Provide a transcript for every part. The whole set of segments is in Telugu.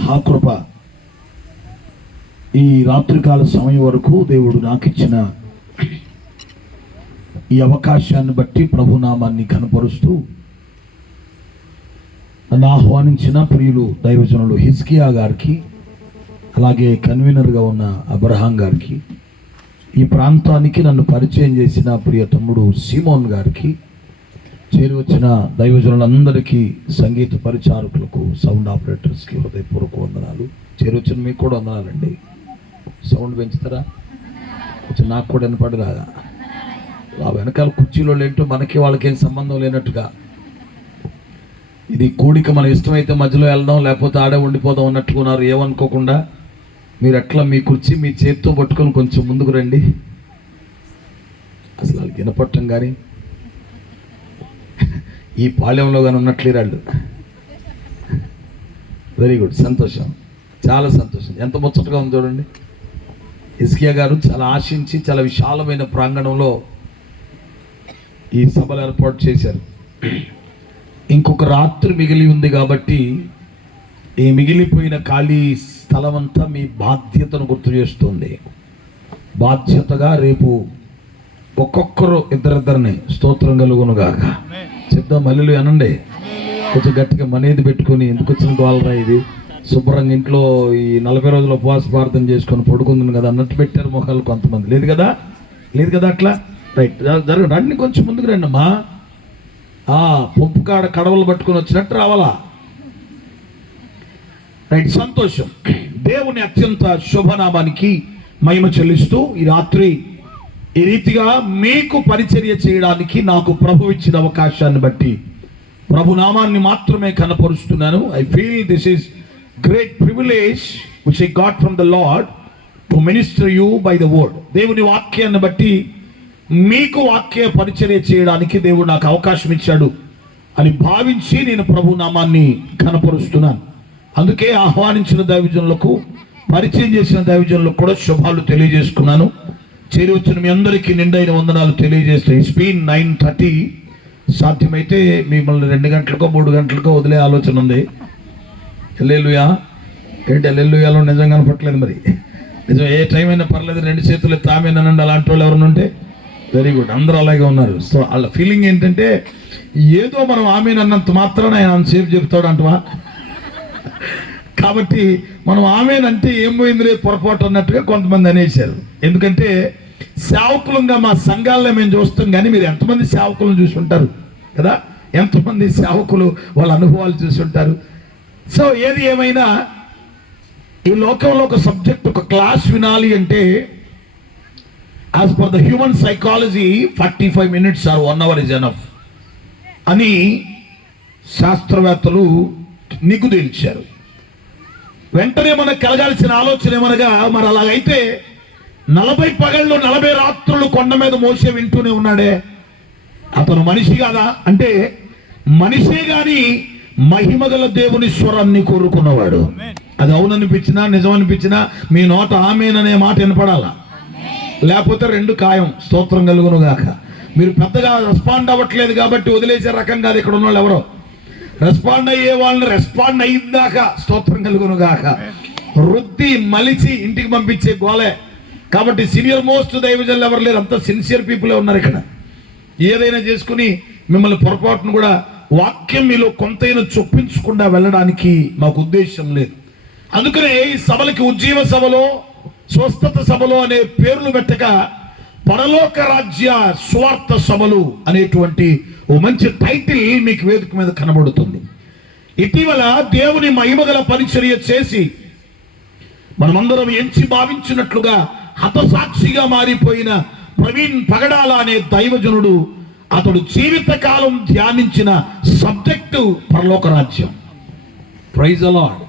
మహాకృప ఈ రాత్రికాల సమయం వరకు దేవుడు నాకు ఇచ్చిన ఈ అవకాశాన్ని బట్టి ప్రభునామాన్ని కనపరుస్తూ నన్ను ఆహ్వానించిన ప్రియులు దైవజనులు హిజ్కియా గారికి, అలాగే కన్వీనర్గా ఉన్న అబ్రహాం గారికి, ఈ ప్రాంతానికి నన్ను పరిచయం చేసిన ప్రియ తమ్ముడు సీమోన్ గారికి, చేరి వచ్చిన దైవజనులందరికీ, సంగీత పరిచారకులకు, సౌండ్ ఆపరేటర్స్కి హృదయపూర్వక వందనాలు. చేరి వచ్చిన మీకు కూడా వందనాలండి. సౌండ్ పెంచుతారా? కొంచెం నాకు కూడా వినపడేలాగా. ఆ వెనకాల కుర్చీలో ఏంటో మనకి వాళ్ళకేం సంబంధం లేనట్టుగా, ఇది కూడిక మన ఇష్టమైతే మధ్యలో వెళ్దాం, లేకపోతే ఆడే ఉండిపోదాం అన్నట్టుకున్నారు. ఏమనుకోకుండా మీరు ఎట్లా మీ కుర్చీ మీ చేతితో పట్టుకొని కొంచెం ముందుకు రండి. అసలు వాళ్ళకి వినపట్టం కానీ ఈ పాళ్యంలో కానీ ఉన్నట్లేరు వాళ్ళు. వెరీ గుడ్, సంతోషం, చాలా సంతోషం. ఎంత ముచ్చటగా ఉంది చూడండి. హిజ్కియా గారు చాలా ఆశించి చాలా విశాలమైన ప్రాంగణంలో ఈ సభలు ఏర్పాటు చేశారు. ఇంకొక రాత్రి మిగిలి ఉంది కాబట్టి ఈ మిగిలిపోయిన ఖాళీ స్థలం అంతా మీ బాధ్యతను గుర్తు చేస్తుంది. బాధ్యతగా రేపు ఒక్కొక్కరు ఇద్దరిద్దరిని స్తోత్రం కలుగునుగాక చెప్దాం. మల్లెలు అనండి కొంచెం గట్టిగా మనేది పెట్టుకొని, ఎందుకు వచ్చిన వాళ్ళరా ఇది, శుభ్రంగా ఇంట్లో ఈ 40 రోజుల ఉపవాస ప్రార్థన చేసుకొని పడుకుంది కదా అన్నట్టు పెట్టారు మొహాలు కొంతమంది. లేదు కదా, లేదు కదా, అట్లా రైట్ జరగ రండి, కొంచెం ముందుకు రండి అమ్మా. పంపు కాడ కడవలు పట్టుకొని వచ్చినట్టు రావాలా. రైట్, సంతోషం. దేవుని అత్యంత శుభనామానికి మహిమ చెల్లిస్తూ ఈ రాత్రి ఈ రీతిగా మీకు పరిచర్య చేయడానికి నాకు ప్రభు ఇచ్చిన అవకాశాన్ని బట్టి ప్రభు నామాన్ని మాత్రమే కనపరుస్తున్నాను. I feel this is great privilege which I got from the Lord to minister you by the word. దేవుని వాక్యాన్ని బట్టి మీకు వాక్య పరిచర్య చేయడానికి దేవుడు నాకు అవకాశం ఇచ్చాడు అని భావించి నేను ప్రభు నామాన్ని కనపరుస్తున్నాను. అందుకే ఆహ్వానించిన దైవజనులకు, పరిచయం చేసిన దైవజనులకు కూడా శుభాలు తెలియజేసుకున్నాను. చేరి వచ్చిన మీ అందరికీ నిండైన వందనాలు తెలియజేస్తాను. It's been 9:30. సాధ్యమైతే మిమ్మల్ని 2 గంటలకో 3 గంటలకో వదిలే ఆలోచన ఉంది. హల్లెలూయా. ఏంటి హల్లెలూయాలో నిజంగా కనపట్లేదు మరి. నిజం, ఏ టైం అయినా పర్లేదు, 2 చేతులు తామేనండి. అలాంటి వాళ్ళు ఎవరైనా ఉంటే వెరీ గుడ్, అందరూ అలాగే ఉన్నారు. సో వాళ్ళ ఫీలింగ్ ఏంటంటే ఏదో మనం ఆమెనన్నంత మాత్రాన ఆయన సేఫ్ చెప్తాడు అంటవా. కాబట్టి మనం ఆమెనంటే ఏం పోయింది లేదు పొరపాటు అన్నట్టుగా కొంతమంది అనేసారు. ఎందుకంటే సేవకులంగా మా సంఘాల్లో మేము చూస్తాం, కానీ మీరు ఎంతమంది సేవకులను చూసి ఉంటారు కదా, ఎంతమంది సేవకులు వాళ్ళ అనుభవాలు చూసి ఉంటారు. సో ఏది ఏమైనా ఈ లోకంలో ఒక సబ్జెక్ట్, ఒక క్లాస్ వినాలి అంటే as per the human psychology 45 minutes or 1 hour is enough అని శాస్త్రవేత్తలు నిగ్గుదేల్చారు. వెంటనే మనకు కలగాల్సిన ఆలోచన ఏమనగా, మరి అలాగైతే 40 పగళ్ళు 40 రాత్రులు కొండ మీద మోసే వింటూనే ఉన్నాడే, అతను మనిషి కాదా అంటే మనిషే గాని మహిమగల దేవుని స్వరాన్ని కోరుకున్నవాడు. అది అవుననిపించినా నిజం అనిపించినా మీ నోట ఆమేననే మాట వినపడాలా, లేకపోతే 2 ఖాయం. స్తోత్రం కలుగును గాక. మీరు పెద్దగా రెస్పాండ్ అవ్వట్లేదు కాబట్టి వదిలేసే రకం కాదు ఇక్కడ ఉన్న వాళ్ళు. ఎవరో రెస్పాండ్ అయ్యే వాళ్ళని రెస్పాండ్ అయ్యిందాకా స్తోత్రం కలుగును గాక రుద్ది మలిచి ఇంటికి పంపించే గోలే. కాబట్టి సీనియర్ మోస్ట్ దైవజనులు ఎవరు లేరు, అంతా సిన్సియర్ పీపులే ఉన్నారు ఇక్కడ. ఏదైనా చేసుకుని మిమ్మల్ని పొరపాటును కూడా వాక్యం మీలో కొంతైనా చొప్పించకుండా వెళ్ళడానికి మాకు ఉద్దేశం లేదు. అందుకనే ఈ సభలకి ఉజ్జీవ సభలో, స్వస్థత సభలో అనే పేర్లు పెట్టక పరలోక రాజ్య స్వార్థ సభలు అనేటువంటి ఓ మంచి టైటిల్ మీకు వేదిక మీద కనబడుతుంది. ఇటీవల దేవుని మహిమగల పరిచర్య చేసి మనమందరం ఎంచి భావించినట్లుగా హతసాక్షిగా మారిపోయిన ప్రవీణ్ పగడాల అనే దైవజనుడు, అతడు జీవితకాలం ధ్యానించిన సబ్జెక్టు పరలోక రాజ్యం. ప్రైజ్ ది లార్డ్,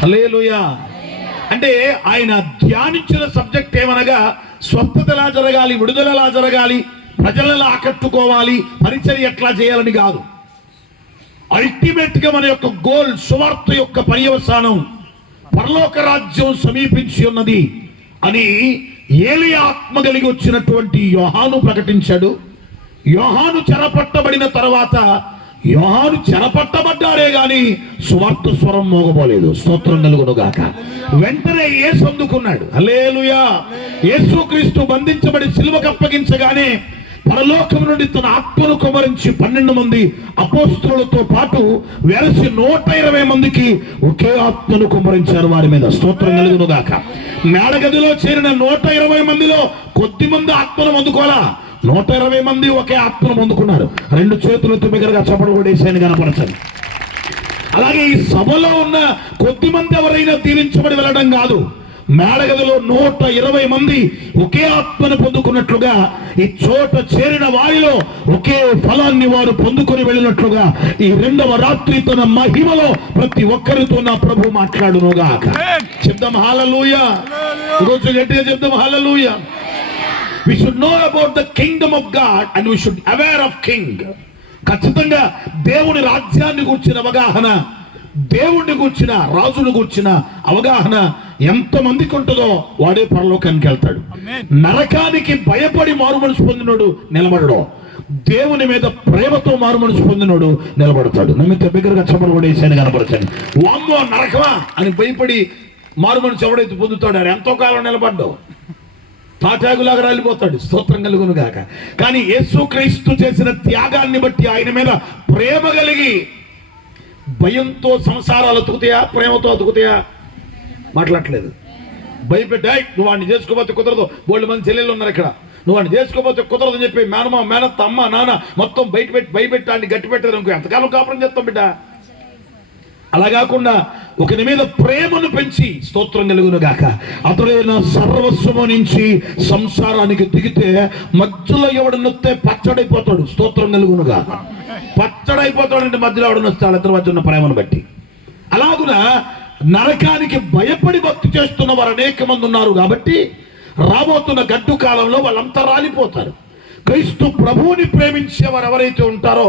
హల్లెలూయా. అంటే ఆయన ధ్యానించిన సబ్జెక్ట్ ఏమనగా స్వస్థత ఎలా జరగాలి, విడుదల ఎలా జరగాలి, ప్రజలను ఆకట్టుకోవాలి, పరిచర్య ఎట్లా చేయాలని కాదు. అల్టిమేట్ గా మన యొక్క గోల్, సువార్త యొక్క పర్యవసానం పరలోక రాజ్యం సమీపించి ఉన్నది అని ఏలియా ఆత్మ కలిగి వచ్చినటువంటి యోహాను ప్రకటించాడు. యోహాను చెరపట్టబడిన తర్వాత యోహాను చెరపట్టబడ్డాడే గాని సువార్త స్వరం మోగబోలేదు. స్తోత్రం కలుగును గాక. వెంటనే యేసు అందుకున్నాడు. హల్లెలూయా. యేసుక్రీస్తు బంధించబడి సిలువకు అప్పగించగానే పరలోకం నుండి తన ఆత్మను కుమ్మరించి 12 మంది అపోస్తలులతో పాటు వెరసి 120 మందికి ఒకే ఆత్మను కుమ్మరించారు వారి మీద. స్తోత్రం కలుగును గాక. మేడగదిలో చేరిన 120 మందిలో కొద్ది మంది ఆత్మను అందుకోవాలా, 120 మంది ఒకే ఆత్మను పొందుకున్నారు. 2 చేతులు తుమ్మిగరగా చప్పట్లు కొట్టేసాయని కనపరచండి. అలాగే ఈ సభలో ఉన్న కొద్ది మంది ఎవరైనా దీవించబడి వెళ్ళడం కాదు, మేడగదిలో 120 మంది ఒకే ఆత్మను పొందుకున్నట్లుగా ఈ చోట చేరిన వారిలో ఒకే ఫలాన్ని వారు పొందుకొని వెళ్ళినట్లుగా ఈ 2వ రాత్రి తన మహిమలో ప్రతి ఒక్కరితో నా ప్రభు మాట్లాడునుగాక. చెప్దాం హల్లెలూయా. ఈరోజు గట్టిగా చెప్దాం హల్లెలూయా. We should know about the kingdom of God and we should aware of king. ఖచ్చితంగా దేవుని రాజ్యాన్ని గురించిన అవగాహన, దేవుణ్ణి గురించిన, రాజును గురించిన అవగాహన ఎంతమందికి ఉంటుందో వాడే పరలోకానికి వెళ్తాడు. నరకానికి భయపడి మారు మనసు పొందినోడు నిలబడడు, దేవుని మీద ప్రేమతో మారు మనసు పొందినోడు నిలబడతాడు. నమ్మితే బిగ్గరగా చప్పట్లు కొట్టేసాను కనపరచండి. వామ్మో నరకమా అని భయపడి మారు మనసు ఎవడైతే పొందుతాడో ఎంతో కాలం నిలబడ్డావు, తాటాగులాగా రాలిపోతాడు. స్తోత్రం కలుగును గాక. కానీ యేసుక్రీస్తు చేసిన త్యాగాన్ని బట్టి, ఆయన మీద ప్రేమ కలిగి, భయంతో సంసారాలు అతుకుతాయా, ప్రేమతో అతుకుతాయా? మాట్లాడలేదు. భయపెట్టాయి, నువ్వు వాడిని చేసుకోపోతే కుదరదు, బోల్డ్ మంది చెల్లెళ్ళు ఉన్నారు ఇక్కడ, నువ్వు వాడిని చేసుకోపోతే కుదరదు అని చెప్పి మేనమా, మేనత్త, అమ్మ, నాన్న మొత్తం బయట పెట్టి భయపెట్టాన్ని గట్టి పెట్టారు అనుకో, ఎంతకాలం కాపురం చేస్తాం బిడ్డ? అలా కాకుండా ఒకరి మీద ప్రేమను పెంచి, స్తోత్రం కలుగును గాక, అతడైనా సర్వస్వము నుంచి సంసారానికి దిగితే మధ్యలో ఎవడు నొత్తే పచ్చడైపోతాడు. స్తోత్రం కలుగును గాక. పచ్చడైపోతాడంటే మధ్యలో ఎవడు నొస్తాడు, ఇద్దరు మధ్య ఉన్న ప్రేమను బట్టి. అలాగున నరకానికి భయపడి భక్తి చేస్తున్న వారు అనేక మంది ఉన్నారు. కాబట్టి రాబోతున్న గడ్డు కాలంలో వాళ్ళంతా రాలిపోతారు. క్రీస్తు ప్రభువుని ప్రేమించే వారు ఎవరైతే ఉంటారో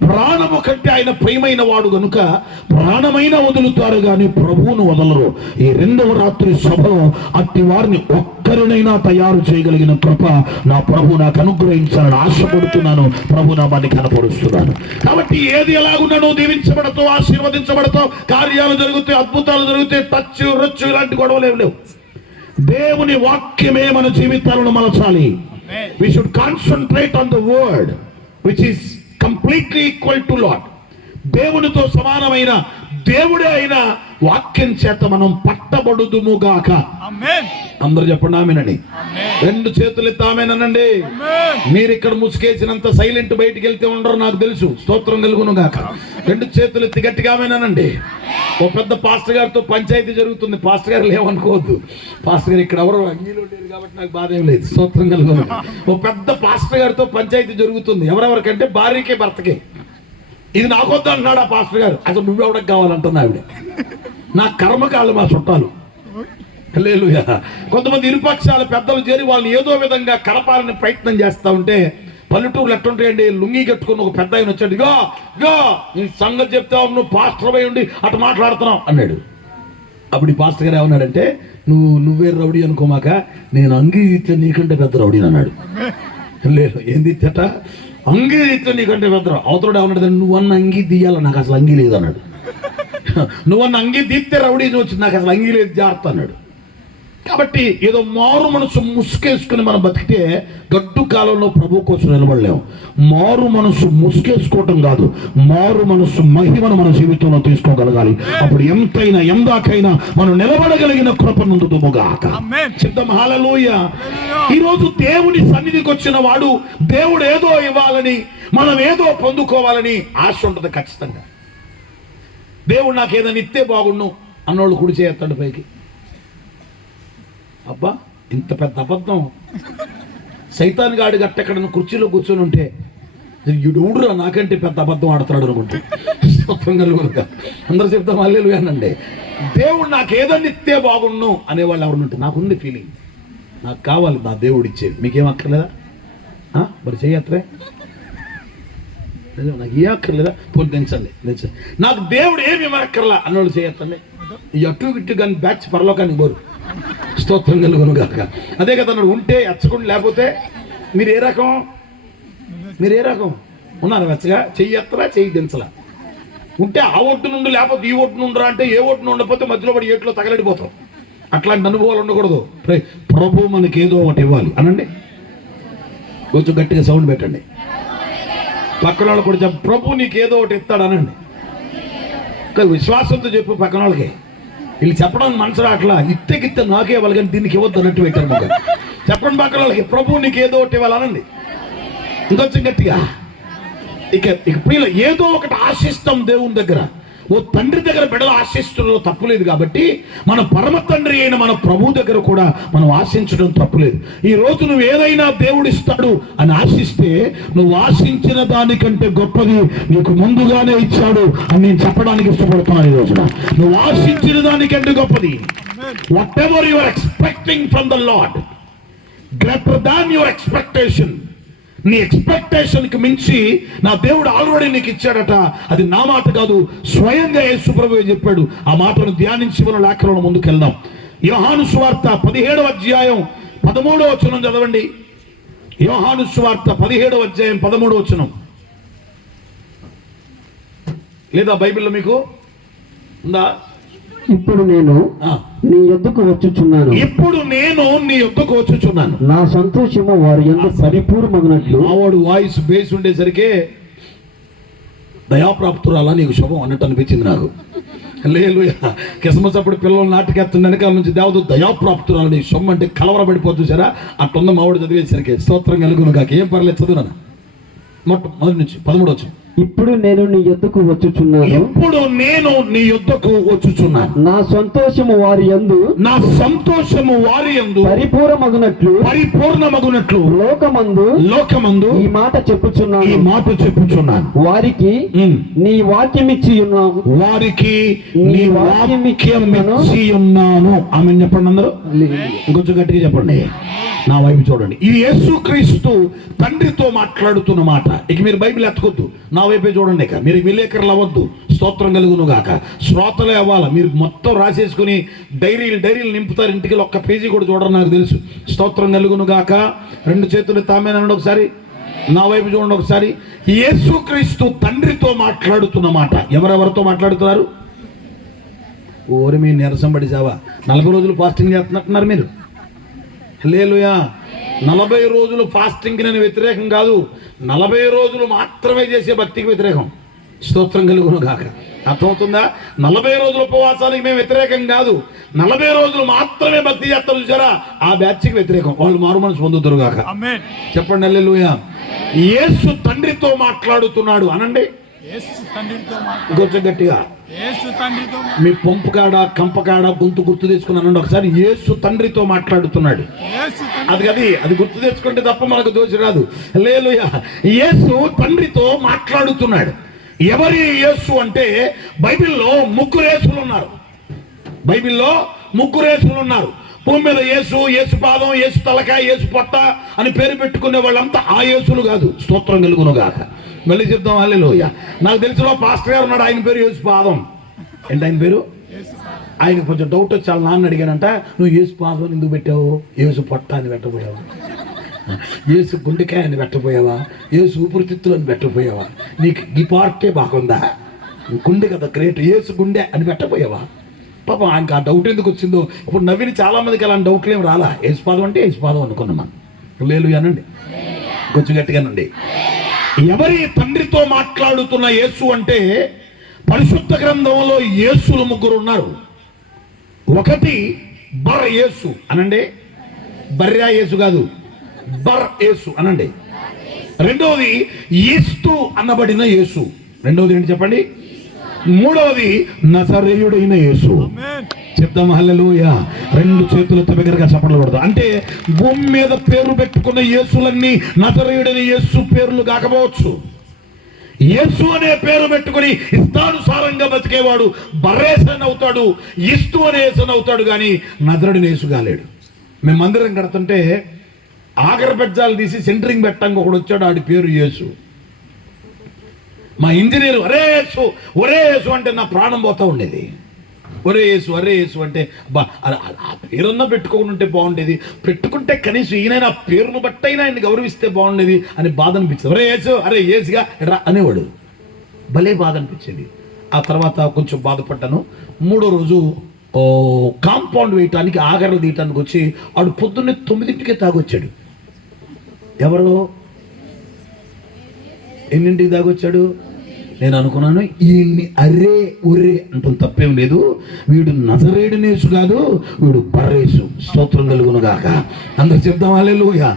ప్రాణము కంటే ఆయన ప్రియమైన వాడు గనుక ప్రాణమైన వదులుతారు కానీ ప్రభువును వదలరు. ఈ 2వ రాత్రి సభలో అట్టి వారిని ఒక్కరినైనా తయారు చేయగలిగిన కృప నా ప్రభు నాకు అనుగ్రహించాలని ఆశపడుతున్నాను. ప్రభు నామాన్ని కనపరుస్తున్నాను. కాబట్టి ఏది ఎలాగున్నా నువ్వు దీవించబడతావు, ఆశీర్వదించబడతావు, కార్యాలు జరుగుతాయి, అద్భుతాలు జరుగుతాయి, టచ్ రొచ్చు ఇలాంటి గొడవలు ఏమి లేవు. దేవుని వాక్యమే మన జీవితాలను మలచాలి. We should concentrate on the word which is completely equal to Lord. దేవునితో సమానమైన దేవుడే అయిన వాక్యం చేత మనం పట్టబడుదుముగాక. ఆమేన్. అందరూ చెప్పండి ఆమేనండి. 2 చేతులు ఎత్తి ఆమేనండి. మీరు ఇక్కడ ముసుకేసినంత సైలెంట్ బయటికి వెళ్తే ఉండరు నాకు తెలుసు. స్తోత్రం కలుగును గాక. 2 చేతులు ఎత్తి గట్టిగా ఆమేనండి. ఓ పెద్ద పాస్టర్ గారితో పంచాయతీ జరుగుతుంది. పాస్టర్ గారు లేవనుకోవద్దు, పాస్టర్ గారు ఇక్కడ ఎవరు అంగీలో లేరు కాబట్టి నాకు బాధ ఏం లేదు. స్తోత్రం కలుగును. ఓ పెద్ద పాస్టర్ గారితో పంచాయతీ జరుగుతుంది. ఎవరెవరికంటే భార్యకే భర్తకే. ఇది నాకొద్దు అంటున్నాడు ఆ పాస్టర్ గారు. అసలు నువ్వెవడకు కావాలంటున్నా ఆవిడ. నా కర్మకాలు మా చుట్టాలు. హల్లెలూయా. కొంతమంది ఇరుపక్షాల పెద్దలు చేరి వాళ్ళని ఏదో విధంగా కలపాలని ప్రయత్నం చేస్తా ఉంటే, పల్లెటూరులు ఎట్టుంటాయండి, లుంగి కట్టుకుని ఒక పెద్ద ఆయన వచ్చాడు. ఇగో ఇగో నీ సంగతి చెప్తావు, నువ్వు పాస్టర్ అయి ఉండి అటు మాట్లాడుతున్నావు అన్నాడు. అప్పుడు ఈ పాస్టర్ గారు ఏమన్నాడంటే, నువ్వే రౌడీ అనుకోమాక, నేను అంగీ ఇచ్చే నీకంటే పెద్ద రౌడీ అన్నాడు. లేదు ఏంది ఇచ్చట, అంగీ ఇచ్చే నీకంటే పెద్ద. అవతరుడు ఏమన్నాడు, నువ్వన్న అంగీ తీయాల, నాకు అసలు అంగీ లేదు అన్నాడు. నువ్వన్న అంగీ తీస్తే రౌడీ వచ్చింది, నాకు అసలు అంగీ లేదు, జాగ్రత్త అన్నాడు. కాబట్టి ఏదో మారు మనసు ముసుకేసుకుని మనం బతికితే గడ్డు కాలంలో ప్రభు కోసం నిలబడలేము. మారు మనసు ముసుకేసుకోవటం కాదు, మారు మనసు మహిమను మన జీవితంలో తీసుకోగలగాలి. అప్పుడు ఎంతైనా ఎందాకైనా మనం నిలబడగలిగిన కృప నందుదుముగాక. చెప్తాం హల్లెలూయా. ఈరోజు దేవుని సన్నిధికి వచ్చిన వాడు దేవుడు ఏదో ఇవ్వాలని, మనం ఏదో పొందుకోవాలని ఆశ ఉంటుంది ఖచ్చితంగా. దేవుడు నాకు ఏదైనా ఇస్తే బాగుండు అన్నోళ్ళు కుడి చేస్తాడు పైకి. అబ్బా ఇంత పెద్ద అబద్ధం. సైతాన్ గాడి గట్టెక్కడ కుర్చీలో కూర్చొని ఉంటే ఇడురా నాకంటే పెద్ద అబద్ధం ఆడుతున్నాడు అనుకుంటే. అందరూ చెప్తాం హల్లెలూయా అనండి. దేవుడు నాకు ఏదన్నా ఇస్తే బాగుండు అనేవాళ్ళు ఎవరు ఉంటే, నాకుంది ఫీలింగ్, నాకు కావాలి నా దేవుడు ఇచ్చేది. మీకేం అక్కర్లేదా? మరి చెయ్యత్రే, నాకు ఏ అక్కర్లేదా? పోనీ దించండి. నాకు దేవుడు ఏమి ఇవ్వక్కర్లా అన్నోళ్ళు చేయొద్దండి. ఈ అటు ఇటు కానీ బ్యాచ్ పరలోకానికి పోరు. స్తోత్రం కలుగును గాక. అదే కదా అన్నాడు, ఉంటే ఎచ్చకుండా లేకపోతే మీరు ఏ రకం, మీరు ఏ రకం? ఉన్నారు వెచ్చగా, చెయ్యి ఎత్తరా చెయ్యి దించలా. ఉంటే ఆ ఒట్టు నుండి లేకపోతే ఈ ఒట్టు నుండిరా అంటే ఏ ఒట్టు ఉండకపోతే మధ్యలో పడి ఏట్లో తగలడిపోతాం. అట్లాంటి అనుభవాలు ఉండకూడదు. ప్రభు మనకి ఏదో ఒకటి ఇవ్వాలి అనండి. కొంచెం గట్టిగా సౌండ్ పెట్టండి. పక్కన వాళ్ళు కూడా చెప్పు, ప్రభు నీకు ఏదో ఒకటి ఇస్తాడు అనండి. విశ్వాసంతో చెప్పు పక్కన వాళ్ళకి. వీళ్ళు చెప్పడానికి మనసు రాట్లా, ఇత్తెకిత్తే నాకే ఇవ్వాలి కానీ దీనికి ఇవ్వద్దు అన్నట్టు పెట్టారు. మాకు చెప్పండి పక్కన వాళ్ళకి, ప్రభు నీకు ఏదో ఒకటి ఇవ్వాలనండి. ఇంకొంచెం గట్టిగా. ఇక ప్రియులు ఏదో ఒకటి ఆశిస్తాం దేవుని దగ్గర. ఓ తండ్రి దగ్గర బిడ్డలు ఆశిస్తున్నలో తప్పులేదు కాబట్టి మన పరమ తండ్రి అయిన మన ప్రభు దగ్గర కూడా మనం ఆశించడం తప్పులేదు. ఈ రోజు నువ్వు ఏదైనా దేవుడు ఇస్తాడు అని ఆశిస్తే నువ్వు ఆశించిన దానికంటే గొప్పది నీకు ముందుగానే ఇచ్చాడు అని నేను చెప్పడానికి ఇష్టపడుతున్నాను. ఈ రోజున నువ్వు ఆశించిన దానికంటే గొప్పది. Whatever you are expecting from the lord greater than your expectation. నీ ఎక్స్పెక్టేషన్కి మించి నా దేవుడు ఆల్రెడీ నీకు ఇచ్చాడట. అది నా మాట కాదు, స్వయంగా యేసు ప్రభువే చెప్పాడు. ఆ మాటను ధ్యానించి మన లేఖలో ముందుకెళ్దాం. యోహాను సువార్త 17వ అధ్యాయం 13వ వచనం చదవండి. యోహాను సువార్త 17వ అధ్యాయం 13వ వచనం. లేదా బైబిల్లో మీకు ఉందా? ఇప్పుడు నేను నీ యొద్దకు వచ్చుచున్నాను. ఇప్పుడు నేను నీ యొద్దకు వచ్చుచున్నాను. నా సంతోషము వారి యందు పరిపూర్ణమగునట్లు. మావాడు వాయిస్ బేస్ ఉండేసరికి దయాప్రాప్తురాలా నీకు శుభం అన్నట్టు అనిపించింది నాకు. హల్లెలూయా. క్రిస్మస్ అప్పుడు పిల్లలు నాటికెత్తున్న వెనకాల నుంచి దేవత దయాప్రాప్తురాలు నీ శుభం అంటే కలవరబడిపోతుంది సరే. అట్లున్న మావాడు చదివేసరికి స్తోత్రం కలుగును కాక. ఏం పర్లేదు చదువునా మొదటి నుంచి 13 వచ్చు. ఇప్పుడు నేను నీ యొద్దకు వచ్చుచున్నాను. ఇప్పుడు నేను నీ యొద్దకు వచ్చుచున్నాను. నా సంతోషము వారి యందు పరిపూర్ణమగునట్లు లోకమందు ఈ మాట చెప్పుచున్నాను. వారికి నీ వాక్యం ఇచ్చి ఉన్నాను. ఆమె చెప్పండి అందరూ. కొంచెం గట్టిగా చెప్పండి. నా వైపు చూడండి. ఈ యేసుక్రీస్తు తండ్రితో మాట్లాడుతున్న మాట. ఇక మీరు బైబిల్ ఎత్తుకొద్దు, నా వైపే చూడండి. ఇక మీరు విలేకరులు అవ్వద్దు. స్తోత్రం కలుగును గాక. శ్రోతలే అవ్వాలి. మీరు మొత్తం రాసేసుకుని డైరీలు నింపుతారు. ఇంటికి ఒక్క పేజీ కూడా చూడరు నాకు తెలుసు. స్తోత్రం కలుగును గాక. 2 చేతులు తామేనండి ఒకసారి. నా వైపు చూడండి ఒకసారి. యేసుక్రీస్తు తండ్రితో మాట్లాడుతున్న మాట. ఎవరెవరితో మాట్లాడుతున్నారు? ఓరి మీ నీరసం పడి చావా. 40 రోజులు ఫాస్టింగ్ చేస్తున్నట్టున్నారు మీరు. హల్లెలూయా. 40 రోజులు ఫాస్టింగ్కి నేను వ్యతిరేకం కాదు. 40 రోజులు మాత్రమే చేసే భక్తికి వ్యతిరేకం. స్తోత్రం కలుగును గాక. అర్థమవుతుందా? 40 రోజుల ఉపవాసానికి మేము వ్యతిరేకం కాదు. 40 రోజులు మాత్రమే భక్తి చేస్తారు చూసారా, ఆ బ్యాచ్కి వ్యతిరేకం. వాళ్ళు మారు మనసు పొందుతారు గాక. చెప్పండి హల్లెలూయా. యేసు తండ్రితో మాట్లాడుతున్నాడు అనండి. కొంచెం గట్టిగా. మీ పంపు కాడ కంపకాడ గొంతు గుర్తు తెచ్చుకున్నాను ఒకసారి. యేసు తండ్రితో మాట్లాడుతున్నాడు. అది గుర్తు తెచ్చుకుంటే తప్ప మనకు దోషి రాదు. హల్లెలూయా. యేసు తండ్రితో మాట్లాడుతున్నాడు. ఎవరి యేసు అంటే బైబిల్లో 3 యేసులు ఉన్నారు. బైబిల్లో 3 యేసులు ఉన్నారు. భూమి మీద యేసు పాదం, యేసు తలకాయ, యేసు పొట్ట అని పేరు పెట్టుకునే వాళ్ళంతా ఆ యేసులు కాదు. స్తోత్రం కలుగును గాక. మళ్ళీ చెప్తాం హల్లెలూయా. నాకు తెలిసిన పాస్టర్ గారు ఉన్నాడు, ఆయన పేరు యేసు పాదం. ఏంటి ఆయన పేరు? ఆయన కొంచెం డౌట్ వచ్చి వాళ్ళ నాన్న అడిగానంట, నువ్వు యేసు పాదం ఎందుకు పెట్టావు? యేసు పొట్ట అని పెట్టబోయావా? యేసు గుండెకాయ అని పెట్టబోయావా? యేసు ఊపిరితిత్తులు అని పెట్టబోయావా? నీకు ఈ పార్టే బాగుందా? గుండె కదా గ్రేట్, యేసు గుండె అని పెట్టబోయావా? పాపం ఆయనకు ఆ డౌట్ ఎందుకు వచ్చిందో. ఇప్పుడు నవ్విన చాలా మందికి అలాంటి డౌట్లు ఏమి రాలా. యేసు పాదం అంటే యేసు పాదం అనుకున్నాను. హల్లెలూయా అనండి. కొంచెం గట్టిగానండి. ఎవరి తండ్రితో మాట్లాడుతున్న యేసు అంటే పరిశుద్ధ గ్రంథంలో యేసులు 3 ఉన్నారు. ఒకటి బర్ యేసు అనండి. బర్యా యేసు కాదు, బర్ యేసు అనండి. రెండవది యేస్తు అనబడిన యేసు. రెండవది ఏంటి చెప్పండి? మూడవది నజరేయుడైన యేసు. చెప్తాం హల్లెలూయా. 2 చేతులతో బిగ్గరగా చప్పట్లు కొడతాం. అంటే భూమి మీద పేరు పెట్టుకున్న యేసులన్నీ నజరేయుడైన యేసు పేర్లు కాకపోవచ్చు. యేసు అనే పేరు పెట్టుకుని ఇష్టానుసారంగా బతికేవాడు బర్రేసన్ అవుతాడు, ఇస్తు అనే యేసన్ అవుతాడు, కానీ నజరుడిని యేసు కాలేడు. మేము మందిరం కడుతుంటే ఆగరబెజ్జాలు తీసి సెంటరింగ్ పెట్టంగా ఒకడు వచ్చాడు, ఆడి పేరు యేసు. మా ఇంజనీరు ఒరే యేసు అంటే నా ప్రాణం పోతా ఉండేది. ఒరే యేసు అరే యేసు అంటే ఆ పేరున్నా పెట్టుకోకుండా ఉంటే బాగుండేది, పెట్టుకుంటే కనీసం ఈయన ఆ పేరును బట్టి అయినా ఆయన్ని గౌరవిస్తే బాగుండేది అని బాధ అనిపించింది. ఒరే యేసు అరే యేసుగా ఎట్రా అనేవాడు. భలే బాధ అనిపించేది. ఆ తర్వాత కొంచెం బాధపడ్డాను. 3వ రోజు కాంపౌండ్ వేయటానికి ఆగర్లు తీయటానికి వచ్చి ఆడు పొద్దున్నే 9ంటికే తాగొచ్చాడు. ఎవరు ఎన్నింటికి తాగొచ్చాడు? నేను అనుకున్నాను ఈయన్ని అరే ఒరే అంత తప్పేం లేదు, వీడు నజరేయుడనేసు కాదు, వీడు బర్రేసు. స్తోత్రం కలుగును గాక. అందరు చెప్దాం హల్లెలూయా.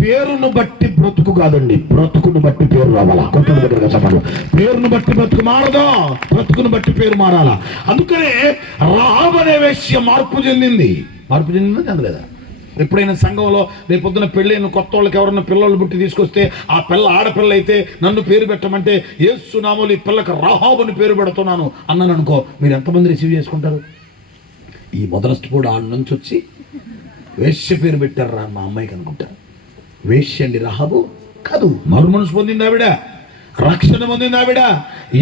పేరును బట్టి బ్రతుకు కాదండి, బ్రతుకును బట్టి పేరు రావాలా. కొంచెం దగ్గరగా చెప్పండి. పేరును బట్టి బ్రతుకు మారదా, బ్రతుకును బట్టి పేరు మారాలా. అందుకనే రాహాబు అనే వేశ్య మార్పు చెందింది చెందలేదా? ఎప్పుడైనా సంఘంలో రేపొద్దున పెళ్ళైన కొత్త వాళ్ళకి ఎవరన్నా పిల్లలు పుట్టి తీసుకొస్తే ఆ పిల్ల ఆడపిల్ల అయితే నన్ను పేరు పెట్టమంటే యేసు నామములో ఈ పిల్లకి రాహాబు అని పేరు పెడుతున్నాను అన్నాను అనుకో, మీరు ఎంతమంది రిసీవ్ చేసుకుంటారు? ఈ మొదలస్ట్ కూడా ఆడ నుంచి వచ్చి వేశ్య పేరు పెట్టారు రా మా అమ్మాయికి అనుకుంటారు. వేశ్య అండి రాహాబు కాదు. మరు మనసు పొందింది ఆవిడ, రక్షణ పొందింది ఆవిడ.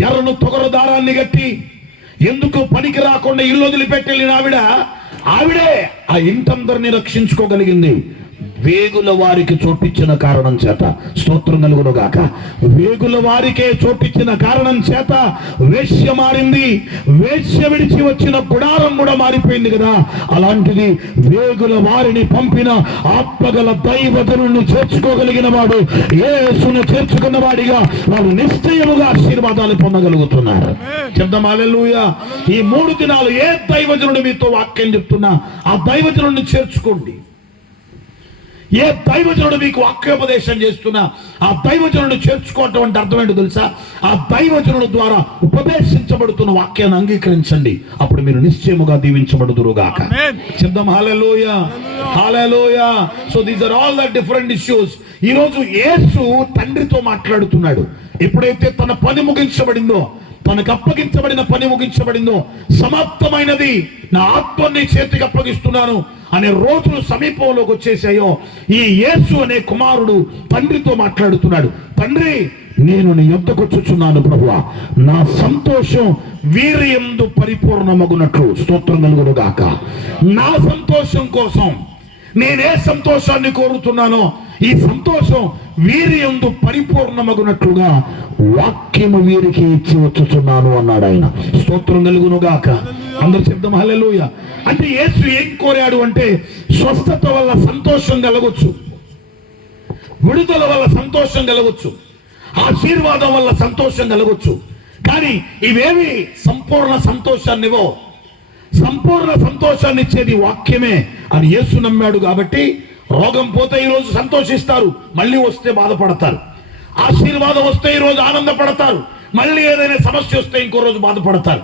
ఎర్రను తొగరు దారాన్ని కట్టి ఎందుకు పనికి రాకుండా ఇల్లు వదిలిపెట్టెళ్ళిన ఆవిడే ఆ ఇంటందరినీ రక్షించుకోగలిగింది. వేగుల వారికి చోటిచ్చిన కారణం చేత. స్తోత్రం కలుగును గాక. వేగుల వారికే చోటిచ్చిన కారణం చేత వేశ్య మారింది. వేశ్య విడిచి వచ్చిన గుడారం కూడా మారిపోయింది కదా. అలాంటిది వేగుల వారిని పంపిన ఆత్మగల దైవజనుని చేర్చుకోగలిగిన వాడు, యేసును చేర్చుకున్న వాడిగా వారు నిశ్చయముగా ఆశీర్వాదాలు పొందగలుగుతున్నారు. చెప్దాం హల్లెలూయా. ఈ 3 దినాలు ఏ దైవజనుడు మీతో వాక్యం చెప్తున్నా ఆ దైవజనుడిని చేర్చుకోండి. ఏ దైవజనుడు మీకు వాక్యోపదేశం చేస్తున్నా ఆ దైవజనుడు చేర్చుకోవటం అంటే అర్థం ఏంటో తెలుసా? ఆ దైవజనుడు ద్వారా ఉపదేశించబడుతున్న వాక్యాన్ని అంగీకరించండి. అప్పుడు మీరు నిశ్చయముగా దీవించబడుదురుగాక. చెప్దాం హల్లెలూయా, హల్లెలూయా. So these are all the different issues. ఈ రోజు యేసు తండ్రితో మాట్లాడుతున్నాడు. ఎప్పుడైతే తన పని ముగించబడిందో, తనకు అప్పగించబడిన పని ముగించబడిందో, సమాప్తమైనది, నా ఆత్మని చేతికి అప్పగిస్తున్నాను అనే రోజులు సమీపంలోకి వచ్చేసాయో, ఈ యేసు అనే కుమారుడు తండ్రితో మాట్లాడుతున్నాడు. తండ్రి, నేను నీ యొద్దకు వచ్చుచున్నాను ప్రభువా, నా సంతోషం వీరి యందు పరిపూర్ణమగునట్లు. స్తోత్రం కలుగును గాక. నా సంతోషం కోసం నేనే సంతోషాన్ని కోరుతున్నానో ఈ సంతోషం వీరి యందు పరిపూర్ణమగునట్లుగా వాక్యము వీరికి ఇచ్చి వచ్చుచున్నాను అన్నాడు ఆయన. స్తోత్రం కలుగును గాక. అందరూ చెప్దాం హల్లెలూయా. అంటే యేసు ఏం కోరాడు అంటే స్వస్థత వల్ల సంతోషం కలగొచ్చు, విడుదల వల్ల సంతోషం కలగొచ్చు, ఆశీర్వాదం వల్ల సంతోషం కలగొచ్చు. కానీ ఇవేవి సంపూర్ణ సంతోషాన్నివో. సంపూర్ణ సంతోషాన్ని ఇచ్చేది వాక్యమే అని యేసు నమ్మాడు. కాబట్టి రోగం పోతే ఈరోజు సంతోషిస్తారు, మళ్ళీ వస్తే బాధపడతారు. ఆశీర్వాదం వస్తే ఈరోజు ఆనందపడతారు, మళ్ళీ ఏదైనా సమస్య వస్తే ఇంకో రోజు బాధపడతారు.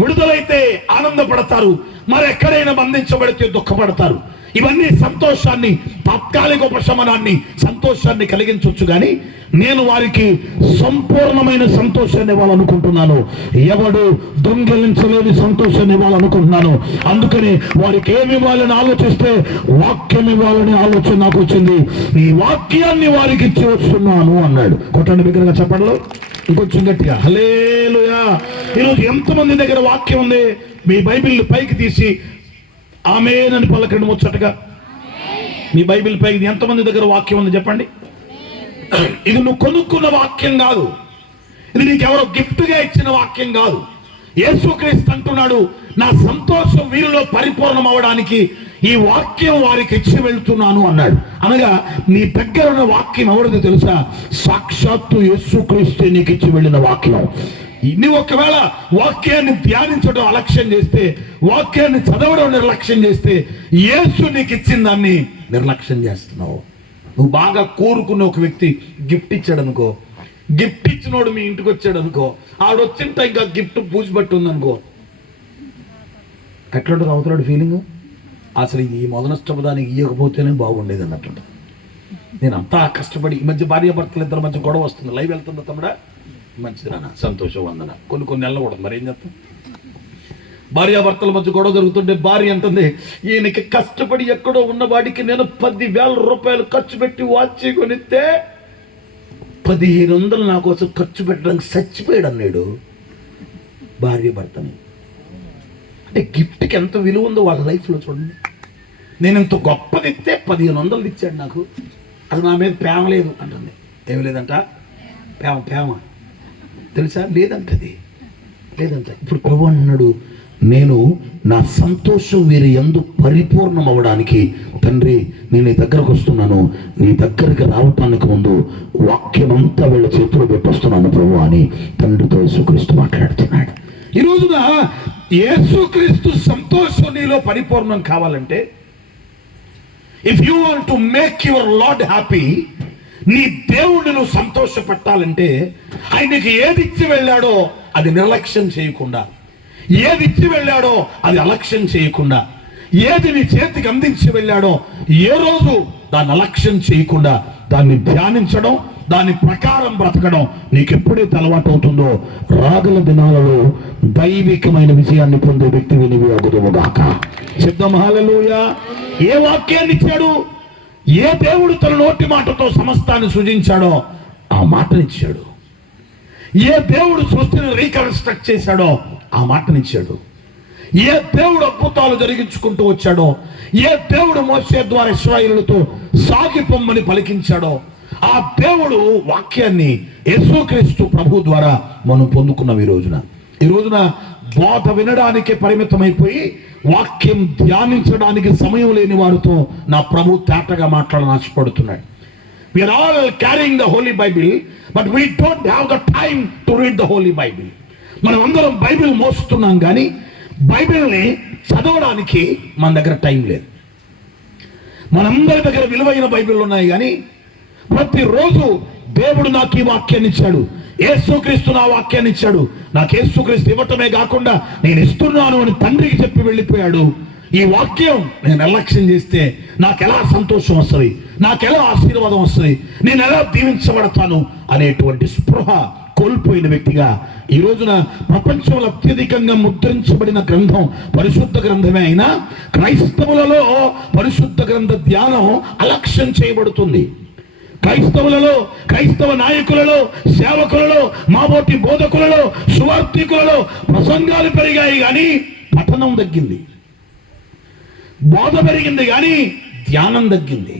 విడుదలైతే ఆనందపడతారు, మరి ఎక్కడైనా బంధించబడితే దుఃఖపడతారు. ఇవన్నీ సంతోషాన్ని, తాత్కాలిక ఉపశమనాన్ని, సంతోషాన్ని కలిగించవచ్చు. కానీ నేను వారికి సంపూర్ణమైన సంతోషాన్ని ఇవ్వాలనుకుంటున్నాను. ఎవడు దొంగిలించలేని సంతోషాన్ని ఇవ్వాలనుకుంటున్నాను. అందుకని వారికి ఏమి ఇవ్వాలని ఆలోచిస్తే వాక్యం ఇవ్వాలని ఆలోచన నాకు వచ్చింది. ఈ వాక్యాన్ని వారికి ఇచ్చి వస్తున్నాను అన్నాడు. కొట్టండి బిగ్గరగా చెప్పండి, ఇంకొంచెం గట్టిగా హల్లెలూయా. ఈరోజు ఎంతమంది దగ్గర వాక్యం ఉంది? మీ బైబిల్ పైకి తీసి ఆమేన్ అని పలకండి ముచ్చటగా. మీ బైబిల్ పైకి ఎంతమంది దగ్గర వాక్యం ఉంది చెప్పండి. ఇది నువ్వు కొనుక్కున్న వాక్యం కాదు, ఇది నీకు ఎవరో గిఫ్ట్గా ఇచ్చిన వాక్యం కాదు. యేసుక్రీస్తు అంటున్నాడు, నా సంతోషం వీరిలో పరిపూర్ణం అవడానికి ఈ వాక్యం వారికి ఇచ్చి వెళ్తున్నాను అన్నాడు. అనగా నీ దగ్గర ఉన్న వాక్యం ఎవరిదో తెలుసా? సాక్షాత్తు యేసుక్రీస్తు నీకు ఇచ్చి వెళ్ళిన వాక్యం. నువ్వు ఒకవేళ వాక్యాన్ని ధ్యానించడం అలక్ష్యం చేస్తే, వాక్యాన్ని చదవడం నిర్లక్ష్యం చేస్తే, యేసు నీకు ఇచ్చిన దాన్ని నిర్లక్ష్యం చేస్తున్నావు. నువ్వు బాగా కోరుకున్న ఒక వ్యక్తి గిఫ్ట్ ఇచ్చాడు అనుకో, గిఫ్ట్ ఇచ్చినోడు మీ ఇంటికి వచ్చాడు అనుకో, ఆడొచ్చింటే ఇంకా గిఫ్ట్ పూచిపట్టి ఉందనుకో, ఎట్లుంటుంది అవుతున్నాడు ఫీలింగ్? అసలు ఈ మొదనష్టపదానికి ఇవ్వకపోతేనే బాగుండేది అన్నట్టు. నేను అంతా కష్టపడి, ఈ మధ్య భార్య భర్తలు ఇద్దరు మధ్య గొడవ వస్తుంది, లైవ్ వెళ్తుందా తమ్ముడా? మంచిది నాన్న, సంతోషం, వందన. కొన్ని నెలలు కూడా మరి ఏం చేస్తాం? భార్యాభర్తల మధ్య గొడవ జరుగుతుంటే భార్య అంటుంది, ఈయనకి కష్టపడి ఎక్కడో ఉన్నవాడికి నేను 10,000 రూపాయలు ఖర్చు పెట్టి వాచ్ కొనిస్తే 1,500 నా కోసం ఖర్చు పెట్టడానికి చచ్చిపోయాడు అన్నాడు భార్య భర్తని. అంటే గిఫ్ట్కి ఎంత విలువ ఉందో వాళ్ళ లైఫ్లో చూడండి. నేను ఇంత గొప్పది ఇస్తే 1500 ఇచ్చాడు నాకు, అది నా మీద ప్రేమ లేదు అంటుంది. ఏమి లేదంట? ప్రేమ తెలుసా? లేదంటది, లేదంట. ఇప్పుడు ప్రభు అన్నాడు, నేను నా సంతోషం వీరి యందు పరిపూర్ణం అవ్వడానికి తండ్రి నేను నీ దగ్గరకు వస్తున్నాను, నీ దగ్గరికి రావటానికి ముందు వాక్యం అంతా వీళ్ళ చేతిలో పెట్టొస్తున్నాను ప్రభు అని తండ్రితో యేసుక్రీస్తు మాట్లాడుతున్నాడు. ఈ రోజున యేసుక్రీస్తు సంతోషం నీలో పరిపూర్ణం కావాలంటే, if you want to make your lord happy, నీ దేవుడిని నువ్వు సంతోషపెట్టాలంటే ఆయనకి ఏది ఇచ్చి వెళ్ళాడో అది నిర్లక్ష్యం చేయకుండా, ఏది ఇచ్చి వెళ్ళాడో అది అలక్ష్యం చేయకుండా, ఏది నీ చేతికి అందించి వెళ్ళాడో ఏ రోజు దాన్ని అలక్ష్యం చేయకుండా దాన్ని ధ్యానించడం, దాని ప్రకారం బ్రతకడం నీకు ఎప్పుడైతే అలవాటు అవుతుందో రాగల దినాలలో దైవికమైన విజయాన్ని పొందే వ్యక్తివి నీవు అగుదువుగాక. శబ్దం హల్లెలూయా. ఏ వాక్యాన్ని ఇచ్చాడు? ఏ దేవుడు తన నోటి మాటతో సమస్తాన్ని సృజించాడో ఆ మాటనిచ్చాడు. ఏ దేవుడు సృష్టిని రీకన్స్ట్రక్ట్ చేశాడో ఆ మాటనిచ్చాడు. ఏ దేవుడు అద్భుతాలు జరిగించుకుంటూ వచ్చాడో, ఏ దేవుడు మోసే ద్వారా ఇశ్రాయేలుతో సాగిపొమ్మని పలికించాడో ఆ దేవుడు వాక్యాన్ని యేసుక్రీస్తు ప్రభు ద్వారా మనం పొందుకున్నాం. ఈ రోజున బోధ వినడానికే పరిమితమైపోయి వాక్యం ధ్యానించడానికి సమయం లేని వారితో నా ప్రభు తేటగా మాట్లాడని ఆశపడుతున్నాడు. We are all carrying the Holy Bible, but we don't have the time to read the Holy Bible. మనం అందరం బైబిల్ మోస్తున్నాం కానీ బైబిల్ని చదవడానికి మన దగ్గర టైం లేదు. మనందరి దగ్గర విలువైన బైబిల్ ఉన్నాయి కానీ ప్రతిరోజు దేవుడు నాకు ఈ వాక్యాన్ని ఇచ్చాడు, యేసుక్రీస్తు నా వాక్యాన్ని ఇచ్చాడు, నాకు యేసుక్రీస్తు ఇవ్వటమే కాకుండా నేను ఇస్తున్నాను అని తండ్రికి చెప్పి వెళ్ళిపోయాడు. ఈ వాక్యం నేను నిర్లక్ష్యం చేస్తే నాకు ఎలా సంతోషం వస్తుంది, నాకు ఎలా ఆశీర్వాదం వస్తుంది, నేను ఎలా దీవించబడతాను అనేటువంటి స్పృహ కోల్పోయిన వ్యక్తిగా ఈ రోజున ప్రపంచంలో అత్యధికంగా ముద్రించబడిన గ్రంథం పరిశుద్ధ గ్రంథమే అయినా క్రైస్తవులలో పరిశుద్ధ గ్రంథ ధ్యానం అలక్ష్యం చేయబడుతుంది. క్రైస్తవ నాయకులలో, సేవకులలో, మాబోటి బోధకులలో, సువార్థికులలో ప్రసంగాలు పెరిగాయి కానీ పఠనం తగ్గింది, బోధ పెరిగింది కానీ ధ్యానం తగ్గింది.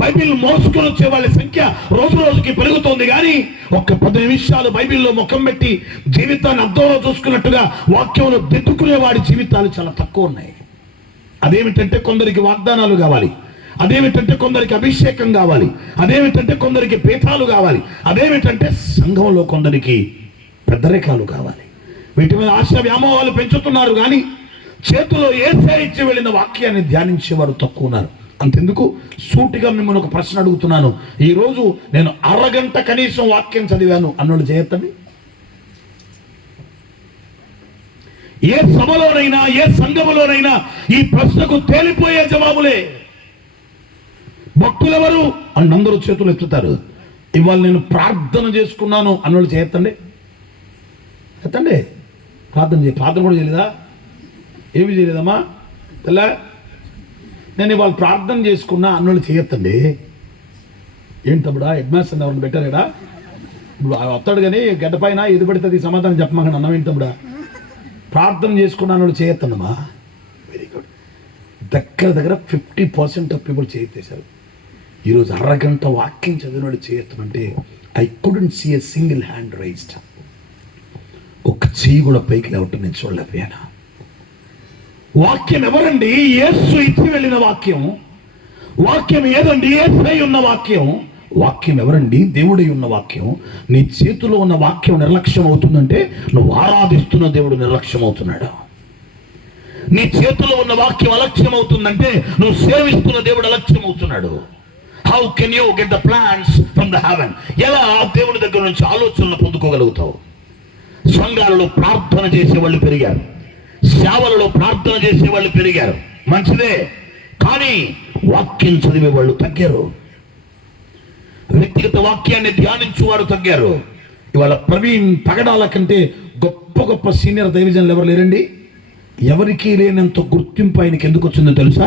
బైబిల్ మోసుకొని వచ్చే వాళ్ళ సంఖ్య రోజు రోజుకి పెరుగుతోంది కానీ ఒక్క 10 నిమిషాలు బైబిల్లో ముఖం పెట్టి జీవితాన్ని అద్దంలో చూసుకున్నట్టుగా వాక్యంలో దిద్దుకునే వాడి జీవితాలు చాలా తక్కువ ఉన్నాయి. అదేమిటంటే కొందరికి వాగ్దానాలు కావాలి, అదేమిటంటే కొందరికి అభిషేకం కావాలి, అదేమిటంటే కొందరికి పీఠాలు కావాలి, అదేమిటంటే సంఘంలో కొందరికి పెద్దరికాలు కావాలి. వీటి మీద ఆశ వ్యామోహాలు పెంచుతున్నారు కానీ చేతిలో ఏసే ఇచ్చి వెళ్ళిన వాక్యాన్ని ధ్యానించేవారు తక్కువ ఉన్నారు. అంతెందుకు సూటిగా మిమ్మల్ని ఒక ప్రశ్న అడుగుతున్నాను. ఈరోజు నేను అరగంట కనీసం వాక్యం చదివాను అన్నోళ్ళు చేయొద్దండి. ఏ సభలోనైనా ఏ సంఘములోనైనా ఈ ప్రశ్నకు తేలిపోయే జవాబులే. భక్తులెవరు అని అందరూ చేతులు ఎత్తుతారు. ఇవాళ నేను ప్రార్థన చేసుకున్నాను అన్నోళ్ళు చేయొద్దండి. ఎత్తండి. ప్రార్థన కూడా చేయలేదా? ఏమి చేయలేదమ్మా తెల్లా? నేను ఇవాళ ప్రార్థన చేసుకున్నా అన్నోళ్ళు చేయొద్దండి. ఏంటి తమ్ముడా హెడ్ మాస్టర్ ఎవరిని పెట్టారా? ఇప్పుడు వస్తాడు కానీ గడ్డ పైన ఎది పడుతుంది సమాధానం చెప్పమాక అన్నం ఏంటి తమ్ముడా? ప్రార్థన చేసుకున్నా అన్నోళ్ళు చేయొద్దమ్మా. Very good. దగ్గర 50% ఆఫ్ పీపుల్ చేయొత్తేశారు. ఈరోజు అరగంట వాక్యం చదివిన వాళ్ళు చేయొత్తమంటే I couldn't see a single hand raised. ఒక్క చెయ్యి కూడా పైకి లేవటం నేను చూడలేకపోయాను. వాక్యం ఎవరండి? యేసు ఇచ్చి వెళ్ళిన వాక్యం. వాక్యం ఏదండి? యేసై ఉన్న వాక్యం. వాక్యం ఎవరండి? దేవుడై ఉన్న వాక్యం. నీ చేతిలో ఉన్న వాక్యం నిర్లక్ష్యం అవుతుందంటే నువ్వు ఆరాధిస్తున్న దేవుడు నిర్లక్ష్యం అవుతున్నాడు. నీ చేతిలో ఉన్న వాక్యం అలక్ష్యం అవుతుందంటే నువ్వు సేవిస్తున్న దేవుడు అలక్ష్యం అవుతున్నాడు. How can you get the plans from the heaven? ఎలా దేవుడి దగ్గర నుంచి ఆలోచనలు పొందుకోగలుగుతావు? సంఘాలలో ప్రార్థన చేసేవాళ్ళు పెరిగారు, సేవలలో ప్రార్థన చేసేవాళ్ళు పెరిగారు, మంచిదే. కానీ వాక్యం చదివే వాళ్ళు తగ్గారు, వ్యక్తిగత వాక్యాన్ని ధ్యానించేవారు తగ్గారు. ఇవాళ ప్రవీణ్ పగడాల కంటే గొప్ప సీనియర్ దైవజనులు ఎవరు లేరండి? ఎవరికీ లేనంత గుర్తింపు ఆయనకి ఎందుకు వచ్చిందో తెలుసా?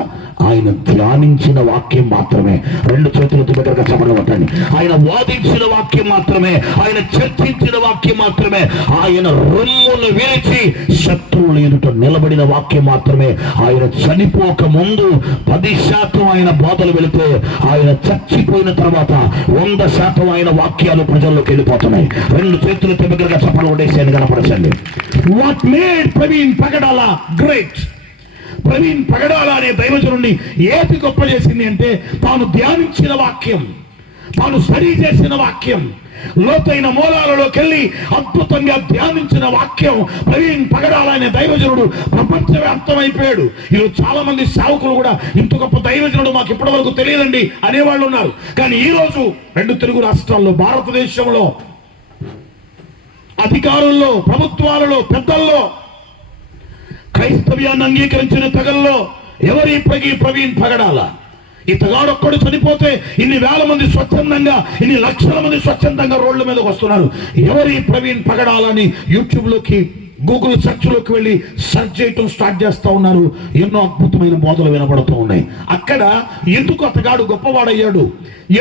ఆయన ధ్యానించిన వాక్యం మాత్రమే. రెండు చేతులతో దగ్గరగా చెప్పడం పట్టండి. ఆయన వాదించిన వాక్యం మాత్రమే, ఆయన చర్చించిన వాక్యం మాత్రమే, ఆయన రొమ్మును విరిచి శత్రువులు ఎదుట నిలబడిన వాక్యం మాత్రమే. ఆయన చనిపోక ముందు 10% ఆయన బోధలు వెళితే, ఆయన చచ్చిపోయిన తర్వాత 100% ఆయన వాక్యాలు ప్రజల్లోకి వెళ్ళిపోతున్నాయి. రెండు చేతులతో దగ్గరగా చెప్పడం కొట్టేసి ఆయన కనపరచండి. What made Praveen Pagadala great? Praveen Pagadala అనే దైవజనుడిని ఏది గొప్ప చేసింది అంటే, తాను ధ్యానించిన వాక్యం, తాను స్టడీ చేసిన వాక్యం, లోతైన మూలాలలోకి వెళ్ళి అద్భుతంగా ధ్యానించిన వాక్యం. ప్రవీణ్ పగడాల అనే దైవజనుడు ప్రపంచవ్యాప్తమైపోయాడు. ఈరోజు చాలా మంది సేవకులు కూడా ఇంత గొప్ప దైవజనుడు మాకు ఇప్పటి వరకు తెలియదండి అనేవాళ్ళు ఉన్నారు. కానీ ఈరోజు 2 తెలుగు రాష్ట్రాల్లో, భారతదేశంలో, అధికారుల్లో, ప్రభుత్వాలలో, పెద్దల్లో, క్రైస్తవ్యాన్ని అంగీకరించిన తెగల్లో ఎవరి ప్రవీణ్ పగడాల? ఈ తెగాడొక్కడు చనిపోతే ఇన్ని వేల మంది స్వచ్ఛందంగా, ఇన్ని లక్షల మంది స్వచ్ఛందంగా రోడ్ల మీదకి వస్తున్నారు. ఎవరి ప్రవీణ్ పగడాలని యూట్యూబ్లోకి, గూగుల్ సెర్చ్లోకి వెళ్ళి సెర్చ్ చేయటం స్టార్ట్ చేస్తూ ఉన్నారు. ఎన్నో అద్భుతమైన బోధలు వినబడుతూ ఉన్నాయి. అక్కడ ఎందుకు అతగాడు గొప్పవాడయ్యాడు,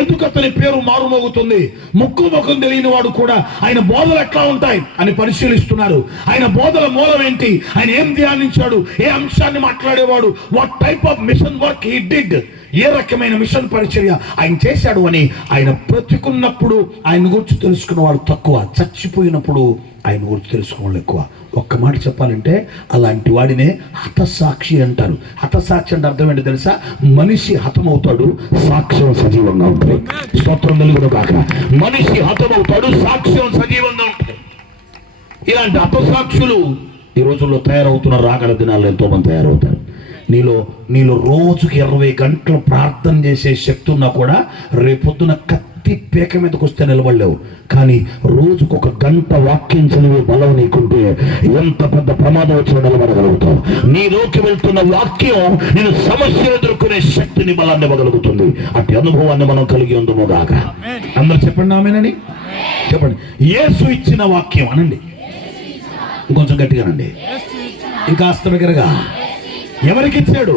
ఎందుకు అతని పేరు మారుమోగుతుంది, ముక్కు ముఖం తెలియని వాడు కూడా ఆయన బోధలు ఎట్లా ఉంటాయి అని పరిశీలిస్తున్నారు. ఆయన బోధల మూలం ఏంటి, ఆయన ఏం ధ్యానించాడు, ఏ అంశాన్ని మాట్లాడేవాడు, what type of mission work he did, ఏ రకమైన మిషన్ పరిచర్య ఆయన చేశాడు అని ఆయన బ్రతికున్నప్పుడు ఆయన గురించి తెలుసుకున్న వాళ్ళు తక్కువ, చచ్చిపోయినప్పుడు ఆయన గురించి తెలుసుకున్న వాళ్ళు ఎక్కువ. ఒక్క మాట చెప్పాలంటే అలాంటి వాడినే హతసాక్షి అంటారు. హతసాక్షి అంటే అర్థం ఏంటి తెలుసా? మనిషి హతమవుతాడు, సాక్ష్యం సజీవంగా ఉంటుంది. స్తోత్రం తెలుగును కాక. మనిషి హతమవుతాడు, సాక్ష్యం సజీవంగా ఉంటుంది. ఇలాంటి హతసాక్షులు ఈ రోజుల్లో తయారవుతున్నారు. రాగల దినాల్లో ఎంతో మంది తయారవుతారు. నీలో రోజుకి 20 గంటలు ప్రార్థన చేసే శక్తి ఉన్నా కూడా రేపొద్దున కత్తి పేక మీదకి వస్తే నిలబడలేవు. కానీ రోజుకు 1 గంట వాక్యం చదివే బలం నీకుంటే ఎంత పెద్ద ప్రమాదం వచ్చినా నిలబడగలుగుతావు. నీలోకి వెళ్తున్న వాక్యం నేను సమస్యలు ఎదుర్కొనే శక్తిని, బలాన్ని ఇవ్వగలుగుతుంది. అట్టి అనుభవాన్ని మనం కలిగి ఉందము గాక. అందరూ చెప్పండి ఆమేనని చెప్పండి. యేసు ఇచ్చిన వాక్యం అనండి, ఇంకొంచెం గట్టిగానండి, ఇంకాస్త దగ్గరగా. ఎవరికి ఇచ్చాడు?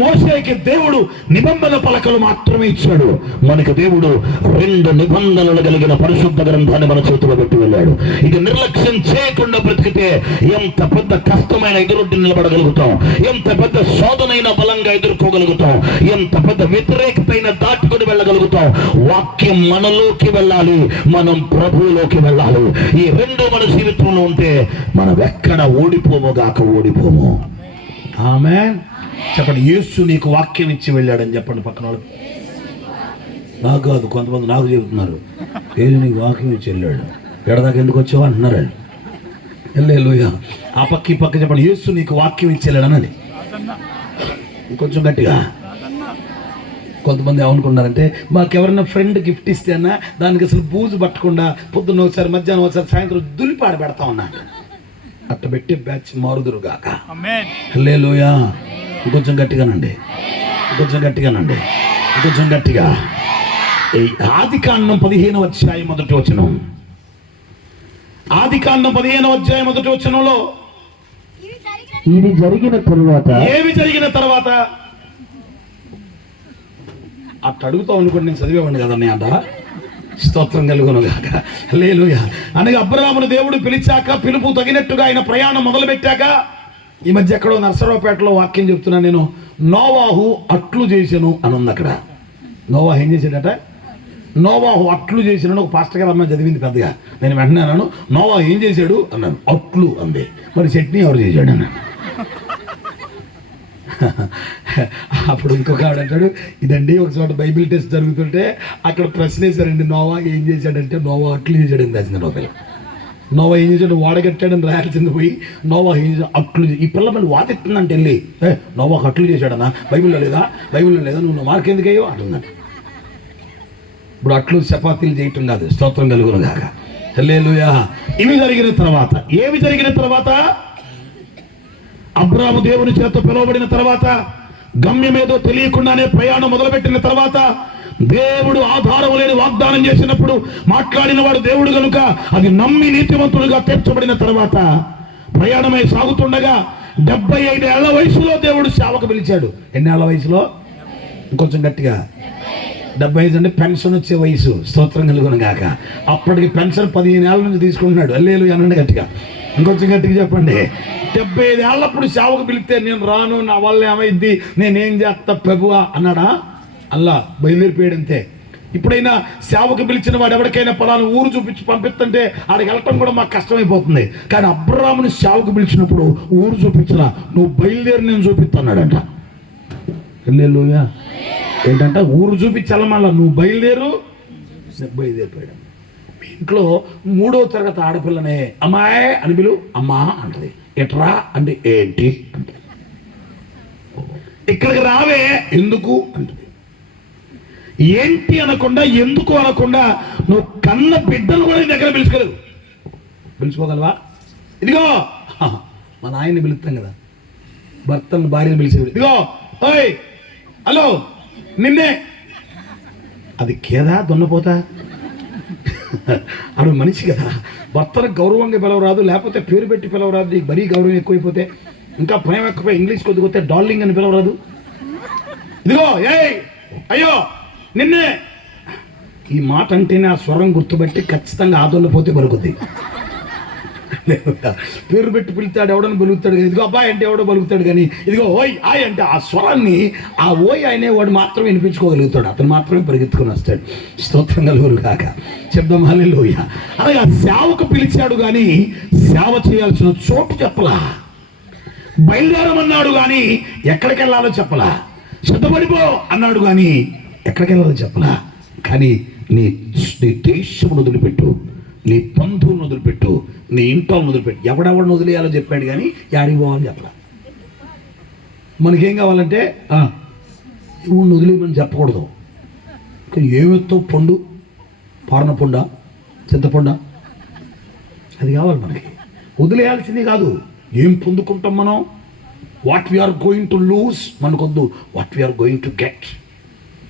మోషేకి దేవుడు నిబంధన పలకలు మాత్రమే ఇచ్చాడు. మనకు దేవుడు 2 నిబంధనలు కలిగిన పరిశుద్ధ గ్రంథాన్ని మన చేతిలో పెట్టి వెళ్ళాడు. ఇది నిర్లక్ష్యం చేయకుండా బ్రతికితే ఎంత పెద్ద కష్టమైన ఎదురొడ్డి నిలబడగలుగుతాం, ఎంత పెద్ద శోధనైన బలంగా ఎదుర్కోగలుగుతాం, ఎంత పెద్ద వ్యతిరేకతైన దాటుకుని వెళ్ళగలుగుతాం. వాక్యం మనలోకి వెళ్ళాలి, మనం ప్రభువులోకి వెళ్ళాలి. ఈ 2 మన జీవితంలో ఉంటే మనం ఎక్కడ ఓడిపోము. ఆమేన్ చెప్పండి. యేసు నీకు వాక్యం ఇచ్చి వెళ్ళాడని చెప్పండి పక్కన వాళ్ళు. నాకు కాదు, కొంతమంది నాకు చెబుతున్నారు, యేసు నీకు వాక్యం ఇచ్చి వెళ్ళాడు, ఎడదాకా ఎందుకు వచ్చావు అంటున్నారు వాళ్ళు. హల్లెలూయా. ఆ పక్క ఈ పక్క చెప్పండి, యేసు నీకు వాక్యం ఇచ్చి వెళ్ళాడనని ఇంకొంచెం గట్టిగా. కొంతమంది ఏమనుకున్నారంటే, మాకెవరైనా ఫ్రెండ్ గిఫ్ట్ ఇస్తే అన్నా దానికి అసలు బూజు పట్టకుండా పొద్దున్న ఒకసారి, మధ్యాహ్నం ఒకసారి, సాయంత్రం దులిపాడ పెడతా ఉన్నా. అట్ట పెట్టే బ్యాచ్ మారుదురు గాక. హల్లెలూయా. ఇంకొంచెం గట్టిగానండి, ఇంకొంచెం గట్టిగానండి, ఇంకొంచెం గట్టిగా. ఆదికాండం 15వ అధ్యాయం 1వ వచనం. ఆదికాండం 15వ అధ్యాయం 1వ వచనంలో ఇది జరిగిన తరువాత, ఏమి జరిగిన తర్వాత అట్ట అడుగుతావు అనుకోండి, నేను చదివేవాడిని కదండి అంట. స్తోత్రం కలుగును గాక. హల్లెలూయా. అనగా అబ్రాహామును దేవుడు పిలిచాక, పిలుపు తగినట్టుగా ఆయన ప్రయాణం మొదలు పెట్టాక, ఈ మధ్య ఎక్కడో నర్సరావుపేటలో వాక్యం చెప్తున్నాను నేను, నోవాహు అట్లు చేశాను అని ఉంది అక్కడ. నోవాహు ఏం చేశాడట? నోవాహు అట్లు చేసినాను. ఒక పాస్టర్ గారు అమ్మాయి చదివింది పెద్దగా. నేను వెంటనే అన్నాను, నోవాహు ఏం చేశాడు అన్నాను. అట్లు అంది. మరి చట్నీ ఎవరు చేశాడు అన్నాను. అప్పుడు ఇంకొక ఆవిడ అంటాడు, ఇదండి ఒక చోట బైబిల్ టెస్ట్ జరుగుతుంటే అక్కడ ప్రశ్న వేశారండి, నోవా ఏం చేశాడంటే, నోవా అట్లు చేశాడని రాసింది లోపల. నోవా ఏం చేశాడు, వాడగట్టాడని రాయాల్సింది పోయి నోవా ఏం చేశాడు అట్లు. ఈ పిల్ల మళ్ళీ వాదిస్తుందంటే వెళ్ళి, నోవా అట్లు చేశాడన్నా, బైబిల్లో లేదా, బైబిల్లో లేదా, నువ్వు మార్క్ ఎందుకు అయ్యో అంటున్నాడు. ఇప్పుడు అట్లు చపాతీలు చేయటం కాదు. స్తోత్రం కలుగును గాక. హల్లెలూయా. ఇవి జరిగిన తర్వాత, ఏమి జరిగిన తర్వాత, అబ్రాహాము దేవుని చేత పిలువబడిన తర్వాత, గమ్యమేదో తెలియకుండానే ప్రయాణం మొదలుపెట్టిన తర్వాత, దేవుడు ఆధారం లేని వాగ్దానం చేసినప్పుడు మాట్లాడిన వాడు దేవుడు కనుక అది నమ్మి నీతివంతుడుగా తీర్చబడిన తర్వాత, ప్రయాణమై సాగుతుండగా 75 ఏళ్ల వయసులో దేవుడు సేవకు పిలిచాడు. ఎన్ని ఏళ్ల వయసులో? ఇంకొంచెం గట్టిగా. 75 అంటే పెన్షన్ వచ్చే వయసు. స్తోత్రం కలుగును గాక. అప్పటికి పెన్షన్ 15 ఏళ్ల నుంచి తీసుకుంటున్నాడు. హల్లెలూయా అనండి గట్టిగా. ఇంకొంచెం గట్టిగా చెప్పండి. 75 ఏళ్ళప్పుడు సేవకు పిలిస్తే నేను రాను, నా వల్ల ఏమైంది, నేనేం చేస్తా ప్రభువా అన్నాడా? అల్లా బయలుదేరిపోయాడు అంతే. ఇప్పుడైనా సేవకు పిలిచిన వాడు ఎవరికైనా పలానా ఊరు చూపించి పంపిస్తుంటే ఆడికి వెళ్ళటం కూడా మాకు కష్టమైపోతుంది. కానీ అబ్రాహాముని సేవకు పిలిచినప్పుడు ఊరు చూపించరా, నువ్వు బయలుదేరి నేను చూపిస్తున్నాడంట. హల్లెలూయా. ఏంటంట? ఊరు చూపించాల, మళ్ళా నువ్వు బయలుదేరు. బయలుదేరిపోయాడు. మీ ఇంట్లో 3వ తరగతి ఆడపిల్లనే అమ్మాయి అని పిలు, అమ్మా అంటది. ఎట్రా అంటే ఏంటి అంటే, ఇక్కడికి రావే ఎందుకు అంటది. ఏంటి అనకుండా, ఎందుకు అనకుండా నువ్వు కన్న బిడ్డను కూడా నీ దగ్గర పిలుచుకోగలవా? ఇదిగో మా నాయన్ని పిలుస్తాం కదా, భర్తను భార్యను పిలిచేది. ఇదిగో ఓయ్ హలో నిన్నే. అది కేదా దున్నపోతా? అడు మనిషి కదా. భర్తను గౌరవంగా పిలవరాదు, లేకపోతే పేరు పెట్టి పిలవరాదు. నీకు మరీ గౌరవం ఎక్కువైపోతే, ఇంకా ప్రేమ ఎక్కువై ఇంగ్లీష్ కొద్దిపోతే డార్లింగ్ అని పిలవరాదు. ఇదిగో ఏయ్ అయ్యో నిన్నే. ఈ మాట అంటేనే ఆ స్వరం గుర్తుపెట్టి ఖచ్చితంగా ఆదోళ్ళపోతే బలుకుద్ది. పేరు పెట్టి పిలుతాడు, ఎవడని బలుగుతాడు కానీ, ఇదిగో అబ్బాయి అంటే ఎవడో బలుగుతాడు కానీ, ఇదిగో ఓయ్ ఆయ్ అంటే ఆ స్వరాన్ని, ఆ ఓయ్ అనేవాడు మాత్రమే వినిపించుకోగలుగుతాడు. అతను మాత్రమే పరిగెత్తుకుని వస్తాడు. స్తోత్రం కలుగును కాక. చెప్దాం హల్లెలూయా. అలాగే ఆ సేవకు పిలిచాడు కానీ సేవ చేయాల్సిన చోటు చెప్పలా. బయలుదేరమన్నాడు కానీ ఎక్కడికి వెళ్ళాలో చెప్పలా. సిద్ధపడిపో అన్నాడు కానీ ఎక్కడికి వెళ్ళాలో చెప్పలా. కానీ నీ దేశమును వదిలిపెట్టు, నీ బంధువులను వదిలిపెట్టు, నీ ఇంట్లో వదిలిపెట్టు. ఎవడెవడిని వదిలేయాలో చెప్పాడు కానీ యాడికి పోవాలని చెప్పలా. మనకేం కావాలంటే ఎవరిని వదిలేయమని చెప్పకూడదు. కానీ ఏమెత్తో పండు, పారన పొండా, చింతపొండా, అది కావాలి మనకి. వదిలేయాల్సింది కాదు, ఏం పొందుకుంటాం మనం. What we are going to lose మనకొద్దు, what we are going to get.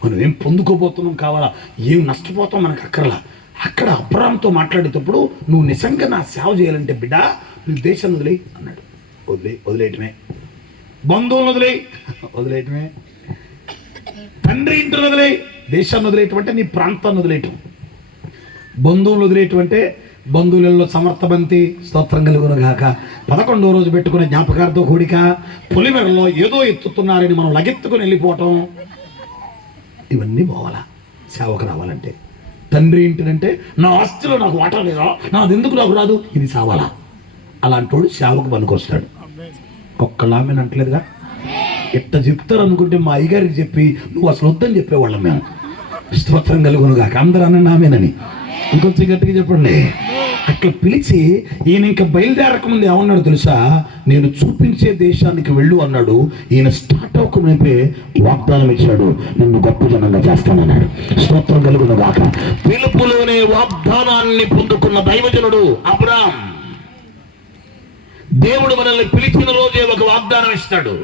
మనం ఏం పొందుకోబోతున్నాం కావాలా, ఏం నష్టపోతాం మనకు అక్కర్లా. అక్కడ అబ్రాహాముతో మాట్లాడేటప్పుడు నువ్వు నిజంగా నా సేవ చేయాలంటే బిడ్డ నువ్వు దేశాన్ని వదిలేయి అన్నాడు. వదిలేయటమే. బంధువులను వదిలేయటమే. తండ్రి ఇంటిని వదిలేయి. దేశాన్ని వదిలేయటం అంటే నీ ప్రాంతాన్ని వదిలేయటం. బంధువులు వదిలేయటం అంటే బంధువులలో సమర్థబంతి. స్తోత్రం కలుగును గాక. 11వ రోజు పెట్టుకునే జ్ఞాపకార్థ కూడిక, పొలిమెరలో ఏదో ఎత్తుతున్నారని మనం లగెత్తుకుని వెళ్ళిపోవటం, ఇవన్నీ పోవాలా సేవకు రావాలంటే. తండ్రి ఇంటినంటే నా ఆస్తిలో నాకు వాటా లేదా, నాది ఎందుకు నాకు రాదు, ఇది సావాలా. అలాంటి వాడు సేవకు పనికొస్తాడు. ఒక్కలామేని అంటలేదుగా. ఎట్ట చెప్తారు అనుకుంటే మా అయ్యగారికి చెప్పి నువ్వు అసలు వద్దని చెప్పేవాళ్ళం మేము. స్తోత్రం కలుగును గాక. అందరూ అనండి ఆమేనని. ఇంకొంచెం గట్టిగా చెప్పండి. అట్లా పిలిచి ఈయన ఇంకా బయలుదేరక ముందు ఏమన్నాడు తెలుసా? నేను చూపించే దేశానికి వెళ్ళు అన్నాడు. ఈయన స్టార్ట్ అవ్వకముందే వాగ్దానం ఇచ్చాడు, నిన్ను గొప్ప జనంగా చేస్తానన్నాడు. స్తోత్రం కలుగును గాక. పిలుపులోనే వాగ్దానాన్ని పొందుకున్న దైవజనుడు అబ్రాహాం. దేవుడు మనల్ని పిలిచిన రోజే ఒక వాగ్దానం ఇస్తాడు.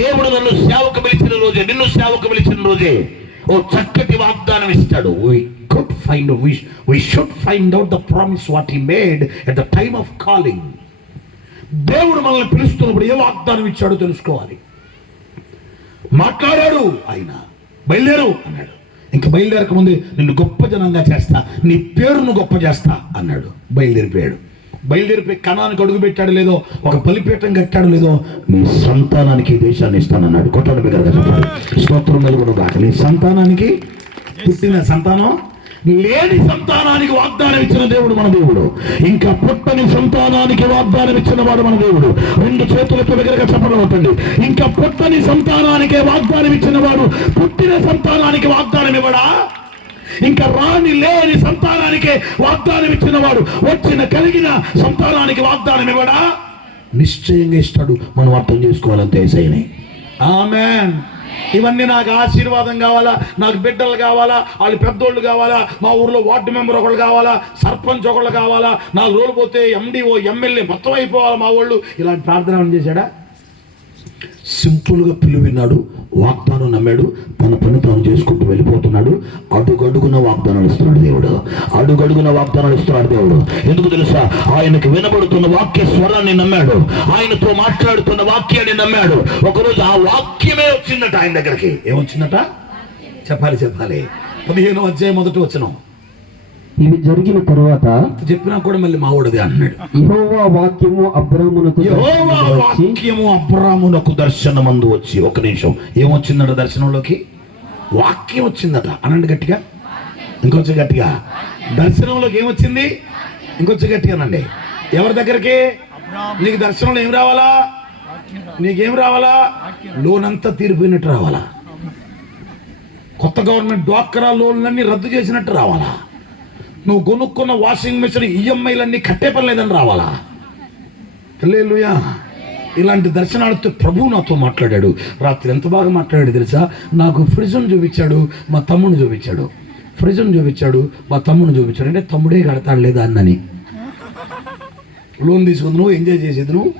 దేవుడు నన్ను సేవకు పిలిచిన రోజే, నిన్ను సేవకు పిలిచిన రోజే ఓ చక్కటి వాగ్దానం ఇస్తాడు. We should find out the promise what he made at the time of calling. దేవుడు మనల్ని పిలుస్తున్నప్పుడు ఏ వాగ్దానం ఇచ్చాడో తెలుసుకోవాలి. మాట్లాడాడు ఆయన, బయలుదేరు అన్నాడు. ఇంకా బయలుదేరక ముందు నిన్ను గొప్ప జనంగా చేస్తా, నీ పేరును గొప్ప చేస్తా అన్నాడు. బయలుదేరిపోయాడు. బయలుదేరిపోయి కనానికి అడుగు పెట్టాడు లేదో, ఒక బలిపీఠం కట్టాడు లేదో, నీ సంతానానికి ఈ దేశాన్ని ఇస్తానన్నాడు. కొట్టాడు బిగ్గరగా చెప్పాడు. స్తోత్రం కలుగును గాక. నీ సంతానానికి, పుట్టిన సంతానం లేని సంతానానికి వాగ్దానం ఇచ్చిన దేవుడు మన దేవుడు. ఇంకా పుట్టని సంతానానికి వాగ్దానం ఇచ్చిన వాడు మన దేవుడు. 2 చేతులతో దగ్గరగా చెప్పడం అవుతుంది. ఇంకా పుట్టని సంతానానికే వాగ్దానం ఇచ్చిన వాడు పుట్టిన సంతానానికి వాగ్దానం ఇవ్వడా? ఇంకా రాని లేని సంతానానికే వాగ్దానం ఇచ్చిన వాడు వచ్చిన కలిగిన సంతానానికి వాగ్దానం ఇవ్వడా? నిశ్చయంగా ఇస్తాడు. మనం అర్థం చేసుకోవాలంతే. యేసయ్యనే. ఆమేన్. ఇవన్నీ నాకు ఆశీర్వాదం కావాలా, నాకు బిడ్డలు కావాలా, వాళ్ళు పెద్దోళ్ళు కావాలా, మా ఊర్లో వార్డు మెంబర్ ఒకళ్ళు కావాలా, సర్పంచ్ ఒకళ్ళు కావాలా, 4 రోజులు పోతే ఎండిఓ ఎమ్మెల్యే మొత్తం అయిపోవాలి మా వాళ్ళు. ఇలాంటి ప్రార్థన చేశాడా? సింపుల్గా పిలువిన్నాడు, వాగ్దానం నమ్మాడు, తన పని తాను చేసుకుంటూ వెళ్ళిపోతున్నాడు. అడుగడుగున వాగ్దానాలు ఇస్తున్నాడు దేవుడు, అడుగడుగున వాగ్దానాలు ఇస్తున్నాడు దేవుడు. ఎందుకు తెలుసా? ఆయనకు వినబడుతున్న వాక్య స్వరాన్ని నమ్మాడు, ఆయనతో మాట్లాడుతున్న వాక్యాన్ని నమ్మాడు. ఒకరోజు ఆ వాక్యమే వచ్చిందట ఆయన దగ్గరికి. ఏమొచ్చిందట? చెప్పాలి 15వ అధ్యాయం 1వ వచనం. ఇవి జరిగిన తరువాత చెప్పినా కూడా మళ్ళీ మావాడిది అన్నాడు. యెహోవా వాక్యము అబ్రామునకు దర్శనమందు వచ్చి. ఒక నిమిషం, ఏమొచ్చిందట దర్శనంలోకి? వాక్యం వచ్చిందట. అనండి గట్టిగా, ఇంకొంచెం గట్టిగా. దర్శనంలోకి ఏమొచ్చింది? ఇంకొంచెం గట్టిగా అనండి. ఎవరి దగ్గరికి? నీకు దర్శనంలో ఏం రావాలా? నీకేం రావాలా? లోన్ అంతా తీరిపోయినట్టు రావాలా? కొత్త గవర్నమెంట్ డ్వాక్రా లోన్లన్నీ రద్దు చేసినట్టు రావాలా? నువ్వు కొనుక్కున్న వాషింగ్ మెషిన్ ఈఎంఐలన్నీ కట్టే పని లేదని రావాలా? హల్లెలూయా. ఇలాంటి దర్శనాలతో ప్రభువు నాతో మాట్లాడాడు. రాత్రి ఎంత బాగా మాట్లాడాడు తెలుసా? నాకు ఫ్రిడ్జ్ను చూపించాడు, మా తమ్ముడిని చూపించాడు. ఫ్రిడ్జ్ను చూపించాడు, మా తమ్ముడిని చూపించాడు. అంటే తమ్ముడే కడతాడు లేదా అన్నని. లోన్ తీసుకుంది నువ్వు, ఎంజాయ్ చేసేది నువ్వు.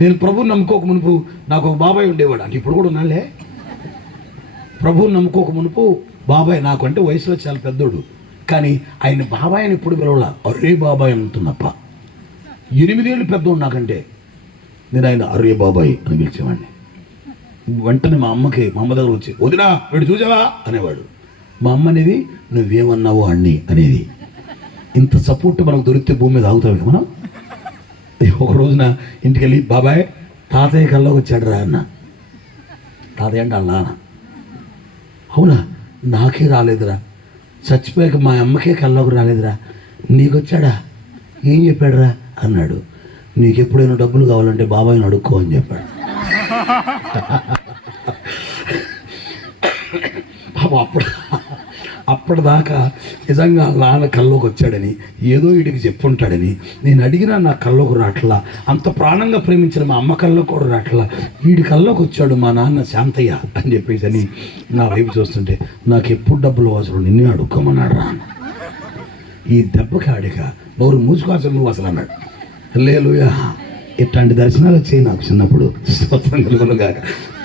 నేను ప్రభువుని నమ్ముకోక మునుపు నాకు ఒక బాబాయ్ ఉండేవాడు. అంటే ఇప్పుడు కూడా ఉన్నాళ్ళే. ప్రభువుని నమ్ముకోక మునుపు బాబాయ్, నాకు అంటే వయసులో చాలా పెద్దోడు, కానీ ఆయన బాబాయ్ అని ఇప్పుడు పిలవాల, అరే బాబాయ్ అంటున్నప్ప. 8 ఏళ్ళు పెద్దోడు నాకంటే. నేను ఆయన అరే బాబాయ్ అని పిలిచేవాడిని. వెంటనే మా అమ్మ దగ్గర వచ్చి, వదినా వీడు చూసావా అనేవాడు. మా అమ్మ అనేది నువ్వేమన్నావో అన్ని అనేది. ఇంత సపోర్ట్ మనకు దొరికితే భూమి మీద ఆగుతావు మనం. ఒక రోజున ఇంటికి వెళ్ళి, బాబాయ్ తాతయ్య కల్లోకి వచ్చాడు రా అన్న. తాతయ్య అంటే వాళ్ళ నాన్న. అవునా? నాకే రాలేదురా, చచ్చిపోయాక మా అమ్మకే కల్లోకి రాలేదురా, నీకొచ్చాడా? ఏం చెప్పాడురా అన్నాడు. నీకు ఎప్పుడైనా డబ్బులు కావాలంటే బాబాయ్ని అడుక్కో అని చెప్పాడు. అప్పటిదాకా నిజంగా నాన్న కల్లోకి వచ్చాడని, ఏదో వీడికి చెప్పుంటాడని నేను అడిగినా నా కల్లోకి రాట్లా. అంత ప్రాణంగా ప్రేమించిన మా అమ్మ కల్లో కూడా రాట్లా. వీడి కల్లోకి వచ్చాడు మా నాన్న శాంతయ్య అని చెప్పేసి అని నా వైపు చూస్తుంటే, నాకు ఎప్పుడు డబ్బులు అవసరం, నిన్నే అడుక్కోమన్నాడు రా. ఈ దెబ్బకి ఆడిక నోరు మూసుకోవాల్సిన నువ్వు అసలు అన్నాడు. హల్లెలూయా. ఇట్లాంటి దర్శనాలు వచ్చాయి నాకు చిన్నప్పుడు. స్తోత్రం కలుగునుగాక.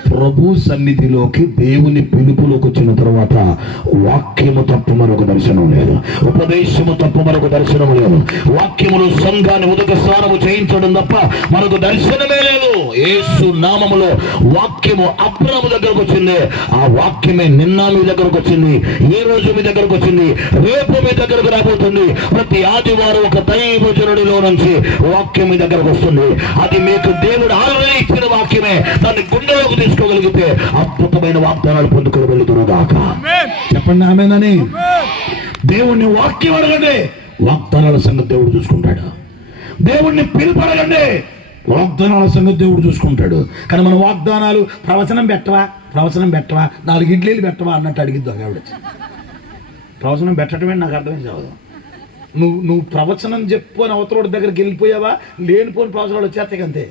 ప్రభు సన్నిధిలోకి, దేవుని పిలుపులోకి వచ్చిన తర్వాత వాక్యము తప్ప మరొక దర్శనం లేదు, ఉపదేశము తప్ప మరొక దర్శనం లేదు. వాక్యములు సంఘాన్ని ఉదక స్నానము చేయించడం తప్ప మరొక దర్శనమే లేదు. యేసు నామములో వాక్యము అబ్రాము దగ్గరకు వచ్చింది. ఆ వాక్యమే నిన్న మీ దగ్గరకు వచ్చింది, ఏ రోజు మీ దగ్గరకు వచ్చింది, రేపు మీ దగ్గరకు రాబోతుంది. ప్రతి ఆదివారం ఒక దైవజనుడిలో నుంచి వాక్యం మీ దగ్గరకు వస్తుంది. అది మీకు దేవుడు ఆల్రెడీ ఇచ్చిన వాక్యమే. దాన్ని గుండెలోకి తీసుకోగలిగితే అద్భుతమైన వాగ్దానాలు పొందుకొని వెళుతురుగాక. చెప్పండి ఆమేనని. దేవుణ్ణి వాక్యం అడగండి, వాగ్దానాల సంగతి దేవుడు చూసుకుంటాడు. దేవుణ్ణి పిలుపడగండి, వాగ్దానాల సంగతి దేవుడు చూసుకుంటాడు. కానీ మన వాగ్దానాలు ప్రవచనం పెట్టవా, 4 ఇడ్లీలు పెట్టవా అన్నట్టు అడిగిద్దు ఆవిడ. ప్రవచనం పెట్టడమే నాకు అర్థమైంది కాదు. నువ్వు ప్రవచనం చెప్పుకొని అవతలోడి దగ్గరికి వెళ్ళిపోయావా, లేనిపోని ప్రవచనాలు వచ్చేస్తాయి అంతే.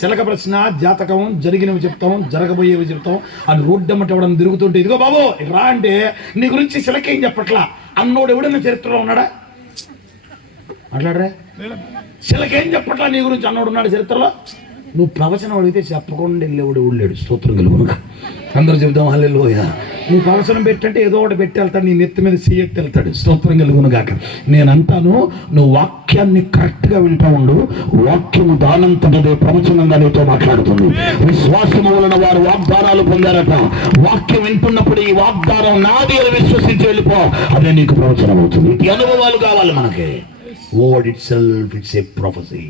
చిలక ప్రశ్న, జాతకం, జరిగినవి చెప్తాం, జరగబోయేవి చెప్తాం అని రోడ్డమ్మట ఎవడన్నా తిరుగుతుంటే, ఇదిగో బాబు రా అంటే నీ గురించి చిలక ఏం చెప్పట్లా అన్నోడు ఎవడన్నా చరిత్రలో ఉన్నాడా? మాట్లాడరా? చిలక ఏం చెప్పట్లా నీ గురించి అన్నోడు ఉన్నాడు చరిత్రలో? నువ్వు ప్రవచనం అడిగితే చెప్పకుండా వెళ్ళేవాడు ఊళ్ళేడు. స్తోత్రం కలుగునుగా. అందరూ చెబుతాం హల్లెలూయా. నువ్వు ప్రవచనం పెట్టంటే ఏదో ఒకటి పెట్టి వెళ్తాడు, నీ నెత్తి మీద సీఎట్టి వెళ్తాడు. స్తోత్రం కలుగునుగాక. నేను అంటాను, నువ్వు వాక్యాన్ని కరెక్ట్గా వింటా ఉండు. వాక్యము దానంతటదే ప్రవచనంగా నీతో మాట్లాడుతుంది. విశ్వాసము వలన వారు వాగ్దానాలు పొందారట. వాక్యం వింటున్నప్పుడు ఈ వాగ్దానం నాది అని విశ్వసించి వెళ్ళిపో, అదే నీకు ప్రవచనం అవుతుంది. ఈ అనుభవాలు కావాలి మనకి. Word it self it's a ప్రొఫెసీ.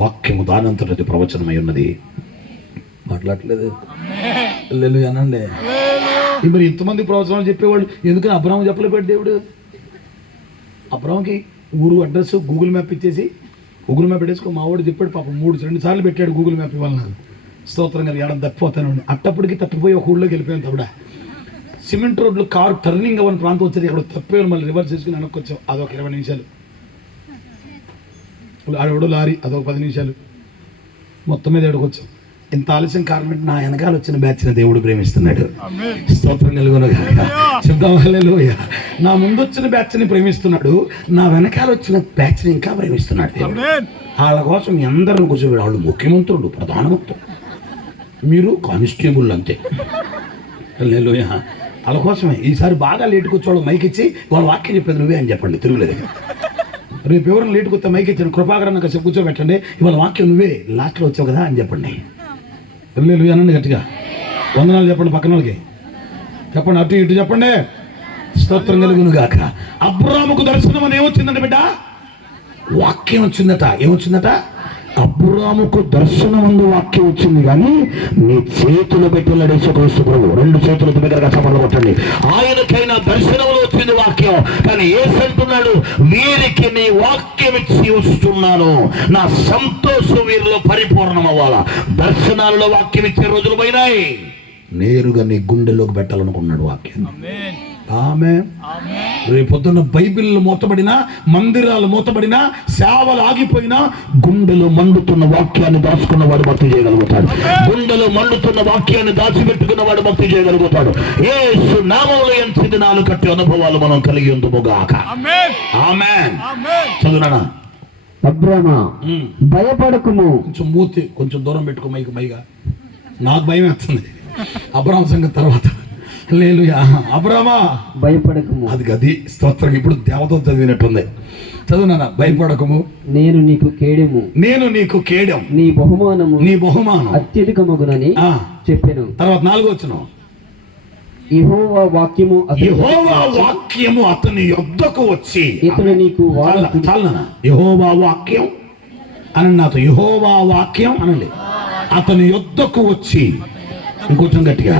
వాక్యము దానంతటది ప్రవచనమై ఉన్నది. మాట్లాడలేదు హల్లెలూయా అనండి. మరి ఇంతమంది ప్రవచనాలు చెప్పేవాళ్ళు ఎందుకని అబ్రాహాము చెప్పలేపాడు దేవుడు? అబ్రాహాంకి ఊరు అడ్రస్ గూగుల్ మ్యాప్ ఇచ్చేసి, గూగుల్ మ్యాప్ పెట్టేసుకో మా వాడు చెప్పాడు పాపం 2 సార్లు పెట్టాడు గూగుల్ మ్యాప్ ఇవ్వాలి నాకు. స్తోత్రం కలిగి ఆడ తప్పిపోతాను. అట్టప్పటికి తప్పిపోయి ఒక ఊళ్ళోకి వెళ్ళిపోయాను. తప్పుడా సిమెంట్ రోడ్లు కారు టర్నింగ్ అవ్వని ప్రాంతం వచ్చేది. ఇక్కడ తప్పిపోయాను, మళ్ళీ రివర్స్ చేసుకుని వెనక్కి వచ్చాం. అదొక 20 నిమిషాలు. ఆడెవడో లారీ, అదొక 10 నిమిషాలు. మొత్తం మీద ఎక్కడికొచ్చాం. ఇంత ఆలస్యం కారణం నా వెనకాల వచ్చిన బ్యాచ్ని దేవుడు ప్రేమిస్తున్నాడు. స్తోత్రం కలుగునుగాక. చెప్దాం హల్లెలూయా. నా ముందు వచ్చిన బ్యాచ్ని ప్రేమిస్తున్నాడు, నా వెనకాల వచ్చిన బ్యాచ్ని ఇంకా ప్రేమిస్తున్నాడు దేవుడు. వాళ్ళ కోసం మీ అందరిని కూర్చోబెట్టి, వాళ్ళు ముఖ్యమంత్రులు, ప్రధానమంత్రులు, మీరు కానిస్టేబుల్ అంతే. హల్లెలూయా. వాళ్ళ కోసమే ఈసారి బాగా లేటుకు వచ్చేవాళ్ళు మైక్ ఇచ్చి వాళ్ళ వాక్యం చెప్పేది నువ్వే అని చెప్పండి తిరుగులేదు. రేపు ఎవరైనా లేటుకు వస్తే మైక్ ఇచ్చాను కృపాకరణ కాసేపు కూర్చోబెట్టండి, ఇవాళ వాక్యం నువ్వే లాస్ట్లో వచ్చావు కదా అని చెప్పండి. హల్లెలూయా అనండి గట్టిగా. వందనాలు చెప్పండి పక్కన వాళ్ళకి, చెప్పండి అటు ఇటు చెప్పండి. స్తోత్రం కలుగును గాక. అబ్రాముకు దర్శనం అని ఏమొచ్చిందంట బిడ్డ? వాక్యం వచ్చిందట. ఏమొచ్చిందట? అబ్రాముకు దర్శనమందు వాక్యం వచ్చింది, కానీ నీ చేతులు పెట్టి యేసుక్రీస్తు ప్రభు. రెండు చేతులు దగ్గరగా చమలు కొట్టండి. ఆయనకైనా దర్శనంలో వచ్చింది వాక్యం, కానీ యేసు అంటున్నాడు వీరికి నీ వాక్యం ఇచ్చి వస్తున్నాను, నా సంతోషం వీరిలో పరిపూర్ణం అవ్వాలా. దర్శనాలలో వాక్యం ఇచ్చే రోజులు పోయినాయి, నేరుగా నీ గుండెల్లోకి పెట్టాలనుకున్నాడు వాక్యం. ఆమేన్. రేపొద్దున్న బైబిల్ మూతబడినా, మందిరాలు మూతబడినా, సేవలు ఆగిపోయినా గుండెలో మండుతున్న వాక్యాన్ని దాచుకున్న వాడు భక్తి చేయగలుగుతాడు. గుండెలో మండుతున్న వాక్యాన్ని దాచిపెట్టుకున్న వాడు భక్తి చేయగలుగుతాడు. యేసు నామములో ఎంత దినాలు కట్టి అనుభవాలు మనం కలిగి ఉందుముగాక. ఆమేన్. చదువునా అబ్రామా భయపడకుము. కొంచెం మూతి కొంచెం దూరం పెట్టుకో మైగా, నాకు భయం వేస్తుంది. అబ్రాహం సంగతి తర్వాత. హల్లెలూయా. అబ్రామా భయపడకుము. అది స్తోత్రం. ఇప్పుడు దేవత చదివినట్టుంది. చదువునా. భయపడకము, నేను నీకు కేడెము, నేను నీకు కేడం, నీ బహుమానం అత్యధికమగునని చెప్పాను. తర్వాత 4వ వచనం, యెహోవా వాక్యము అతని యొద్దకు వచ్చి. ఇతడు నీకు చాలనా? యెహోవా వాక్యం అనండి నాతో. యెహోవా వాక్యం అనండి. అతని యొద్దకు వచ్చి. ఇంకొంచెం గట్టిగా.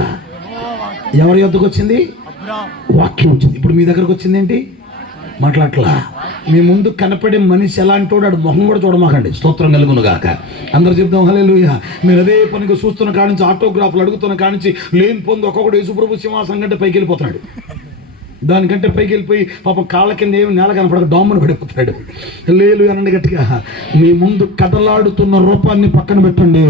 ఎవరి యొద్దకు వచ్చింది? వాక్యం వచ్చింది. ఇప్పుడు మీ దగ్గరకు వచ్చింది ఏంటి? మాట్లాడట్లా. మీ ముందు కనపడే మనిషి ఎలాంటి వాడు, మొహం కూడా చూడమాకండి. స్తోత్రం కలుగును గాక. అందరు చెప్దాం హల్లెలూయా. మీరు అదే పనిగా చూస్తున్న కానించి, ఆటోగ్రాఫ్లు అడుగుతున్న కానించి, లేని పొంది ఒక్కొక్కడు యేసుప్రభు సింహాసనం కంటే పైకి వెళ్ళిపోతున్నాడు. దానికంటే పైకి వెళ్ళిపోయి పాపం కాళ్ళ కింద ఏమి నేల కనపడక డామ్ను పడిపోతాడు. లేదు అనండి గట్టిగా. మీ ముందు కదలాడుతున్న రూపాన్ని పక్కన పెట్టండి,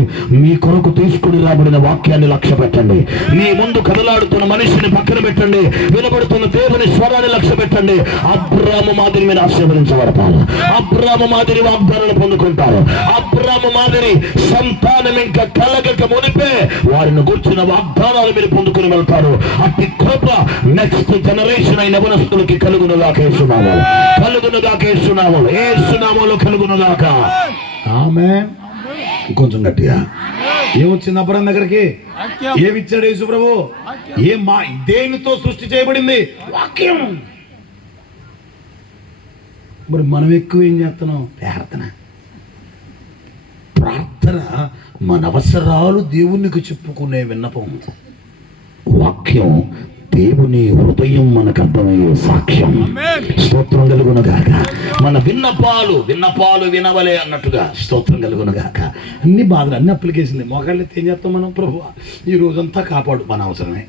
మీ కొరకు తీసుకుని రాబడిన వాక్యాన్ని లక్ష్య పెట్టండి. మీ ముందు కదలాడుతున్న మనిషిని పక్కన పెట్టండి, వినబడుతున్న దేవుని స్వరాన్ని లక్ష్య పెట్టండి. అబ్రాము మాదిరి మీరు ఆశీర్వదించబడతారు. అబ్రాము మాదిరి వాగ్దానాలు పొందుకుంటారు. అబ్రాము మాదిరి సంతానం ఇంకా కలగక మునిపే వారిని గుర్చిన వాగ్దానాలు మీరు పొందుకుని వెళ్తారు. అట్టి కృప నెక్స్ట్ జనరేషన్ అయిన యవనస్తులకి కలుగునుగాక. యేసునామములో కలుగునుగాక. ఆమేన్. కొంచెం గట్టిగా. ఏమొచ్చింది అబ్రాము దగ్గరికి? ఏమిచ్చాడు యేసు ప్రభు? దేనితో సృష్టి చేయబడింది? వాక్యం. మరి మనం ఎక్కువ ఏం చేస్తున్నాం? ప్రార్థన మన అవసరాలు దేవునికి చెప్పుకునే విన్నపం. వాక్యం దేవుని హృదయం మనకు అర్థమయ్యే సాక్ష్యం. స్తోత్రం కలుగును గాక. మన విన్నపాలు వినవలే అన్నట్టుగా. స్తోత్రం కలుగును గాక. అన్ని బాధలు, అన్ని అప్లికేషన్లు మోకాళ్ళు ఏం చేస్తాం మనం? ప్రభువా ఈ రోజంతా కాపాడు. మన అవసరమే.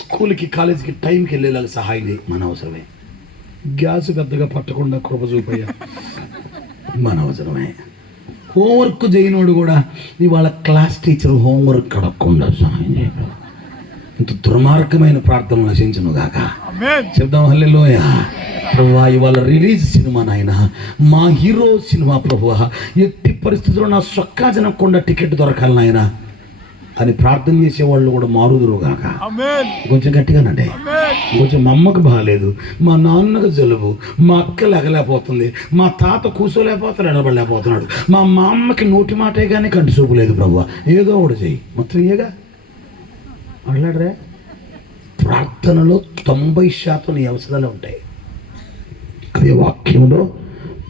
స్కూల్కి కాలేజీకి టైంకి వెళ్ళేలాగా సహాయం చేయి. మన అవసరమే. గ్యాస్ పెద్దగా పట్టకుండా కృప చూపయ్యా. మన అవసరమే. హోంవర్క్ చేయనోడు కూడా ఇవాళ క్లాస్ టీచర్ హోంవర్క్ అడగకుండా సహాయం చేయడం. ఇంత దుర్మార్గమైన ప్రార్థన నశించును గాక. చెప్దాం హల్లెలూయా. ప్రభువా ఇవాళ రిలీజ్ సినిమా నాయన, మా హీరో సినిమా ప్రభువా, ఎట్టి పరిస్థితుల్లో నా సొక్కా జనకుండా టికెట్ దొరకాలి నాయన అని ప్రార్థన చేసేవాళ్ళు కూడా మారుదురు గాక. కొంచెం గట్టిగానండి. కొంచెం మా అమ్మకు బాగాలేదు, మా నాన్నకు జలుబు, మా అక్క లెగలేకపోతుంది, మా తాత కూర్చోలేకపోతున్నాడు, నిలబడలేకపోతున్నాడు, మా అమ్మకి నోటి మాటే కానీ కంటి చూపు లేదు ప్రభువా, ఏదో ఒకటి చెయ్యి. మొత్తం ఏగా మాట్లాడరే. ప్రార్థనలో 90% నీ అవసరాలు ఉంటాయి. అదే వాక్యంలో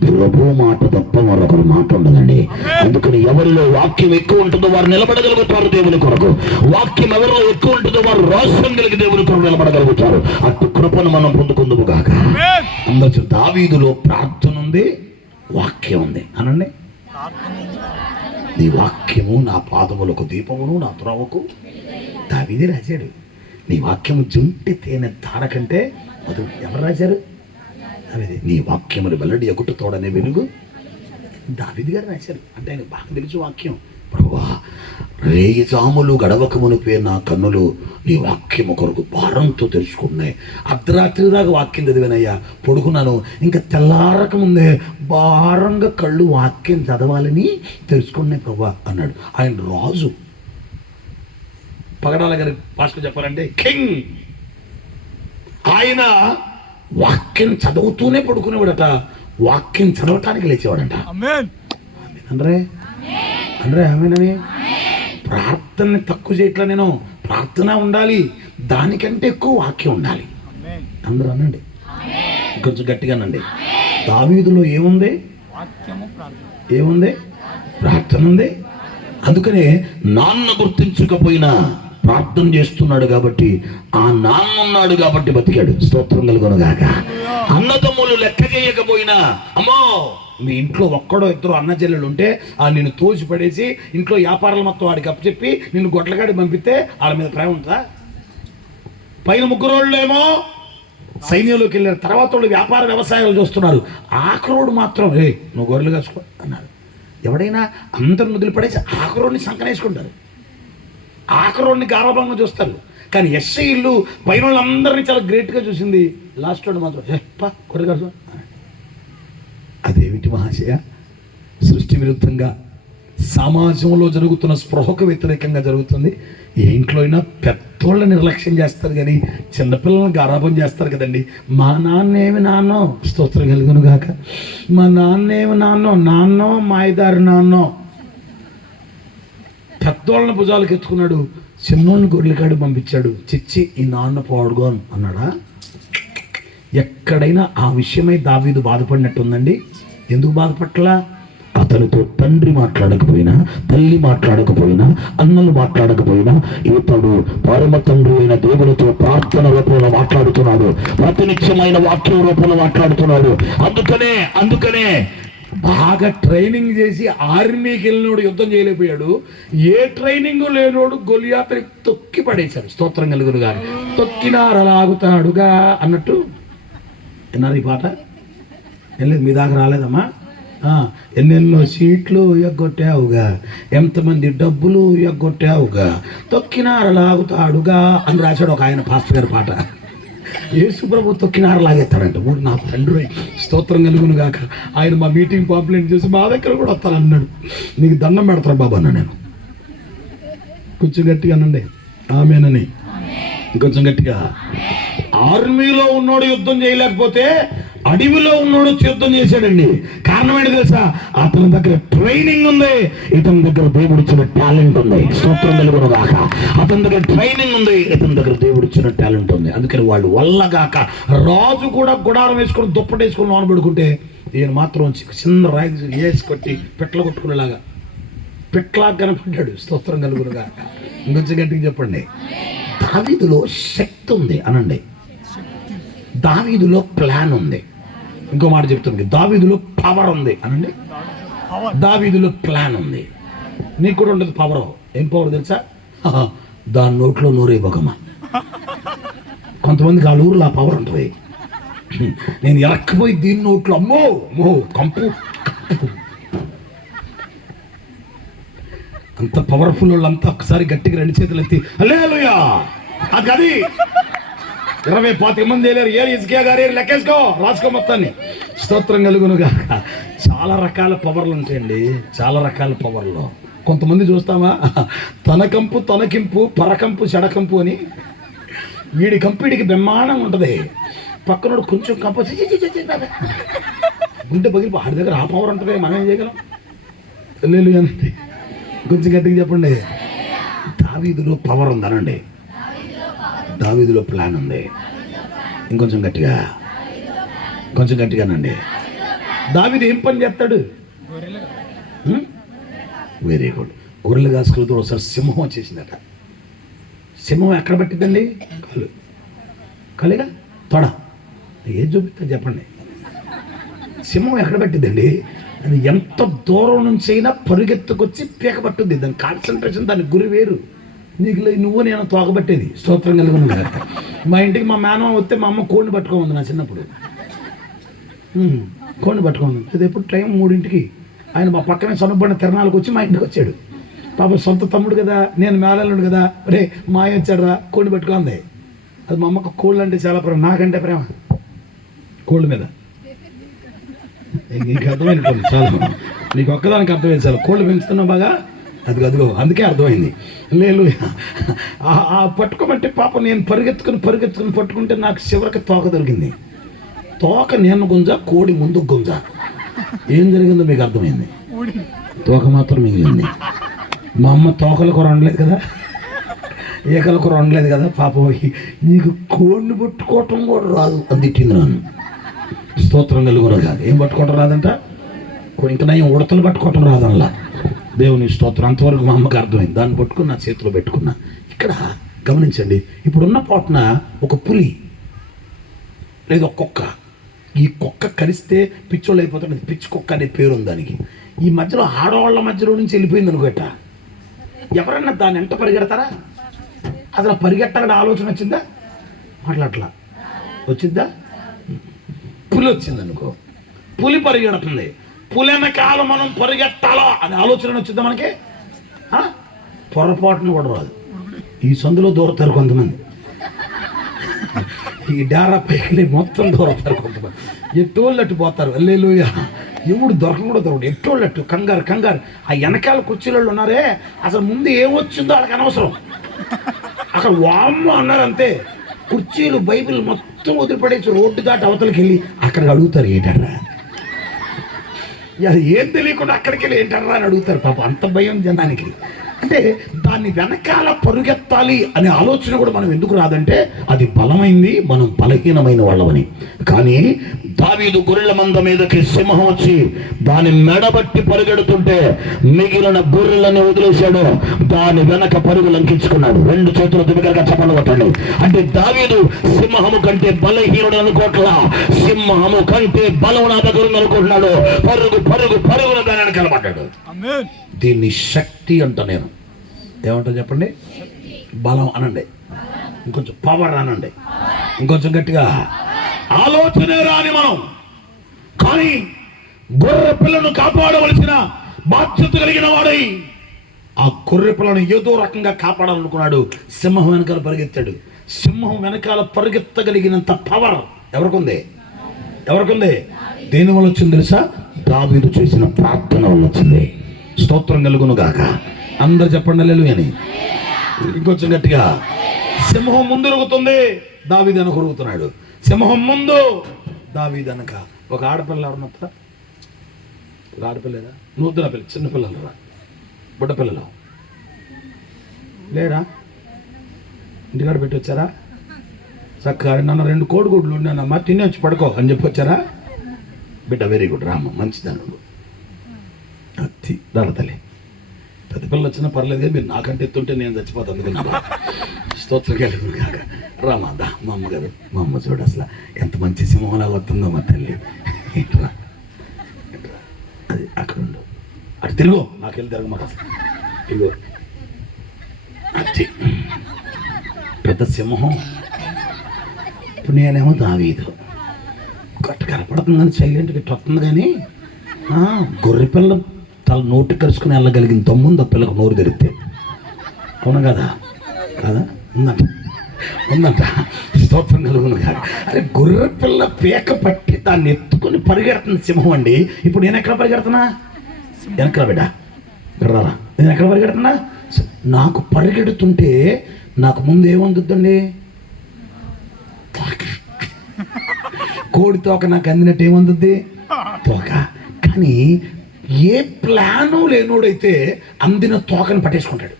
ప్రభు మాట తప్ప మరొకరు మాట ఉండదండి. అందుకని ఎవరిలో వాక్యం ఎక్కువ ఉంటుందో వారు నిలబడగలుగుతారు దేవుని కొరకు. వాక్యం ఎవరిలో ఎక్కువ ఉంటుందో వారు రోషం కలిగి దేవుని కొరకు నిలబడగలుగుతారు. అటు కృపను మనం పొందుకుందుము గాక. అందరూ దావీదులో ప్రార్థన ఉంది, వాక్యం ఉంది అనండి. నీ వాక్యము నా పాదములకు దీపమును, నా త్రోవకు. దావీదే రాశాడు. నీ వాక్యము జుంటి తేనె ధార కంటే అది ఎవరు రాశారు? నీ వాక్యములు వెల్లడి ఎగుట తోడనే వెలుగు. దావీదు గారు రాశారు. అంటే ఆయన బాగా తెలుసు వాక్యం. ప్రభువా రేయి జాములు గడవక మునిపే నా కన్నులు నీ వాక్యము కొరకు భారంతో తెరుచుకున్నాయి. అర్ధరాత్రి దాకా వాక్యం చదివానయ్యా, పడుకున్నాను, ఇంకా తెల్లారక ముందే భారంగా కళ్ళు వాక్యం చదవాలని తెలుసుకున్నాయి ప్రభా అన్నాడు. ఆయన రాజు, పగడాల గారి భాషలో చెప్పాలంటే కింగ్. ఆయన వాక్యం చదువుతూనే పడుకునేవాడట, వాక్యం చదవటానికి లేచేవాడట. అంటే అంటే ఆమెనని ప్రార్థనని తక్కువ చేయట్లా నేను. ప్రార్థన ఉండాలి, దానికంటే ఎక్కువ వాక్యం ఉండాలి. అందరూ అనండి, కొంచెం గట్టిగా అనండి. దావీదులో ఏముంది? ఏముంది? ప్రార్థన ఉంది. అందుకనే నాన్న గుర్తించకపోయినా ప్రార్థన చేస్తున్నాడు కాబట్టి, ఆ నాన్న ఉన్నాడు కాబట్టి బతికాడు. స్తోత్రం కలుగునుగాక. అన్నదమ్ములు లెక్క చేయకపోయినా, అమ్మో మీ ఇంట్లో ఒక్కడో ఇద్దరు అన్న చెల్లెలు ఉంటే ఆ నిన్ను తోసి పడేసి ఇంట్లో వ్యాపారాలు మొత్తం వాడికి అప్పచెప్పి నిన్ను గొడ్లగాడి పంపితే వాళ్ళ మీద ప్రేమ ఉంటుందా? పైన ముగ్గురోళ్ళేమో సైన్యంలోకి వెళ్ళారు, తర్వాత వాళ్ళు వ్యాపార వ్యవసాయాలు చూస్తున్నారు. ఆఖరోడు మాత్రం నువ్వు గొర్రెలు కాసుకో అన్నారు. ఎవడైనా అందరిని వదిలిపడేసి ఆఖరోడిని సంకనేసుకుంటారు, ఆఖరోడిని గారాభంగా చూస్తారు. కానీ ఎస్ఐ ఇల్లు పైన వాళ్ళందరినీ చాలా గ్రేట్గా చూసింది, లాస్ట్ వాడు మాత్రం గొర్రెలు కాసుకో. అదేమిటి మహాశయ? సృష్టి విరుద్ధంగా సమాజంలో జరుగుతున్న స్పృహకు వ్యతిరేకంగా జరుగుతుంది. ఏ ఇంట్లో అయినా పెద్దోళ్ళ నిర్లక్ష్యం చేస్తారు కానీ చిన్నపిల్లలను గారాబం చేస్తారు కదండి. మా నాన్నేమి నాన్నో, స్తోత్రం కలుగును గాక, మా నాన్నేమి నాన్నో మాయదారి నాన్నో. పెద్దోళ్ళని భుజాలకు ఎత్తుకున్నాడు, చిన్నోళ్ళని గొర్రెలకాడు పంపించాడు. చిచ్చి ఈ నాన్న పోడుగోను అన్నాడా? ఎక్కడైనా ఆ విషయమై దావీదు బాధపడినట్టుందండి. ఎందుకు బాధపడలా? అతనితో తండ్రి మాట్లాడకపోయినా, తల్లి మాట్లాడకపోయినా, అన్నలు మాట్లాడకపోయినా, ఇతడు పరమ తండ్రి అయిన దేవునితో ప్రార్థన రూపంలో మాట్లాడుతున్నాడు, ప్రతినిత్యమైన వాక్యం రూపంలో మాట్లాడుతున్నాడు. అందుకనే బాగా ట్రైనింగ్ చేసి ఆర్మీకి వెళ్ళినోడు యుద్ధం చేయలేకపోయాడు. ఏ ట్రైనింగ్ లేనోడు గొలియాతని తొక్కి పడేశాడు. స్తోత్రం కలుగును గాని. తొక్కినారలాగుతాడుగా అన్నట్టు. విన్నారు ఈ పాట? వెళ్ళలేదు, మీ దాకా రాలేదమ్మా. ఎన్నెన్నో సీట్లు ఎగ్గొట్టావుగా, ఎంతమంది డబ్బులు ఎగ్గొట్టావుగా, తొక్కినారలాగుతాడుగా అని రాశాడు ఒక ఆయన పాస్టర్ గారి పాట. యేసుప్రభు తొక్కినార లాగేస్తాడంట. మూడు నా తండ్రి, స్తోత్రం కలుగును గాక. ఆయన మా మీటింగ్ పాంప్లెంట్ చేసి మా దగ్గర కూడా వస్తానన్నాడు. నీకు దండం పెడతాను బాబు అన్న. నేను కొంచెం గట్టిగా అనండి ఆమెనని, కొంచెం గట్టిగా. ఆర్మీలో ఉన్నోడు యుద్ధం చేయలేకపోతే అడవిలో ఉన్నోడు యుద్ధం చేశాడండి. కారణం ఏంటి తెలుసా? అతని దగ్గర ట్రైనింగ్ ఉంది, ఇతని దగ్గర దేవుడిచ్చిన టాలెంట్ ఉంది. స్తోత్రం కలుగును గాక. అతని దగ్గర ట్రైనింగ్ ఉంది, ఇతని దగ్గర దేవుడిచ్చిన టాలెంట్ ఉంది. అందుకని వాళ్ళు వల్లగాక రాజు కూడా గుడారం వేసుకొని దుప్పటి వేసుకొని లోన పడుకుంటే ఈయన మాత్రం చిన్న రాయి వేసి కొట్టి పెట్ల కొట్టుకునేలాగా పెట్లా కనపడ్డాడు. స్తోత్రం కలుగును గాక. ఇంకొంచెం గట్టిగా చెప్పండి. దావీదులో శక్తి ఉంది అనండి. దావీదులో ప్లాన్ ఉంది. ఇంకో మాట చెప్తుంది, దావీదులో పవర్ ఉంది అనండి. దావీదులో ప్లాన్ ఉంది. నీకు కూడా ఉంటుంది పవర్. ఏం పవర్ తెలుసా? దాని నోట్లో నోరే బొగమ. కొంతమందికి ఆ ఊరిలో ఆ పవర్ ఉంటుంది. నేను ఎరక్కపోయి దీని నోట్లో అమ్మో మో కంపు, అంత పవర్ఫుల్ వాళ్ళంతా ఒకసారి గట్టిగా రెండు చేతులు ఎత్తి హల్లెలూయా అది 20-25 మంది వెళ్ళారు. ఇసుకే గారు లెక్కేసుకో, రాసుకో మొత్తాన్ని. స్తోత్రం కలుగునుగా. చాలా రకాల పవర్లు ఉంటాయండి, చాలా రకాల పవర్లు. కొంతమంది చూస్తామా, తనకంపు తనకింపు పరకంపు చెడకంపు అని. వీడి కంపిడికి బ్రహ్మాండంగా ఉంటుంది, పక్కనోడు కొంచెం కంపు గుండె పగిలి వాడి దగ్గర ఆ పవర్ ఉంటుంది. మనం ఏం చేయగలం? హల్లెలూయా. కొంచెం గట్టిగా చెప్పండి. దావీదులో పవర్ ఉందనండి, దావీదులో ప్లాన్ ఉంది. ఇంకొంచెం గట్టిగా, కొంచెం గట్టిగానండి. దావీదు ఏం పని చేస్తాడు? Very good. గొర్రెలు కాసుకులతో ఒకసారి సింహం వచ్చేసిందట. సింహం ఎక్కడ పట్టిద్దండి? కాలేగా తొడ. ఏం చూపిస్తా చెప్పండి. సింహం ఎక్కడ పట్టిద్దండి? అది ఎంత దూరం నుంచి అయినా పరుగెత్తుకొచ్చి పీక పట్టుద్ది. దాని కాన్సన్ట్రేషన్, దాని గురి వేరు. నీకు నువ్వు నేను తోకబట్టేది. స్తోత్రం కలుగును గాక. మా ఇంటికి మా మేనమామ వస్తే మా అమ్మ కోడిని పట్టుకోమంది నా చిన్నప్పుడు. కోడిని పట్టుకోమంది. అది ఎప్పుడు టైం 3ంటికి. ఆయన మా పక్కనే సొనబడిన తిరణాలకు వచ్చి మా ఇంటికి వచ్చాడు. పాప సొంత తమ్ముడు కదా, నేను మేళల్లుడు కదా, రే మాయ వచ్చాడురా కోడిని పెట్టుకుంది. అది మా అమ్మకు కోళ్ళు అంటే చాలా ప్రేమ, నాకంటే ప్రేమ కోళ్ళ మీద. నీకు అర్థమైనట్టుంది చాలా, నీకు ఒక్కదానికి అర్థమైంది చాలా. కోళ్ళు పెంచుతున్నావు బాగా, అదిగో అందుకే అర్థమైంది. లేదు ఆ పట్టుకోమంటే పాప నేను పరిగెత్తుకుని పట్టుకుంటే నాకు చివరికి తోక దొరికింది. తోక నేను గుంజ, కోడి ముందుకు గుంజ. ఏం జరిగిందో మీకు అర్థమైంది. తోక మాత్రం మిగిలింది. మా అమ్మ తోకల కూర వండలేదు కదా, ఏకల కూర వండలేదు కదా, పాపం నీకు కోడిని పట్టుకోవటం కూడా రాదు అని తిట్టింది నన్ను. స్తోత్రం కలుగును కాదు. ఏం పట్టుకోవటం రాదంట, ఇంకా నయం ఉడతలు పట్టుకోవటం రాదనలా. దేవుని స్తోత్రం. అంతవరకు మా అమ్మకి అర్థమైంది. దాన్ని పట్టుకుని నా చేతిలో పెట్టుకున్నా. ఇక్కడ గమనించండి, ఇప్పుడున్న పోటున ఒక పులి లేదా ఒక కుక్క. ఈ కుక్క కరిస్తే పిచ్చోళ్ళు అయిపోతుంది. పిచ్చి కుక్క అనే పేరు ఉంది దానికి. ఈ మధ్యలో ఆడవాళ్ళ మధ్యలో నుంచి వెళ్ళిపోయింది అనుకోట. ఎవరన్నా దాన్ని ఎంట పరిగెడతారా? అసలు పరిగెట్టాలని ఆలోచన వచ్చిందా? మాట్లాడలా వచ్చిందా? పులి వచ్చింది అనుకో, పులి పరిగెడుతుంది. పులి వెనకాల మనం పరిగెట్టాలా అనే ఆలోచన వచ్చిందా మనకి? పొరపాటును కూడా రాదు. ఈ సందులో దూరతారు కొంతమంది, ఈ డారా పైకి మొత్తం దూరతారు కొంతమంది. ఎట్టోళ్ళట్టు పోతారు. హల్లెలూయా. ఎవడు కూడా దొరకడు. ఎట్టోళ్ళట్టు కంగారు. ఆ వెనకాల కుర్చీలలో ఉన్నారే, అసలు ముందు ఏమొచ్చిందో వాళ్ళకి అనవసరం. అక్కడ వామ్మ అన్నారు అంతే. కుర్చీలు బైబిల్ మొత్తం వదిలిపడేసి రోడ్డు దాటి అవతలకి వెళ్ళి అక్కడికి అడుగుతారు ఏంటర్రా, ఏం తెలియకుండా అక్కడికి వెళ్ళి ఏంటర్రా అని అడుగుతారు. పాప అంత భయం జనానికి. అంటే దాన్ని వెనకాల పరుగెత్తాలి అనే ఆలోచన కూడా మనం ఎందుకు రాదంటే అది బలమైంది, మనం బలహీనమైన వాళ్ళమని. కానీ దావీదు గొర్రెల మంద మీదకి సింహం వచ్చి దాని మెడబట్టి పరుగెడుతుంటే మిగిలిన గొర్రెలను వదిలేశాడు. దాని వెనక పరుగు లంకించుకున్నాడు. 2 చేతులు దిగరగా చప్పలు కొట్టండి. అంటే దావీదు సింహము కంటే బలహీనుడు అనుకోవట్లా, సింహము కంటే బలం నా దగ్గర ఉంది అనుకుంటున్నాడు. పరుగున దాని వెనక కలబడ్డాడు. దీన్ని శక్తి అంట. నేను ఏమంటా చెప్పండి? బలం అనండి, ఇంకొంచెం పవర్ అనండి, ఇంకొంచెం గట్టిగా. ఆలోచనే రాని మనం, కానీ గొర్రె పిల్లను కాపాడవలసిన బాధ్యత కలిగిన వాడై ఆ గొర్రె పిల్లను ఏదో రకంగా కాపాడాలనుకున్నాడు. సింహం వెనకాల పరిగెత్తాడు. సింహం వెనకాల పరిగెత్తగలిగినంత పవర్ ఎవరికుంది? దేని వల్ల వచ్చింది తెలుసా? దావీదు చేసిన ప్రార్థన వల్ల వచ్చింది. స్తోత్రం కలుగును గాక. అందరు చెప్పండి హల్లెలూయా అని. ఇంకొంచెం గట్టిగా. సింహం ముందు ఉరుగుతుంది, దావీదు వెనక ఉరుగుతున్నాడు. సింహం ముందు, దావీదు వెనక. ఒక ఆడపిల్ల ఎవరన్నా? ఒక ఆడపిల్లరా? నూతన పిల్ల, చిన్నపిల్లలు రా, బుడ్డపిల్లలు లేరా? ఇంటికాడ పెట్టి వచ్చారా? చక్కగా నన్ను 2 కోడిగుడ్లు ఉన్నానమ్మా, తిని వచ్చి పడుకో అని చెప్పి వచ్చారా? బిడ్డ వెరీ గుడ్ రామ్మ, మంచిదాను. అత్తి దళతలే పెద్ద పిల్లలు వచ్చినా పర్లేదే, మీరు నాకంటే ఎత్తుంటే నేను చచ్చిపోతాను అందుకని. స్తోత్రం కలుగును కాక. రామా దా, మా అమ్మగారు. మా అమ్మ చూడు అసలు ఎంత మంచి సింహంలా వస్తుందో మా తల్లి. ఏంట్రా అది అక్కడ ఉండు, అటు తిరుగు, నాకెళ్ళి తిరగ మాకు అసలు. ఇగో అది పెద్ద సింహం. ఇప్పుడు నేనేమో దావీదు. గట్ట కనపడుతుందని సైలెంట్గా ఇట్లా వస్తుంది. కానీ గొర్రె పిల్ల తల నోటి కరుచుకుని వెళ్ళగలిగిన దమ్ముంది ఆ పిల్లకు నోరు తెరిస్తే. అవును కదా? ఉందంట. స్తోత్రం కలుగును కాదు. అరే గొర్రె పిల్ల పేక పట్టి దాన్ని ఎత్తుకొని పరిగెడుతుంది సింహం అండి. ఇప్పుడు నేను ఎక్కడ పరిగెడుతున్నా? వెనకరా బిడ్డ, రారా. నేను ఎక్కడ పరిగెడుతున్నా? నాకు పరిగెడుతుంటే నాకు ముందు ఏమందుద్దండి? కోడి తోక నాకు అందినట్టు ఏమందుద్ది? తోక. కానీ ఏ ప్లాను లేనోడైతే అందిన తోకను పట్టేసుకుంటాడు.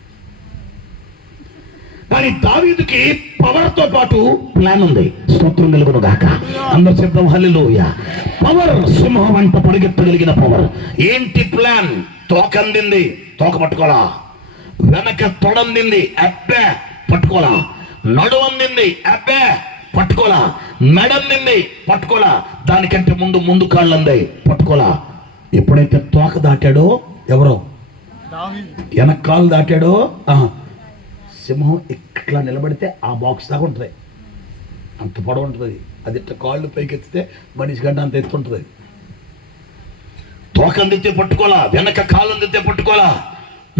కానీ దావీదుకి పవర్తో పాటు ప్లాన్ ఉంది. స్తోత్రం కలుగును గాక. అందరూ చెప్తాం హల్లెలూయా. పవర్, సింహం అంట పరిగెత్తగలిగిన పవర్. ఏంటి ప్లాన్? తోక అందింది, తోక పట్టుకోలా. వెనక తొడందింది, అబ్బే పట్టుకోలా. నడుము అందింది, అబ్బే పట్టుకోలా. మెడందింది, పట్టుకోలా. దానికంటే ముందు కాళ్ళు అందాయి, పట్టుకోలా. ఎప్పుడైతే తోక దాటాడో, ఎవరో వెనక కాళ్ళు దాటాడో, సింహం ఇట్లా నిలబడితే ఆ బాక్స్ దాకా ఉంటుంది. అంత పొడవు ఉంటుంది. అది ఇట్లా కాళ్ళు పైకి ఎత్తితే మనిషి గంట అంత ఎత్తుంటుంది. తోక అందితే పట్టుకోలా, వెనక కాళ్ళు అందితే పట్టుకోలా.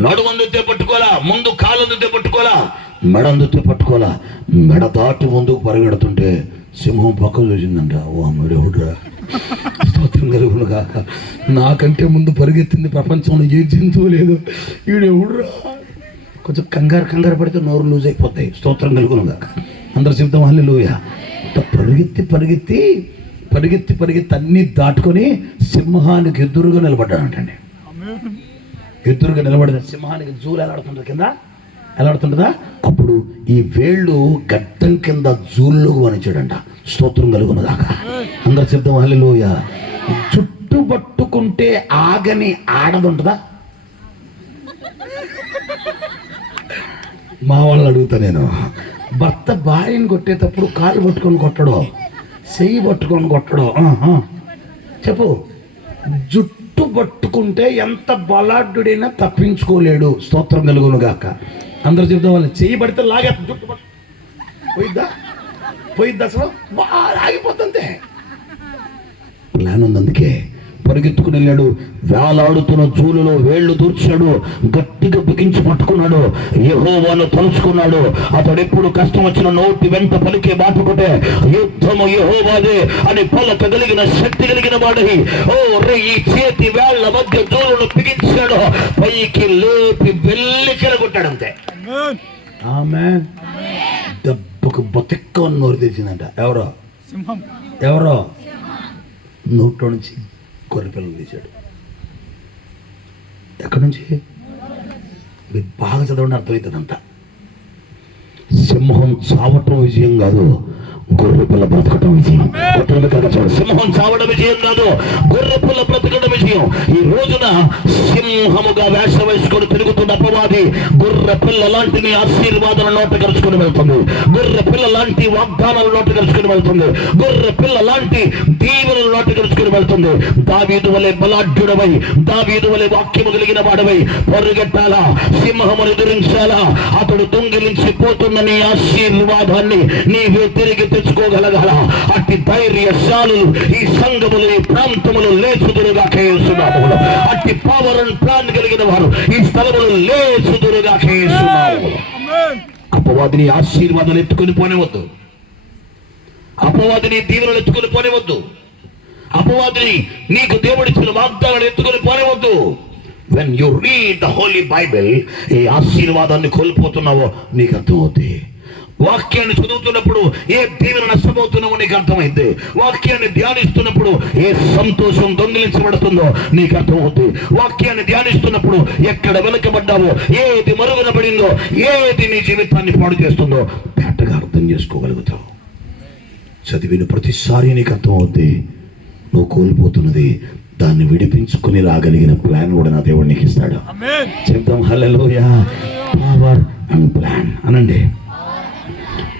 నడుమందుతే పట్టుకోలా, ముందు కాలందుతే పట్టుకోలా, మెడందుతే పట్టుకోలా. మెడ దాటి ముందుకు పరిగెడుతుంటే సింహం పక్కన చూసిందంట. ఓ మెడవుడ్రా, స్తోత్రం కలుగును కాక. నాకంటే ముందు పరిగెత్తింది ప్రపంచంలో ఏ జంతువు లేదు, ఈడెవుడ్రా. కొంచెం కంగారు పడితే నోరు లూజ్ అయిపోతాయి. స్తోత్రం కలుగును కాక. అందరు చెప్తాం హల్లెలూయా. పరిగెత్తి అన్నీ దాటుకొని సింహానికి ఎదురుగా నిలబడ్డానంటండి. ఎదురుగా నిలబడిన సింహానికి జూలు ఎలాడుతుంటుంది, కింద ఎలాడుతుంటుందా. అప్పుడు ఈ వేళ్ళు గడ్డం కింద జూల్లోకి వనిచాడంట. స్తోత్రం కలుగును కాక. అందరు చెప్తాం హల్లెలూయా. చుట్టుపట్టుకుంటే ఆగని ఆడదుంటుందా? మా వాళ్ళు అడుగుతా నేను, భర్త భార్యని కొట్టేటప్పుడు కాలు పట్టుకొని కొట్టడో, చెయ్యి పట్టుకొని కొట్టడో? చెప్పు. జుట్టు పట్టుకుంటే ఎంత బలాఢ్యుడైనా తప్పించుకోలేడు. స్తోత్రం కలుగును గాక. అందరూ చెప్తాం వాళ్ళు చెయ్యి పడితే లాగే జుట్టు పోయిద్దా అసలు ఆగిపోతుంటే ప్లాన్ ఉంది. అందుకే పరిగెత్తుకుని వెళ్ళాడు. వేలాడుతున్న జూలులో వేళ్లు దూర్చాడు, గట్టిగా బిగించి పట్టుకున్నాడు, యెహోవాను తలుచుకున్నాడు. అతడు ఎప్పుడు కష్టం వచ్చిన నోటి వెంట పలికే మాట ఒకటే, యుద్ధము యెహోవాదే అని పలకగలిగిన శక్తి కలిగిన వాడై ఈ చేతి వేళ్ల మధ్య జూలును బిగించాడు, పైకి లేపి వెళ్ళి చెరగొట్టాడంతే. ఆమేన్. దెబ్బకు బతిక్క నోరు తెచ్చిందంట. ఎవరో నోట్లో నుంచి గొర్రె పిల్లలు తీశాడు. ఎక్కడి నుంచి? మీరు బాగా చదవండి, అర్థమవుతుందంతా. సింహం చావటం విజయం కాదు, గొర్రె పిల్ల బ్రతకటం విజయం. సింహం చావడం విజయం కాదు, గొర్రె పిల్ల బ్రతకడం విజయం. ఈ రోజున సింహముగా వేషం వేసుకొని తిరుగుతున్న అపవాది గొర్రె పిల్ల లాంటి నీ ఆశీర్వాదాల నోట కలుసుకుని వెళ్తుంది, గొర్రె పిల్ల లాంటి వాగ్దానాల నోట కలుసుకుని వెళ్తుంది, గొర్రె పిల్ల లాంటి దీవెనల నోట కలుసుకుని వెళ్తుంది. దావీదు వలె బలాఢ్యుడవై, దావీదు వలె వాక్యము కలిగిన వాడవై పరిగెట్టాలా, సింహమును ఎదిరించాలా. అతడు దొంగిలించి పోతున్న నీ ఆశీర్వాదాన్ని నీవే తిరిగి తెచ్చుకోగలగాల. అట్టి ధైర్యశాలులు ఈ సంఘములు, ఈ ప్రాంతములు లేచుదురుగా కేసునామములు. అట్టి పవర్ అండ్ ప్లాన్ కలిగిన వారు ఈ స్థలములు లేచుదురుగా కేసునామములు. అపవాదిని ఆశీర్వాదాలు ఎత్తుకొని పోనివద్దు, అపవాదిని దీవెనలు ఎత్తుకొని పోనివద్దు, అపవాదిని నీకు దేవుడిచ్చిన వాగ్దానాలు ఎత్తుకొని పోనివద్దు. When you read the Holy Bible, ఈ ఆశీర్వాదాన్ని కోల్పోతున్నావో నీకు అర్థమవుతుంది. వాక్యాన్ని చదువుతున్నప్పుడు ఏ దీవెన నష్టపోతున్నావో నీకు అర్థమైంది. వాక్యాన్ని ధ్యానిస్తున్నప్పుడు ఏ సంతోషం దొంగిలించబడుతుందో నీకు అర్థమవుతుంది. వాక్యాన్ని ధ్యానిస్తున్నప్పుడు ఎక్కడ వెనుకబడ్డావో, ఏది మరుగున పడిందో, ఏది నీ జీవితాన్ని పాడు చేస్తుందో పెద్దగా అర్థం చేసుకోగలుగుతావు. చదివిన ప్రతిసారి నీకు అర్థమవుతుంది నువ్వు కోల్పోతున్నది దాన్ని విడిపించుకుని రాగలిగిన ప్లాన్ కూడా నా దేవుడు నీకు ఇస్తాడు. చెప్తాం హల్లెలూయా. పవర్ అండ్ ప్లాన్ అనండి.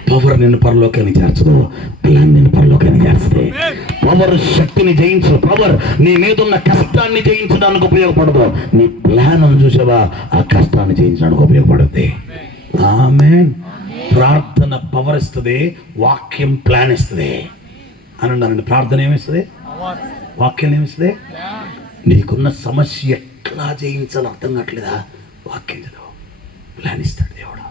పవర్ నిన్ను పరలోకానికి చేర్చదు, ప్లాన్ నిన్ను పరలోకానికి చేస్తుంది. పవర్ శక్తిని జయించదు, పవర్ నీ మీద ఉన్న కష్టాన్ని జయించడానికి ఉపయోగపడదు. నీ ప్లాన్ చూసావా, ఆ కష్టాన్ని జయించడానికి ఉపయోగపడుతుంది. ఆమేన్. ప్రార్థన పవర్ ఇస్తుంది, వాక్యం ప్లాన్ ఇస్తుంది. అనండి. ప్రార్థన ఏమిస్తుంది, వాక్యం ఏమిస్తుంది. నీకున్న సమస్య ఎట్లా జయించాలో అర్థం కావట్లేదా, వాక్యం చదువు, ప్లాన్ ఇస్తాడు దేవుడు.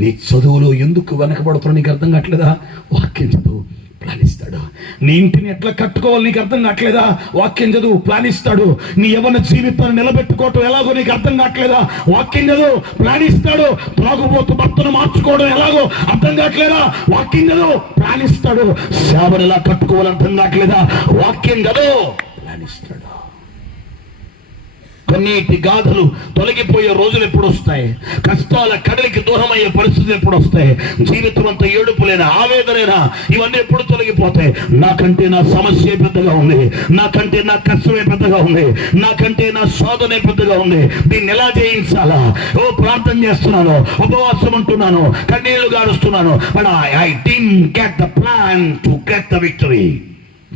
నీ చదువులో ఎందుకు వెనకబడుతున్నావు నీకు అర్థం కావట్లేదా, వాక్యం చదువు, ప్లాన్ ఇస్తాడు. నీ ఇంటిని ఎట్లా కట్టుకోవాలి నీకు అర్థం కావట్లేదా, వాక్యం చదువు, ప్లాన్ ఇస్తాడు. నీ యవ్వన జీవితాన్ని నిలబెట్టుకోవటం ఎలాగో నీకు అర్థం కావట్లేదా, వాక్యం చదువు, ప్లాన్ ఇస్తాడు. త్రాగుబోతు భర్తను మార్చుకోవడం ఎలాగో అర్థం కావట్లేదా, వాక్యం చదువు, ప్లాన్ ఇస్తాడు. సేవను ఎలా కట్టుకోవాలి అర్థం కావట్లేదా, వాక్యం చదువు, ప్లాన్ ఇస్తాడు. కన్నీటి గాథలు తొలగిపోయే రోజులు ఎప్పుడు వస్తాయి, కష్టాల కడలికి దూరమయ్యే పరిస్థితులు ఎప్పుడు వస్తాయి, జీవితం అంతా ఏడుపులేనా, ఆవేదనైనా, ఇవన్నీ ఎప్పుడు తొలగిపోతాయి. నాకంటే నా సమస్య పెద్దగా ఉంది, నాకంటే నా కష్టమే పెద్దగా ఉంది, నాకంటే నా శోధనే పెద్దగా ఉంది. దీన్ని ఎలా జయించాలా, ప్రార్థన చేస్తున్నాను, ఉపవాసం ఉంటున్నాను, కన్నీళ్లు గారుస్తున్నాను, but I didn't get the plan to get the victory.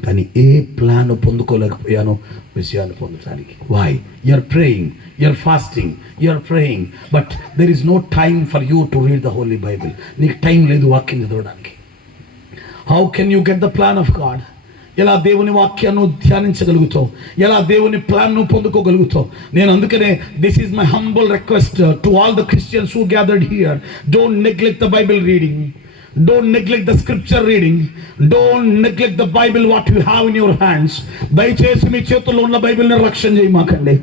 కానీ ఏ ప్లాన్ పొందుకోలేకపోయాను విజయాన్ని పొందడానికి. Why? You are praying, you are fasting, you are praying, but there is no time for you to read the holy Bible. నీకు టైం లేదు వాక్యం చదవడానికి. How can you get the plan of God? ఎలా దేవుని వాక్యాన్ని ధ్యానించగలుగుతావు, ఎలా దేవుని ప్లాన్ ను పొందుకోగలుగుతావు. నేను అందుకనే this is my humble request to all the Christians who gathered here, don't neglect the Bible reading, don't neglect the scripture reading, don't neglect the Bible what you have in your hands. దయచేసి మీ చేతుల్లో ఉన్న బైబిల్ని నిర్లక్ష్యం చేయమాకండి.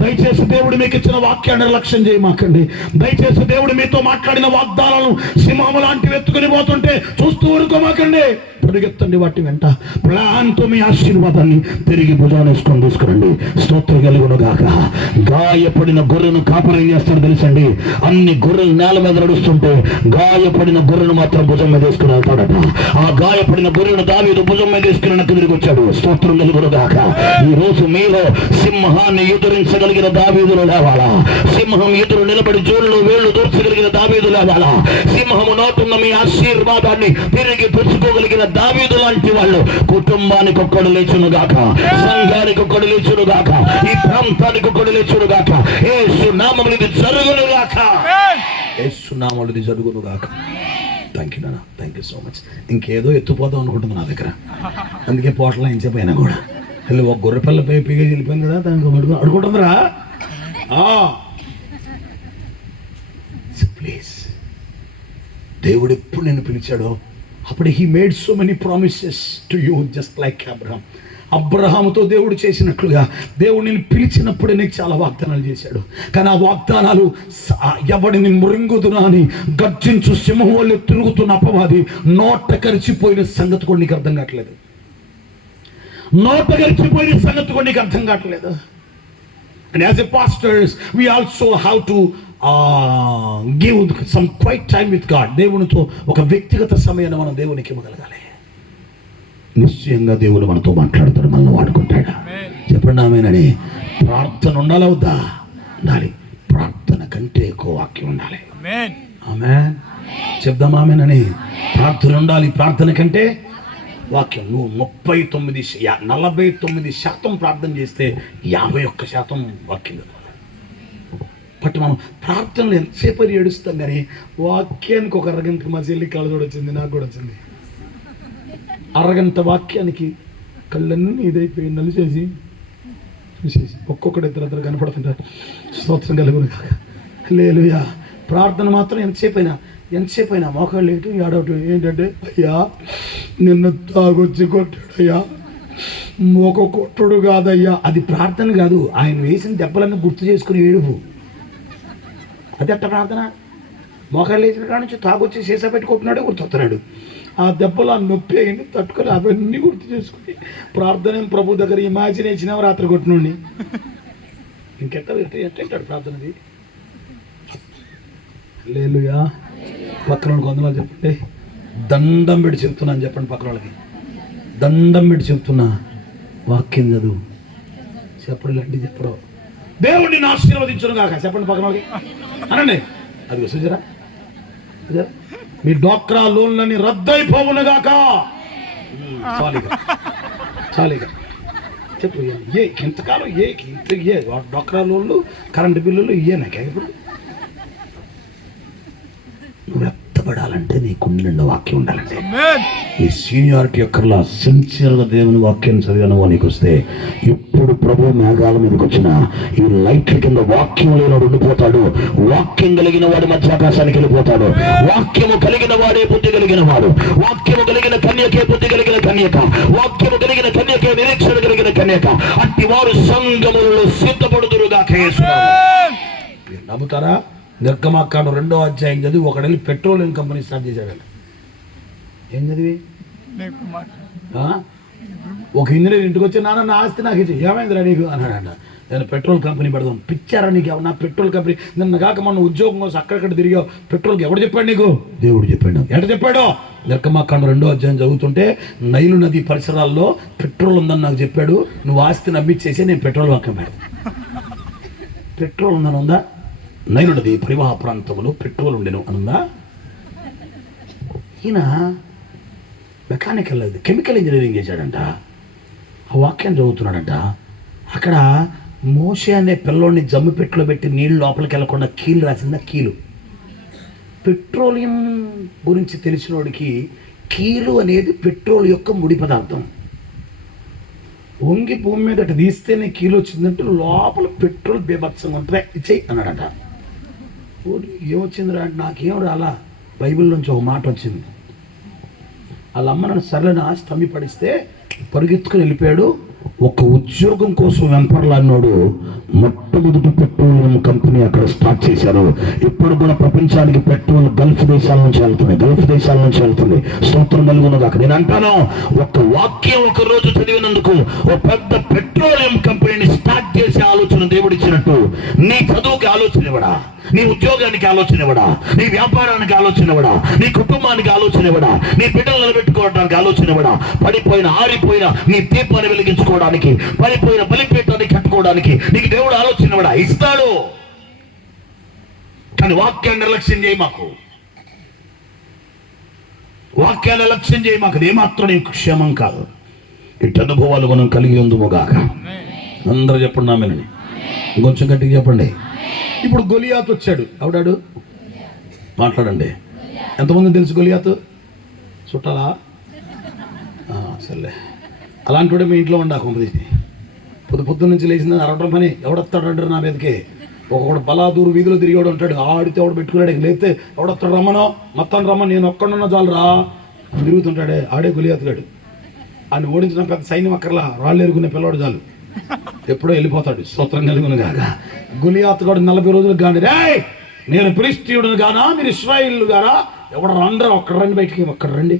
దయచేసి దేవుడు మీకు ఇచ్చిన వాక్యాన్ని నిర్లక్ష్యం చేయమాకండి. దయచేసి దేవుడు మీతో మాట్లాడిన వాగ్దానాలను సింహము లాంటివి ఎత్తుకుని పోతుంటే చూస్తూ ఊరుకోమాకండి. పరిగెత్తండి వాటి వెంట. ప్లాన్తో మీ ఆశీర్వాదాన్ని తిరిగి భుజానేసుకొని తీసుకురండి. స్తోత్రం కలుగును గాక. గాయపడిన గొర్రెను కాపరి చేస్తాడు తెలుసండి. అన్ని గొర్రెలు నేల మీద నడుస్తుంటే గాయపడిన గొర్రెను మాత్రం భుజం మీద వేసుకుని వెళ్తాడట. ఆ గాయపడిన గొర్రెను దావీదు భుజం మీద వేసుకుని వెనక్కి తిరిగి వచ్చాడు. స్తోత్రం కలుగును గాక. ఈ రోజు మీలో సింహాన్ని ఎదురించగలిగిన దావీదులు లేవాలా? సింహం ఎదురు నిలబడి జోళ్ళు వేళ్లు దూర్చగలిగిన దావీదు లేవాలా? సింహము నోటున్న మీ ఆశీర్వాదాన్ని తిరిగి పుచ్చుకోగలిగిన దావీదు లాంటి వాళ్ళు కుటుంబానికి ఒక్కడు లేచునుగాక, సంఘానికి ఒక్కడు లేచునుగాక, ఈ ప్రాంతానికి ఒక్కడు లేచునుగాక. యేసు నామములో ఇది జరుగునుగాక, యేసు నామములో ఇది జరుగునుగాక. థ్యాంక్ యూ నాన్న, థ్యాంక్ యూ సో మచ్. ఇంకేదో ఎత్తుపోదాం అనుకుంటుంది నా దగ్గర, అందుకే పోటలో ఎంచిపోయినా కూడా వెళ్ళి ఒక గొర్రెపల్ల పైగా వెళ్ళిపోయింది కదా, దానికి అడుగుంటుందిరా. ప్లీజ్, దేవుడు ఎప్పుడు నేను పిలిచాడో అప్పుడు he made so many promises to you, just like Abraham. అబ్రహాముతో దేవుడు చేసినట్లుగా దేవుడు నేను పిలిచినప్పుడే నీకు చాలా వాగ్దానాలు చేశాడు. కానీ ఆ వాగ్దానాలు ఎవడిని మృంగుదునా అని గర్జించు సింహం వల్ల తిరుగుతున్న అపవాది నోట కరిచిపోయిన సంగతి కూడా నీకు అర్థం కావట్లేదు. నోట కరిచిపోయిన సంగతి కూడా నీకు అర్థం కావట్లేదు. And as a pastors, we also have to give some quiet time with God. దేవునితో ఒక వ్యక్తిగత సమయాన్ని మనం దేవునికి ఇవ్వగలగాలి. నిశ్చయంగా దేవుడు మనతో మాట్లాడతాడు, మనల్ని వాడుకుంటాడా? చెప్పండి ఆమేనని. ప్రార్థన ఉండాలా వద్దా? ఉండాలి. ప్రార్థన కంటే ఎక్కువ వాక్యం ఉండాలి. ఆమేన్ చెప్దాం ఆమేనని. ప్రార్థన ఉండాలి. ప్రార్థన కంటే వాక్యం. నువ్వు 49% ప్రార్థన చేస్తే 51% వాక్యం చదవాలి. బట్ మనం ప్రార్థనలు ఎంతసేపు ఏడుస్తాం కానీ వాక్యానికి ఒక అరగంట. మా చెల్లి కళ్ళజోడు వచ్చింది, నాకు కూడా వచ్చింది. అరగంట వాక్యానికి కళ్ళన్నీ ఇదైపోయి నలిచేసి చూసేసి ఒక్కొక్కటి ఇద్దరు కనపడుతుంటారు. స్తోత్రం కలుగును కాక. హల్లెలూయా. ప్రార్థన మాత్రం ఎంతసేపు అయినా మోకాళ్ళు ఏంటి ఏడవటం ఏంటంటే, అయ్యా నిన్ను తాగొచ్చి కొట్టాడయ్యా, మోక కొట్టుడు కాదయ్యా. అది ప్రార్థన కాదు, ఆయన వేసిన దెబ్బలన్నీ గుర్తు చేసుకుని ఏడుపు. అది అట్ట ప్రార్థన. మోకాళ్ళు వేసిన కాడ నుంచి తాగొచ్చి సీసా పెట్టుకుంటున్నాడే గుర్తొస్తున్నాడు. ఆ దెబ్బలు ఆ నొప్పి అయింది తట్టుకొని అవన్నీ గుర్తు చేసుకుని ప్రార్థన ప్రభు దగ్గర ఇమాజినేషన్ రాత్రి కొట్టినండి. ఇంకెట్టాడు ప్రార్థనది. హల్లెలూయా. పక్కన కొంతమంది చెప్పండి, దండం పెట్టి చెప్తున్నాను చెప్పండి. పక్కన వాళ్ళకి దండం పెట్టి చెప్తున్నా, వాక్యం చదువు. చెప్పడు లాంటి చెప్పడు. దేవుడిని ఆశీర్వదించును కాక చెప్పండి పక్కన వాళ్ళకి అనండి. అది సుజరా మీ డ్వాక్రా లోన్లని రద్దయిపోవును గాక. చాలిగా చెప్పు. ఇంతకాలం డ్వాక్రా లోన్లు, కరెంటు బిల్లులు నాకే. ఇప్పుడు నువ్వు ఎత్తబడాలంటే నీ కుండెండు వాక్యం ఉండాలంటే నీ సీనియారిటీ యొక్కలా సిన్సియర్గా దేవుని వాక్యం చదివాను నీకు వస్తే ఇప్పుడు ప్రభు మేఘాల మీదకి వచ్చిన ఈ లైట్ల కింద వాక్యం లేనివాడు ఉండిపోతాడు. వాక్యం కలిగిన వాడు మధ్యాకాశానికి వెళ్ళిపోతాడు. వాక్యము కలిగిన వాడే బుద్ధి కలిగిన వాడు. వాక్యము కలిగిన కన్యకే బుద్ధి కలిగిన కన్యక. వాక్యము కలిగిన కన్యకే నిరీక్షణ కలిగిన కన్యక. అట్టి వారు సంగములలో సిద్ధపడుదురుగా. నమ్ముతారా? నిర్గమాకాండం 2వ అధ్యాయం చదివి ఒకడెళ్ళి పెట్రోలియం కంపెనీ స్టార్ట్ చేశాడు. ఏం చదివి? ఒక ఇంజనీర్ ఇంటికి వచ్చి, నాన్న నా ఆస్తి నాకు ఇచ్చి. ఏమైందిరా నీకు అన్నాడంట. నేను పెట్రోల్ కంపెనీ పెడదాం. పిచ్చారా నీకు? ఏమన్నా పెట్రోల్ కంపెనీ? నిన్న కాక మన ఉద్యోగం కోసం అక్కడక్కడ తిరిగావు. పెట్రోల్కి ఎవడు చెప్పాడు నీకు? దేవుడు చెప్పాడు. ఎట చెప్పాడు? నిర్గమాకాండం 2వ అధ్యాయం చదువుతుంటే నైలు నది పరిసరాల్లో పెట్రోల్ ఉందని నాకు చెప్పాడు. నువ్వు ఆస్తి నమ్మిచ్చేసి నేను పెట్రోల్ వాక్యం పెడతాను. పెట్రోల్ ఉందని ఉందా? నైలు నది పరివాహ ప్రాంతంలో పెట్రోల్ ఉండేను అనుందా? ఈయన మెకానికల్ కెమికల్ ఇంజనీరింగ్ చేశాడంట. ఆ వాక్యం చదువుతున్నాడంట. అక్కడ మోషే అనే పిల్లోడిని జమ్ము పెట్టులో పెట్టి నీళ్ళు లోపలికి వెళ్ళకుండా కీలు రాసిందా? కీలు. పెట్రోలియం గురించి తెలిసినోడికి కీలు అనేది పెట్రోల్ యొక్క ముడి పదార్థం. వంగి భూమి మీద అటు తీస్తేనే కీలు వచ్చిందంటే లోపల పెట్రోల్ బీభత్సంగా ఉంటుంది, ఇచ్చేయి అన్నాడట. ఏమొచ్చిందిరా అంటే నాకేం రాలా, బైబిల్ నుంచి ఒక మాట వచ్చింది. వాళ్ళ అమ్మ నన్ను సర్లని స్తంభి పడిస్తే పరిగెత్తుకుని వెళ్ళిపోయాడు. ఒక ఉద్యోగం కోసం వెంపర్లాడినోడు మొట్టమొదటి పెట్రోలియం కంపెనీ అక్కడ స్టార్ట్ చేశారు. ఇప్పుడు కూడా ప్రపంచానికి పెట్రోల్ గల్ఫ్ దేశాల నుంచి వెళ్తుంది. స్తోత్రం కలుగును గాక. నేను అంటాను, ఒక వాక్యం ఒక రోజు చదివినందుకు ఒక పెద్ద పెట్రోలియం కంపెనీని స్టార్ట్ చేసే ఆలోచన దేవుడిచ్చినట్టు నీ చదువుకి ఆలోచన ఇవ్వడా, నీ ఉద్యోగానికి ఆలోచన ఇవ్వడా, నీ వ్యాపారానికి ఆలోచన ఇవ్వడా, నీ కుటుంబానికి ఆలోచన ఇవ్వడా, నీ బిడ్డలు నిలబెట్టుకోవడానికి ఆలోచన ఇవ్వడా, పడిపోయిన ఆరిపోయిన నీ దీపాన్ని వెలిగించుకోవడానికి, పడిపోయిన బలిపీఠాన్ని కట్టుకోవడానికి నీకు దేవుడు ఆలోచన ఇవ్వడా? ఇస్తాడు. కానీ వాక్యాన్ని నిర్లక్ష్యం చేయి మాకు, వాక్యాన్ని లక్ష్యం చేయి మాకు. ఏమాత్రం నీకు క్షేమం కాదు. ఇటు అనుభవాలు మనం కలిగి ఉందుముగాక. అందరూ చెప్పండి ఆమేన్. కొంచెం గట్టిగా చెప్పండి. ఇప్పుడు గొలియాతు వచ్చాడు. ఎవడాడు? మాట్లాడండి. ఎంతమంది తెలుసు గొలియాతు? చుట్టాలా? సర్లే, అలాంటి వాడే మీ ఇంట్లో ఉండాలి. పొద్దున్న నుంచి లేచింది అరవడం పని. ఎవడొస్తాడంటారు నా మీదకి? ఒకడు బలాదూరు వీధిలో తిరిగాడు ఉంటాడు, ఆడితే ఎవడు పెట్టుకున్నాడు. లేకపోతే ఎవడొస్తాడు రమ్మనో, మొత్తం రమ్మని నేను ఒక్కడున్నా చాలు రా తిరుగుతుంటాడే, ఆడే గొలియాతుగాడు. ఆయన ఓడించిన పెద్ద సైన్యం అక్కర్లా, రాళ్ళు ఎరుగునే పిల్లవాడు చాలు, ఎప్పుడో వెళ్ళిపోతాడు. స్తోత్రం కలుగును గాక. గొలియాతుగాడు 40 రోజులు కానీ, రే నేను ఫిలిష్తీయుడును గానా, మీరు ఇశ్రాయేలు గానా, ఎవడు రండ్రా, ఒక్కడ రండి బయటికి, ఒక్కడ రండి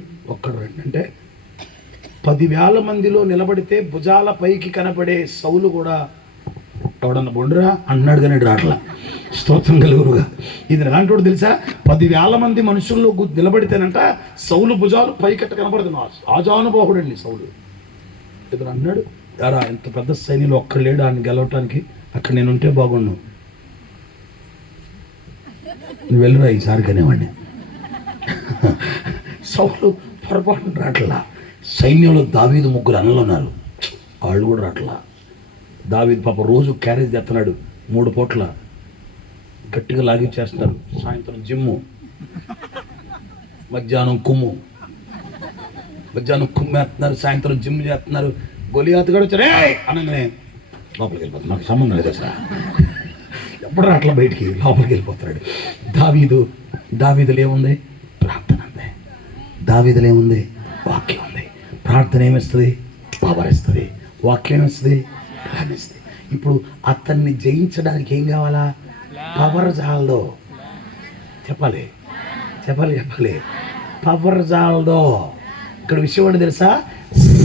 అంటే 10,000 మందిలో నిలబడితే భుజాల పైకి కనపడే సౌలు కూడా ఎవడన్నా బొండురా అన్నాడు కానీ రాట్లా. స్తోత్రం కలుగురుగా. ఇది ఎలాంటి తెలుసా? 10,000 మంది మనుషుల్లో నిలబడితేనంట సౌలు భుజాలు పైకట్ట కనపడుతున్నాడు. ఆజానుబాహుడండి సౌలు. ఇతను అన్నాడు, యారా ఇంత పెద్ద సైన్యంలో ఒక్కడు లేడు ఆయన గెలవటానికి, అక్కడ నేను ఉంటే బాగుండు, నువ్వు వెళ్ళరా ఈసారి కనేవాడిని. సౌలు పొరపాటు రాట్లా. సైన్యంలో దావీదు 3 అన్నలు ఉన్నారు, వాళ్ళు కూడా రాట్లా. దావీదు పాప రోజు క్యారేజ్ తెస్తున్నాడు, 3 పూట్ల గట్టిగా లాగిచ్చేస్తున్నారు. సాయంత్రం జిమ్ము, మధ్యాహ్నం కుమ్ము వేస్తున్నారు, సాయంత్రం జిమ్ చేస్తున్నారు. గొలియాతు కూడా వచ్చారే అనగానే లోపలికి వెళ్ళిపోతాడు. నాకు సంబంధం లేదు అసలు, ఎప్పుడు అట్లా బయటికి లోపలికి వెళ్ళిపోతాడు. దావీదులో ఏముంది? ప్రార్థన ఉంది. దావీదులో ఏముంది? వాక్యం ఉంది. ప్రార్థన ఏమిస్తుంది? పవర్ ఇస్తుంది. వాక్యం ఏమిస్తుంది? ప్లాన్ ఇస్తుంది. ఇప్పుడు అతన్ని జయించడానికి ఏం కావాలా? పవర్ చాలదో. చెప్పాలి పవర్ చాలదో. ఇక్కడ విషయం ఏంటి తెలుసా?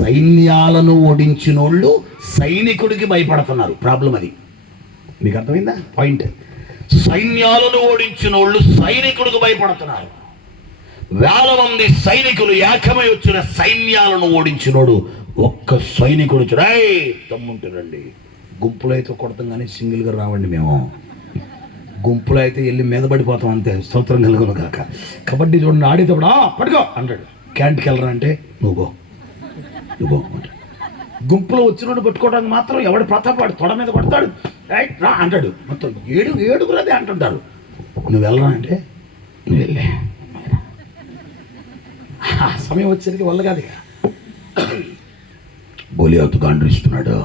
సైన్యాలను ఓడించినోళ్ళు సైనికుడికి భయపడుతున్నారు. ప్రాబ్లం అది. మీకు అర్థమైందా పాయింట్? సైన్యాలను ఓడించినోళ్ళు సైనికుడికి భయపడుతున్నారు. 1000 మంది సైనికులు ఏకమై వచ్చిన సైన్యాలను ఓడించినోడు ఒక్క సైనికుడు తమ్ముంటే రండి. గుంపులో అయితే కొడతాం కానీ సింగిల్గా రావండి. మేము గుంపులో అయితే వెళ్ళి మీద పడిపోతాం అంతే. స్తోత్రం కలుగును కాక. కబడ్డీ చూడండి, ఆడేటప్పుడు పడుకో అంటాడు. క్యాంట్కి వెళ్ళరా అంటే నువ్వు గో అంటాడు. గుంపులో వచ్చినోడు పట్టుకోవడానికి మాత్రం ఎవడు ప్రతాపాడు తొడ మీద కొడతాడు, రైట్ రా అంటాడు. మొత్తం 7 అదే అంటుంటారు. నువ్వు వెళ్ళరా అంటే నువ్వు వెళ్ళే. సమయం వచ్చేసరికి వల్ల కాదు. గొలియాతు గాండ్రిస్తున్నాడు.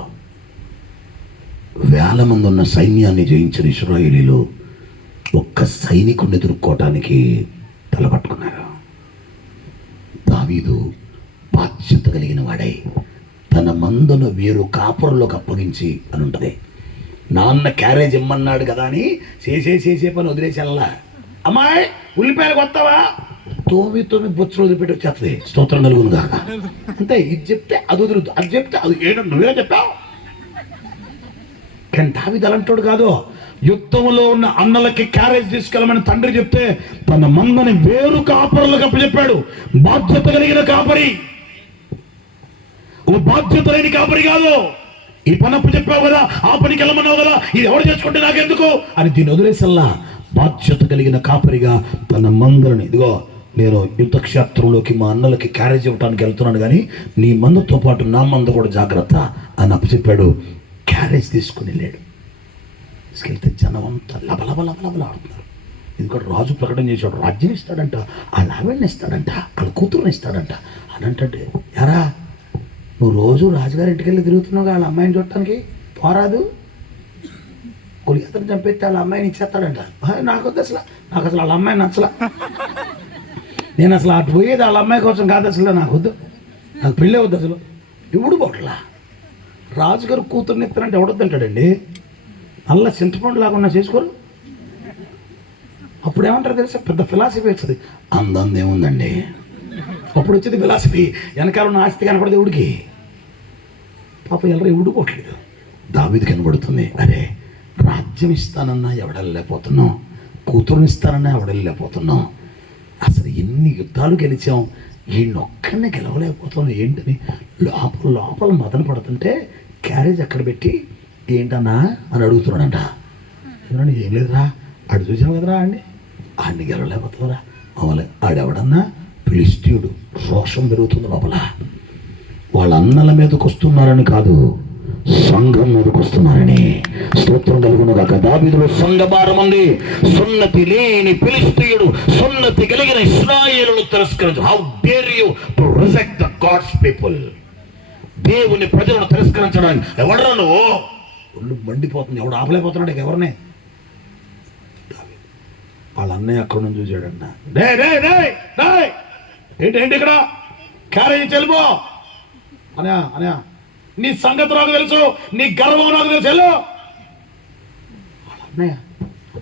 1000 మంది ఉన్న సైన్యాన్ని జయించిన ఇశ్రాయేలీలు ఒక్క సైనికుడిని ఎదుర్కోవటానికి తలపట్టుకున్నారు. దావీదు బాధ్యత కలిగిన వాడై తన మందును వేరు కాపురంలోకి అప్పగించి అని ఉంటుంది. నాన్న క్యారేజ్ ఇమ్మన్నాడు కదా అని చేసే పని వదిలేసేలా. అమ్మాయి ఉల్లిపాయలు కొత్తవా? తోమి బొచ్చులు వదిలిపెట్టి వచ్చేస్తుంది. స్తోత్రం కలుగును కాక. అంతే. ఇది చెప్తే అది వదులుద్దు, అది చెప్తే అది ఏంటో నువ్వే చెప్పావు. కానీ దావీదు అలాంటోడు కాదు. యుద్ధంలో ఉన్న అన్నలకి క్యారేజ్ తీసుకెళ్ళమని తండ్రి చెప్తే తన మందని వేరు కాపరులకు అప్పచెప్పాడు. బాధ్యత కలిగిన కాపరి, ఓ బాధ్యత లేని కాపరి కాదు. ఈ పని అప్పు చెప్పావు కదా, ఆ పనికి వెళ్ళమన్నావు కదా, ఇది ఎవరు చేసుకుంటే నాకెందుకు అని దీన్ని వదిలేసల్లా బాధ్యత కలిగిన కాపరిగా తన మందలని, ఇదిగో నేను యుద్ధక్షేత్రంలోకి మా అన్నలకి క్యారేజ్ ఇవ్వడానికి వెళ్తున్నాను, కానీ నీ మందతో పాటు నా మంద కూడా జాగ్రత్త అని అప్పచెప్పాడు. క్యారేజ్ తీసుకుని వెళ్ళాడు. తీసుకెళ్తే జనం అంతా లబలబలబలబల ఆడుతున్నారు. ఎందుకంటే రాజు ప్రకటన చేశాడు, రాజ్యం ఇస్తాడంట, ఆ లావణ్యం ఇస్తాడంట, వాళ్ళ కూతురుని ఇస్తాడంట అని అంటే, ఎరా నువ్వు రోజు రాజుగారి ఇంటికి వెళ్ళి తిరుగుతున్నావు వాళ్ళ అమ్మాయిని చూడటానికి పోరాదు. కొలియాతను చంపేస్తే వాళ్ళ అమ్మాయిని ఇచ్చేస్తాడంట. నాకు అసలు వాళ్ళ అమ్మాయి నచ్చలా. నేను అసలు అటు పోయేది వాళ్ళ అమ్మాయి కోసం కాదు, అసలు నాకు వద్దు, నాకు పెళ్ళే వద్దు అసలు. ఇప్పుడు పోట్లా రాజుగారు కూతుర్ని ఎత్తానంటే ఎవడొద్దంటాడండి. నల్ల చింతపండు లాగా చేసుకోరు. అప్పుడు ఏమంటారు తెలుసా, పెద్ద ఫిలాసఫీ వచ్చింది. అందం ఏముందండి అప్పుడు వచ్చేది ఫిలాసఫీ. వెనకాల ఉన్న ఆస్తి కనపడదు ఎవడికి. పాప ఎవరు ఎవడు పోట్లేదు. దావీదు కనబడుతుంది, అరే రాజ్యం ఇస్తానన్నా ఎవడలేకపోతున్నాం, కూతురుని ఇస్తానన్నా ఎవడలేకపోతున్నాం, అసలు ఎన్ని యుద్ధాలు గెలిచాం, ఈయనొక్కడినే గెలవలేకపోతున్నాం ఏంటని లోపల మదన పడుతుంటే క్యారేజ్ అక్కడ పెట్టి ఏంటన్నా అని అడుగుతున్నాడంట. ఏం లేదురా, ఆడు చూసాం కదరా ఆడిని గెలవలేకపోతున్నారా. అవలే ఆడెవడన్నా ఫిలిష్తీయుడు. రోషం పెరుగుతుంది లోపల. వాళ్ళ అన్నల మీదకి వస్తున్నారని కాదు, సంఘం మీదకి వస్తున్నారని. స్తోత్రం కలుగును గాక. దావీదులో సంఘభారం ఉంది. సున్నతి లేని ఫిలిష్తీయుడు సున్నతి కలిగిన ఇశ్రాయేలును తిరస్కరించు. How dare you to reject the God's people. దేవుని ప్రజలను తిరస్కరించడానికి ఎవడరా నువ్వు? ఒళ్ళు మండిపోతుంది. ఎవడు ఆపలేకపోతున్నాడు ఎవరినే. వాళ్ళ అన్నయ్య అక్కడ నుంచి చూసాడన్న. ఏంటి ఇక్కడ క్యారేజ్ చెల్లిపో అనే అనే నీ సంగతి నాకు తెలుసు, నీ గర్వం నాకు తెలుసు. వెళ్ళు. వాళ్ళ అన్నయ్య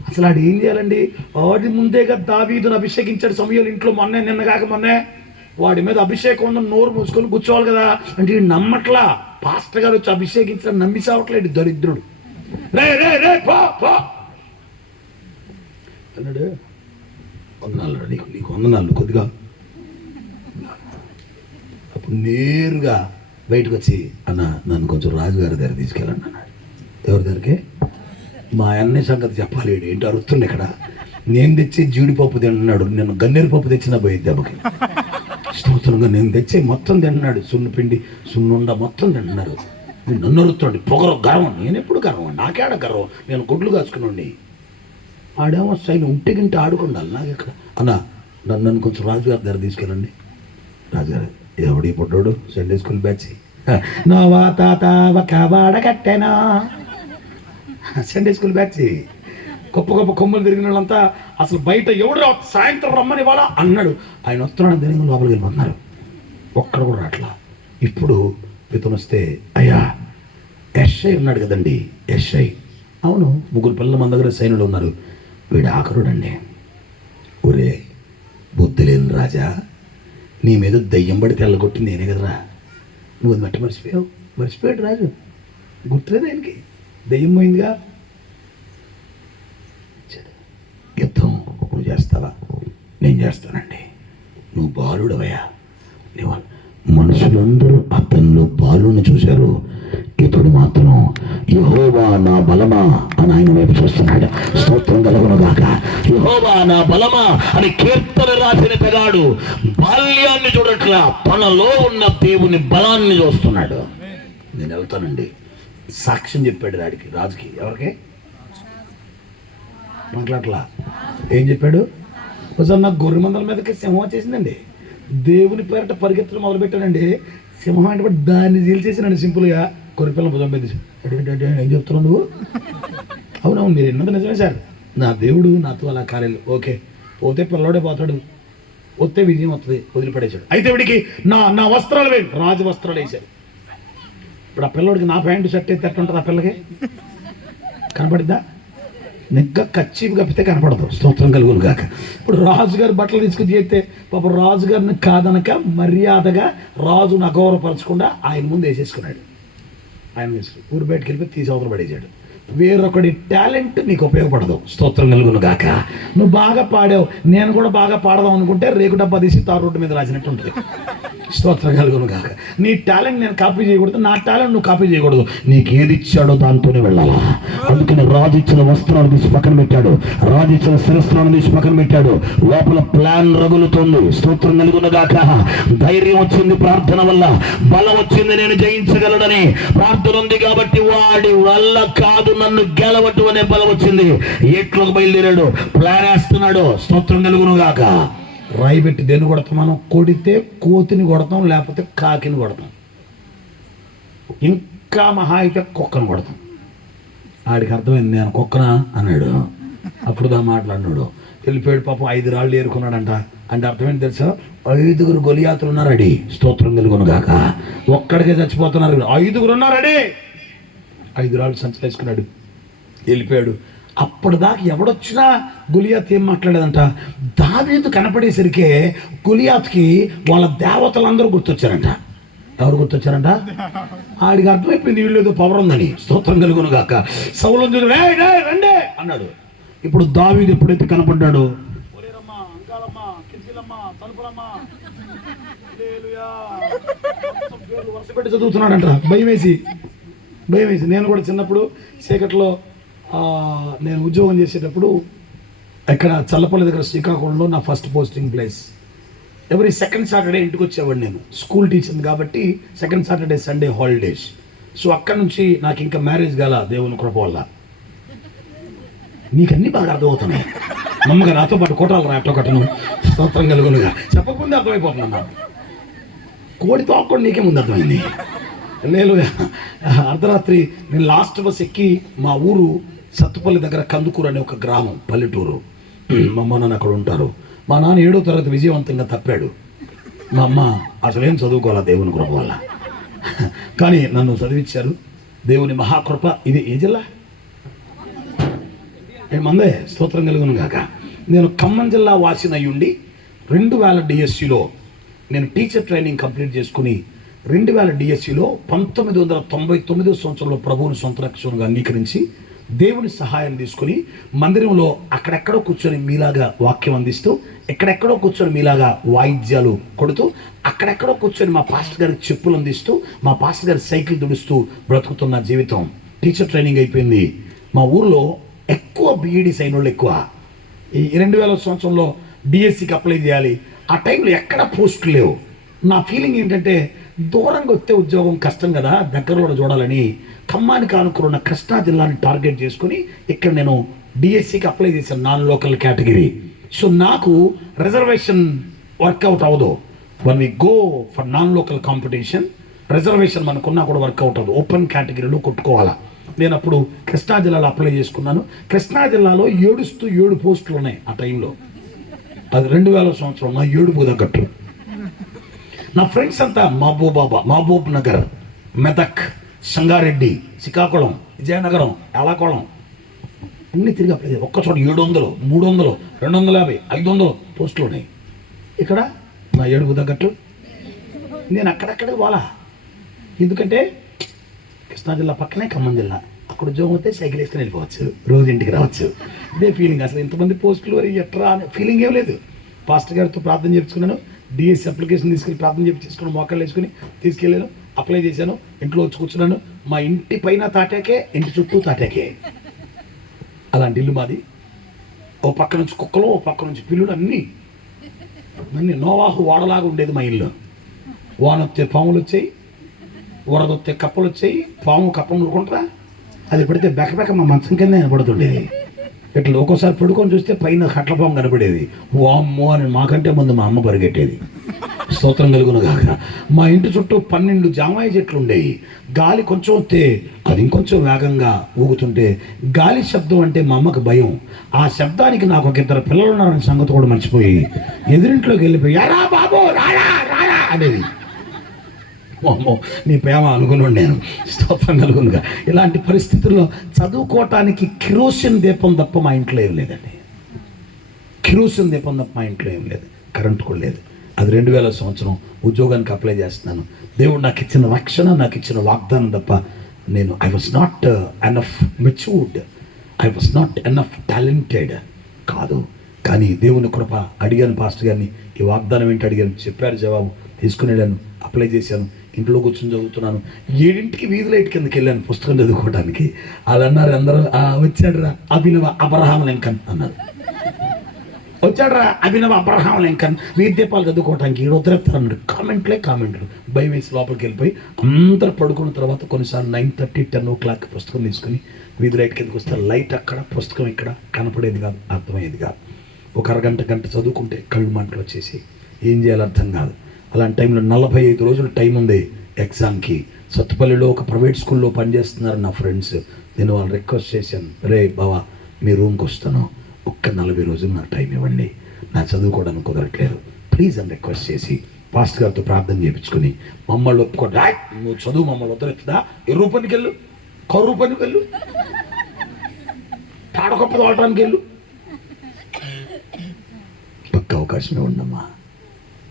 అసలు ఆడు ఏం చేయాలండి? వాడి ముందేగా దావీదును అభిషేకించాడు సమయంలో ఇంట్లో. నిన్న కాక మొన్నే వాడి మీద అభిషేకం ఉందని నోరు మూసుకొని కూర్చోవాలి కదా. అంటే ఈ నమ్మట్లా. పాస్టర్ గారు వచ్చి అభిషేకించడం నమ్మి సావట్లేడు దరిద్రుడు. రే రే రే పో పో అన్నాడు. వందనాలు నీకు వందనాలు కొద్దిగా. అప్పుడు నేరుగా బయటకు వచ్చి అన్న నన్ను కొంచెం రాజుగారి దగ్గర తీసుకెళ్ళండి అన్నాడు. ఎవరి దగ్గరికి? మా అన్నయ్య సంగతి చెప్పాలి. ఏంటి అరుతుండే ఇక్కడ. నేను తెచ్చి జీడిపప్పు తింటున్నాడు, నేను గన్నేరు పప్పు తెచ్చిన పోయి దెబ్బకి. స్తోత్రంగా నేను తెచ్చి మొత్తం తింటున్నాడు. సున్నుపిండి సున్నుండ మొత్తం తింటున్నారు. నన్ను అరుతుండే పొగరు గర్వం. నేను ఎప్పుడు గర్వం, నాకేడ గర్వం, నేను గుడ్లు కాచుకున్నాండి. ఆడేమో సైన్ ఉంటికింటే ఆడుకుండాలి నాకు ఇక్కడ. అన్న నన్ను కొంచెం రాజుగారి దగ్గర తీసుకెళ్ళండి. రాజుగారు ఎవడి పొడ్డోడు సండే స్కూల్ బ్యాచ్ నోవా తాత ఒక వాడగట్టేనా సండే స్కూల్ బ్యాచ్. గొప్ప గొప్ప కొమ్మలు తిరిగిన వాళ్ళంతా అసలు బయట ఎవడు సాయంత్రం రమ్మని ఇవ్వాలా అన్నాడు. ఆయన వస్తున్నాడు తిరిగి లోపలికి వెళ్ళిపోతున్నారు. ఒక్కడ కూడా అట్లా. ఇప్పుడు ఇతను వస్తే అయ్యా ఎస్ఐ ఉన్నాడు కదండి. ఎస్ఐ అవును, 3 పిల్లల మన దగ్గర సైన్యులు ఉన్నారు. వీడు ఆఖరుడండి. ఒరే బుద్ధి లేని రాజా, నీ మీద దయ్యం పడి తెల్లగొట్టింది నేనే కదరా. నువ్వు అది మట్టి మర్చిపోయాడు రాజు. గుర్తులేదు ఆయనకి. దయ్యం పోయిందిగా. యుద్ధం నువ్వు చేస్తావా? నేను చేస్తానండి. నువ్వు బాలుడవయ్యా. మనుషులందరూ అతనిలో బాలుని చూశారు. ఇతడు మాత్రం యెహోవా నా బలమా అని ఆయన వైపు చూస్తున్నాడు. స్తోత్రం కలుగును గాక. యెహోవా నా బలమా అని కీర్తన రాసిన తెగాడు బాల్యాన్ని చూడట్లా, తనలో ఉన్న దేవుని బలాన్ని చూస్తున్నాడు. నేను వెళ్తానండి. సాక్ష్యం చెప్పాడు రాజుకి. ఎవరికి మాట్లాడలా. ఏం చెప్పాడు? ఒకసారి నాకు గొర్రె మందల మీదకి సింహం వచ్చేసిందండి. దేవుని పేరట పరిగెత్తడం మొదలుపెట్టానండి. సింహం అంటే దాన్ని చీల్చేసినండి సింపుల్గా. గొర్రెపిల్ల భుజం మీద ఏం చెప్తున్నావు నువ్వు? అవునవును, మీరు ఎన్నది నిజమే సార్. నా దేవుడు నాతో అలా కార్యాలు. ఓకే, పోతే పిల్లడే పోతాడు, వస్తే విజయం వస్తుంది, వదిలిపడేశాడు. అయితే వీడికి నా వస్త్రాలు వేయండి. రాజు వస్త్రాలు వేశాడు. ఇప్పుడు ఆ పిల్లడికి నా ప్యాంటు షర్ట్ అయితే ఎట్టుంటుంది? ఆ పిల్లకి కనపడిద్దా? నిగ్గా కచ్చిపు కప్పితే కనపడదు. స్తోత్రం కలుగును గాక. ఇప్పుడు రాజుగారి బట్టలు తీసుకుని చేస్తే పాప రాజుగారిని కాదనక మర్యాదగా రాజును అగౌరవపరచకుండా ఆయన ముందు వేసేసుకున్నాడు. ఆయన ఊరు బయటకు వెళ్ళిపోయి తీసి అవతల పడేసాడు. వేరొకటి టాలెంట్ నీకు ఉపయోగపడదు. స్తోత్రం కలుగును గాక. నువ్వు బాగా పాడావు, నేను కూడా బాగా పాడదాం అనుకుంటే రేకు డబ్బా తీసి తారు రోడ్డు మీద రాసినట్టు ఉంటుంది. స్తోత్రం కలుగును గాక. నీ టాలెంట్ నేను కాపీ చేయకూడదు, నా టాలెంట్ నువ్వు కాపీ చేయకూడదు. నీకు ఏది ఇచ్చాడో దాంతోనే వెళ్ళాలా. అందుకని రాజు ఇచ్చిన వస్త్రాలు తీసి పక్కన పెట్టాడు, రాజు ఇచ్చిన శిరస్త్రాలను తీసి పక్కన పెట్టాడు. లోపల ప్లాన్ రగులుతోంది. స్తోత్రం కలుగును గాక. ధైర్యం వచ్చింది ప్రార్థన వల్ల, బలం వచ్చింది నేను జయించగలడని. ప్రార్థన ఉంది కాబట్టి వాడి వల్ల కాదు నన్ను గెలవట్టు అనే బలం వచ్చింది. ఎట్లోకి బయలుదేరాడు, ప్లాన్ వేస్తున్నాడు. స్తోత్రం కలుగును గాక. రాయి పెట్టి దేన్ని కొడతాం మనం? కొడితే కోతిని కొడతాం, లేకపోతే కాకిని కొడతాం. ఇంకా మహా అయితే కుక్కను కొడతాం. ఆడికి అర్థమైంది నేను కుక్కనా అన్నాడు. అప్పుడు దా మాట్లాడినాడు. వెళ్ళిపోయాడు. పాపం 5 రాళ్ళు ఏరుకున్నాడంట. అంటే అర్థమైంది తెలుసా? 5 గొలియాతులు ఉన్నారడి. స్తోత్రం కలుగును గాక. ఒక్కడికే చచ్చిపోతున్నారు. 5 ఉన్నారడి. 5 రాళ్ళు సంచలేసుకున్నాడు, వెళ్ళిపోయాడు. అప్పటిదాకా ఎవడొచ్చినా గొలియాత్ ఏం మాట్లాడేదంట, దావీదు కనపడేసరికే గొలియాత్కి వాళ్ళ దేవతలందరూ గుర్తొచ్చారంట. ఎవరు గుర్తొచ్చారంట? ఆడికి అర్థమైపోయింది వీళ్ళు ఏదో పవర్ ఉందని. స్తోత్రం కలుగును గాక. సౌలు రండే అన్నాడు. ఇప్పుడు దావీదు ఎప్పుడైతే కనపడ్డాడు, వరుసపెట్టి చదువుతున్నాడంట. భయం వేసి. నేను కూడా చిన్నప్పుడు చీకట్లో నేను ఉద్యోగం చేసేటప్పుడు ఇక్కడ చల్లపల్లి దగ్గర శ్రీకాకుళంలో నా first posting place. Every second Saturday ఇంటికి వచ్చేవాడు. నేను స్కూల్ టీచర్ని కాబట్టి second Saturday Sunday holidays. So అక్కడ నుంచి నాకు ఇంకా మ్యారేజ్ కాల, దేవుని కృప వల్ల. నీకన్నీ బాగా అర్థమవుతున్నాయి. నమ్మగా నాతో పాటు కోటాలు రాయటం కట్టను. స్తోత్రం కలుగునుగా. చెప్పకముందే అర్థమైపోతున్నాను నాకు. కోడి తోక్కోండి నీకే ముందు అర్థమైంది. లేదు, అర్ధరాత్రి నేను లాస్ట్ బస్ ఎక్కి మా ఊరు సత్తుపల్లి దగ్గర కందుకూరు అనే ఒక గ్రామం, పల్లెటూరు. మా అమ్మ నాన్న అక్కడ ఉంటారు. మా నాన్న 7వ తరగతి విజయవంతంగా తప్పాడు. మా అమ్మ అసలేం చదువుకోవాలా దేవుని కృప వల్ల. కానీ నన్ను చదివించారు. దేవుని మహాకృప. ఇది ఏ జిల్లా? ఏమందే స్తోత్రం కలుగును గాక. నేను ఖమ్మం జిల్లా వాసినయ్యుండి 2000 డిఎస్సిలో నేను టీచర్ ట్రైనింగ్ కంప్లీట్ చేసుకుని 2000 డిఎస్సిలో 1999 సంవత్సరంలో ప్రభువుని సొంత రక్షణగా అంగీకరించి దేవుని సహాయం తీసుకుని మందిరంలో అక్కడెక్కడో కూర్చొని మీలాగా వాక్యం అందిస్తూ, ఎక్కడెక్కడో కూర్చొని మీలాగా వాయిద్యాలు కొడుతూ, అక్కడెక్కడో కూర్చొని మా పాస్టర్ గారికి చెప్పులు అందిస్తూ, మా పాస్టర్ గారి సైకిల్ దుడుస్తూ బ్రతుకుతున్న జీవితం. టీచర్ ట్రైనింగ్ అయిపోయింది. మా ఊర్లో ఎక్కువ బీఈడీస్ అయిన వాళ్ళు ఎక్కువ. ఈ 2000 సంవత్సరంలో డిఎస్సికి అప్లై చేయాలి. ఆ టైంలో ఎక్కడ పోస్టులు లేవు. నా ఫీలింగ్ ఏంటంటే దూరంగా వస్తే ఉద్యోగం కష్టం కదా, దగ్గరలో చూడాలని ఖమ్మానికి ఆనుకున్న కృష్ణా జిల్లాని టార్గెట్ చేసుకుని ఇక్కడ నేను డిఎస్సికి అప్లై చేశాను, నాన్ లోకల్ కేటగిరీ. సో నాకు రిజర్వేషన్ వర్కౌట్ అవ్వదు. When we go for non local competition, reservation మనకున్నా కూడా వర్కౌట్ అవ్వదు. ఓపెన్ కేటగిరీలో కొట్టుకోవాలా. నేను అప్పుడు కృష్ణా జిల్లాలో అప్లై చేసుకున్నాను. కృష్ణా జిల్లాలో 7 పోస్టులు ఉన్నాయి ఆ టైంలో. అది 2000 సంవత్సరం. నా 7 తగ్గట్టు. నా ఫ్రెండ్స్ అంతా మహబూబ్ నగర్, మెదక్, సంగారెడ్డి, శ్రీకాకుళం, విజయనగరం, యాలకోళం అన్నీ తిరిగి అప్లై చేయాలి. ఒక్కచోట 700, 300, 250, 500 పోస్టులు ఉన్నాయి. ఇక్కడ నా 7 తగ్గట్టు నేను అక్కడక్కడికి పోలా. ఎందుకంటే కృష్ణా జిల్లా పక్కనే ఖమ్మం జిల్లా. అక్కడ ఉద్యోగం అయితే సైకిల్ వేసుకుని వెళ్ళిపోవచ్చు, రోజు ఇంటికి రావచ్చు. ఇదే ఫీలింగ్. అసలు ఇంతమంది పోస్టులు ఎట్రా అనే ఫీలింగ్ ఏం లేదు. పాస్టర్ గారితో ప్రార్థన చేయించుకున్నాను. డిఎస్సి అప్లికేషన్ తీసుకెళ్ళి ప్రార్థన చేయించుకుని మోకాళ్ళు వేసుకుని తీసుకెళ్ళాను, అప్లై చేశాను. ఇంట్లో వచ్చి కూర్చున్నాను. మా ఇంటి పైన తాటాకే, ఇంటి చుట్టూ తాటాకే. అలాంటి ఇల్లు మాది. ఓ పక్క నుంచి కుక్కలు, ఓ పక్క నుంచి పిల్లులు, అన్నీ నోవాహు వాడలాగా ఉండేది మా ఇల్లు. వానొత్తే పాములు వచ్చాయి, వరదొత్తే కప్పలు వచ్చాయి. పాము కప్పను ఊరుకుంటారా? అది పడితే బెక్క మా మంచం కింద కనబడుతుండేది. ఇట్లా ఒక్కోసారి పడుకొని చూస్తే పైన కట్ల పాము కనబడేది. వామ్మో అని మాకంటే ముందు మా అమ్మ పరిగెట్టేది. స్తోత్రం కలుగును గాక. మా ఇంటి చుట్టూ 12 జామాయి చెట్లు ఉండేవి. గాలి కొంచెం వస్తే అది ఇంకొంచెం వేగంగా ఊగుతుంటే గాలి శబ్దం అంటే మా అమ్మకు భయం. ఆ శబ్దానికి నాకు ఒక 2 పిల్లలు ఉన్నారనే సంగతి కూడా మర్చిపోయి ఎదురింట్లోకి వెళ్ళిపోయి ఎరా బాబు రారా రారా అనేది. అమ్మో నీ ప్రేమ అనుకుని నేను. స్తోత్రం కలుగునుగా. ఇలాంటి పరిస్థితుల్లో చదువుకోవటానికి కిరోసిన్ దీపం తప్ప మా ఇంట్లో ఏం లేదండి. కిరోసిన్ దీపం తప్ప మా ఇంట్లో ఏం లేదు. కరెంట్ కూడా లేదు. అది 2000 సంవత్సరం. ఉద్యోగానికి అప్లై చేస్తున్నాను. దేవుడు నాకు ఇచ్చిన రక్షణ, నాకు ఇచ్చిన వాగ్దానం తప్ప నేను I was not enough matured, I was not enough talented కాదు. కానీ దేవుని కృప. అడిగాను పాస్టర్ గారిని, ఈ వాగ్దానం ఏంటి అడిగాను. చెప్పారు జవాబు. తీసుకుని వెళ్ళాను, అప్లై చేశాను. ఇంట్లో కూర్చొని చదువుతున్నాను. 7ంటికి వీధి లైట్ కిందకి వెళ్ళాను పుస్తకం చదువుకోవడానికి. అది అన్నారు అందరూ, వచ్చాడు రా అభినవ అబ్రహాం లింకన్ అన్నారు. వచ్చాడు రా అభినవ అబ్రహాం లింకన్ వీధి దీపాలు చదువుకోవడానికి. వదిలేస్తారన్నాడు. కామెంట్లు. భయం వేసి లోపలికి వెళ్ళిపోయి అందరూ పడుకున్న తర్వాత కొన్నిసార్లు 9:30, 10 o'clock పుస్తకం తీసుకుని వీధి లైట్ కిందకి వస్తే లైట్ అక్కడ, పుస్తకం ఇక్కడ కనపడేది కాదు, అర్థమయ్యేది కాదు. ఒక అరగంట, గంట చదువుకుంటే కళ్ళు మంటలు వచ్చేసి ఏం చేయాలో అర్థం కాదు. అలాంటి టైంలో 45 రోజులు టైం ఉంది ఎగ్జామ్కి. సత్తుపల్లిలో ఒక ప్రైవేట్ స్కూల్లో పనిచేస్తున్నారు నా ఫ్రెండ్స్. నేను వాళ్ళు రిక్వెస్ట్ చేశాను, రే బావా మీ రూమ్కి వస్తాను, ఒక్క 40 రోజులు నాకు టైం ఇవ్వండి, నా చదువుకోవడానికి కుదరట్లేదు ప్లీజ్ అని రిక్వెస్ట్ చేసి పాస్టర్ గారితో ప్రార్థన చేయించుకుని మమ్మల్ని ఒప్పుకోండి. నువ్వు చదువు మమ్మల్ని వద్దరెత్తుదా, ఎరువు పనికి వెళ్ళు, కరువు పనికి వెళ్ళు, తాడకొప్ప తోడటానికి వెళ్ళు, పక్క అవకాశమే ఉండమ్మా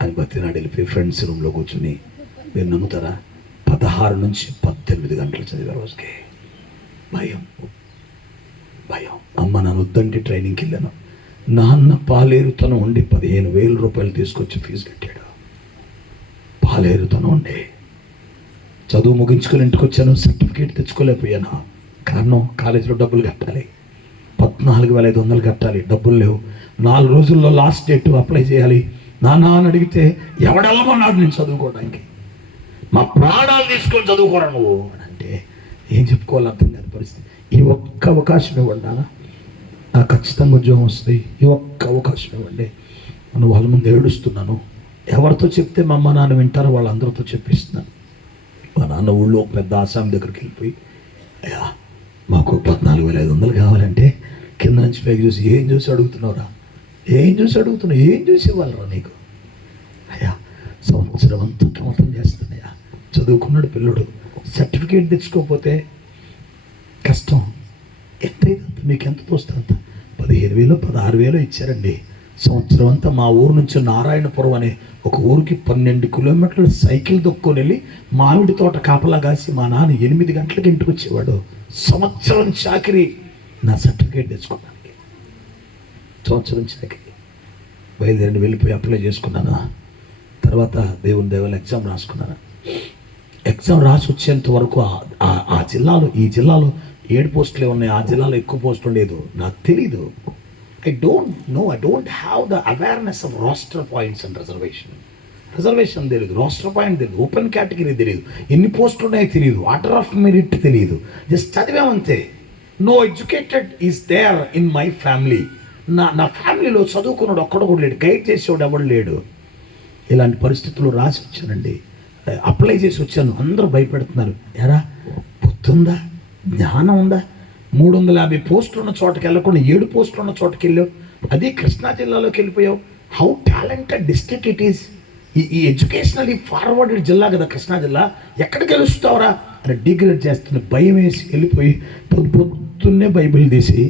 అని బతినాడు. వెళ్ళిపోయి ఫ్రెండ్స్ రూమ్లో కూర్చుని మీరు నమ్ముతారా 16 నుంచి 18 గంటలు చదివే రోజుకి భయం భయం. అమ్మ నన్ను వద్దంటే ట్రైనింగ్కి వెళ్ళాను. నాన్న పాలేరుతనం ఉండి 15,000 రూపాయలు తీసుకొచ్చి ఫీజు కట్టాడు. పాలేరుతనం ఉండి చదువు ముగించుకొని ఇంటికి వచ్చాను, సర్టిఫికేట్ తెచ్చుకోలేకపోయాను. కారణం కాలేజీలో డబ్బులు కట్టాలి, 14,500 కట్టాలి, డబ్బులు లేవు. 4 రోజుల్లో లాస్ట్ డేట్ అప్లై చేయాలి. నాన్న అని అడిగితే ఎవడెళ్ళమన్నాడు నేను చదువుకోవడానికి, మా ప్రాణాలు తీసుకొని చదువుకోరా నువ్వు అని అంటే ఏం చెప్పుకోవాలి అర్థం కాని పరిస్థితి. ఈ ఒక్క అవకాశం ఇవ్వండి, నాకు ఖచ్చితంగా ఉద్యోగం వస్తుంది, ఈ ఒక్క అవకాశం ఇవ్వండి. నేను వాళ్ళ ముందు ఏడుస్తున్నాను. ఎవరితో చెప్తే మా అమ్మ నాన్న వింటారో వాళ్ళందరితో చెప్పిస్తున్నాను. మా నాన్న ఊళ్ళో ఒక పెద్ద ఆసామి దగ్గరికి వెళ్ళిపోయి, అయ్యా మాకు 14,500 కావాలంటే కింద నుంచి పైకి చూసి ఏం చూసి అడుగుతున్నావురా, ఏం చూసి అడుగుతున్నావు, ఏం చూసి ఇవ్వాలరా నీకు, అయ్యా సంవత్సరం అంతా క్రమతం చేస్తున్నాయా, చదువుకున్నాడు పిల్లడు, సర్టిఫికేట్ తెచ్చుకోకపోతే కష్టం. ఎంత ఇదంతా మీకు ఎంత తోస్తుందంత 15,000 16,000 ఇచ్చారండి. సంవత్సరం అంతా మా ఊరు నుంచి నారాయణపురం అనే ఒక ఊరికి 12 కిలోమీటర్లు సైకిల్ దొక్కుని వెళ్ళి మామిడి తోట కాపలా కాసి మా నాన్న 8 గంటలకు ఇంటికి వచ్చేవాడు. సంవత్సరం చాకరీ నా సర్టిఫికేట్ తెచ్చుకోవడానికి. సంవత్సరం చాకరీ బయలుదేరి వెళ్ళిపోయి అప్లై చేసుకున్నాను. తర్వాత దేవుని దేవాల ఎగ్జామ్ రాసుకున్నాను. ఎగ్జామ్ రాసి వచ్చేంత వరకు ఆ జిల్లాలో ఈ జిల్లాలో 7 పోస్టులే ఉన్నాయి, ఆ జిల్లాలో ఎక్కువ పోస్టులు లేదు, నాకు తెలీదు. I don't have the awareness of roster points and reservation తెలియదు, రోస్టర్ పాయింట్ తెలియదు, ఓపెన్ కేటగిరీ తెలియదు, ఎన్ని పోస్టులు ఉన్నాయో తెలియదు, ఆర్డర్ ఆఫ్ మెరిట్ తెలియదు. జస్ట్ చదివామంతే. No educated is there in my family. నా ఫ్యామిలీలో చదువుకున్నాడు ఒక్కడు కూడా లేడు, గైడ్ చేసేవాడు ఎవడు లేడు. ఇలాంటి పరిస్థితుల్లో రాసి వచ్చానండి, అప్లై చేసి వచ్చాను. అందరూ భయపెడుతున్నారు, ఎరా పొత్తుందా, జ్ఞానం ఉందా, 350 పోస్టులు ఉన్న చోటకి వెళ్ళకుండా 7 పోస్టులు ఉన్న చోటకి వెళ్ళావు, అదే కృష్ణా జిల్లాలోకి వెళ్ళిపోయావు. How talented district it is. ఈ ఎడ్యుకేషనల్లీ ఫార్వర్డెడ్ జిల్లా కదా కృష్ణా జిల్లా, ఎక్కడ గెలుస్తావురా అని డిగ్రేడ్ చేస్తున్న భయం వేసి వెళ్ళిపోయి పొద్దున్నే బైబిల్ తీసి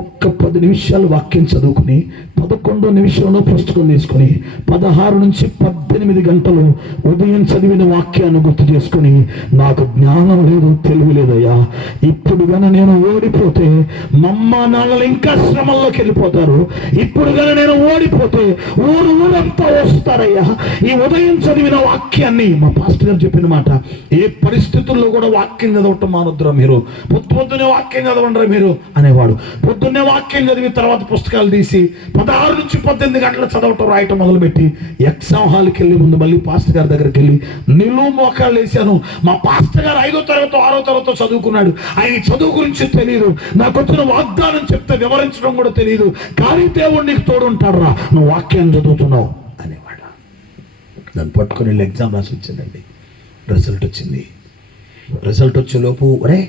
ఒక్క 10 నిమిషాలు వాక్యం చదువుకుని 11వ నిమిషంలో పుస్తకం తీసుకుని 16 నుంచి 18 గంటలు ఉదయం చదివిన వాక్యాన్ని గుర్తు చేసుకుని, నాకు జ్ఞానం లేదు, తెలివి లేదయ్యా, ఇప్పుడు గన నేను ఓడిపోతే మమ్మ నాన్నలు ఇంకా శ్రమంలోకి వెళ్ళిపోతారు, ఇప్పుడు గన నేను ఓడిపోతే ఊరంతా వస్తారయ్యా. ఈ ఉదయం చదివిన వాక్యాన్ని, మా పాస్టర్ గారు చెప్పిన మాట, ఏ పరిస్థితుల్లో కూడా వాక్యం చదవటం మానొద్దురా మీరు, పొద్దునే వాక్యం చదవండిరా మీరు అనేవాడు. పొద్దున్నే వాక్యం చదివిన తర్వాత పుస్తకాలు తీసి 16 నుంచి 18 గంటలు చదవటం రాయటం మొదలుపెట్టి ఎగ్జామ్ హాల్కి వెళ్ళి ముందు మళ్ళీ పాస్టర్ గారి దగ్గరికి వెళ్ళి నిలువు మోకాళ్ళు వేసాను. మా పాస్టర్ గారు 5వ తరగతి 6వ తరగతి చదువుకున్నాడు, ఆయన చదువు గురించి తెలియదు, నాకు వచ్చిన వాగ్దానం చెప్తే వివరించడం కూడా తెలియదు, కానీ దేవుడు నీకు తోడు ఉంటాడు రా, నువ్వు వాక్యం చదువుతున్నావు అనేవాడు. నన్ను పట్టుకొని వెళ్ళి ఎగ్జామ్ రాసి వచ్చిందండి. రిజల్ట్ వచ్చింది. రిజల్ట్ వచ్చే లోపు, ఒరే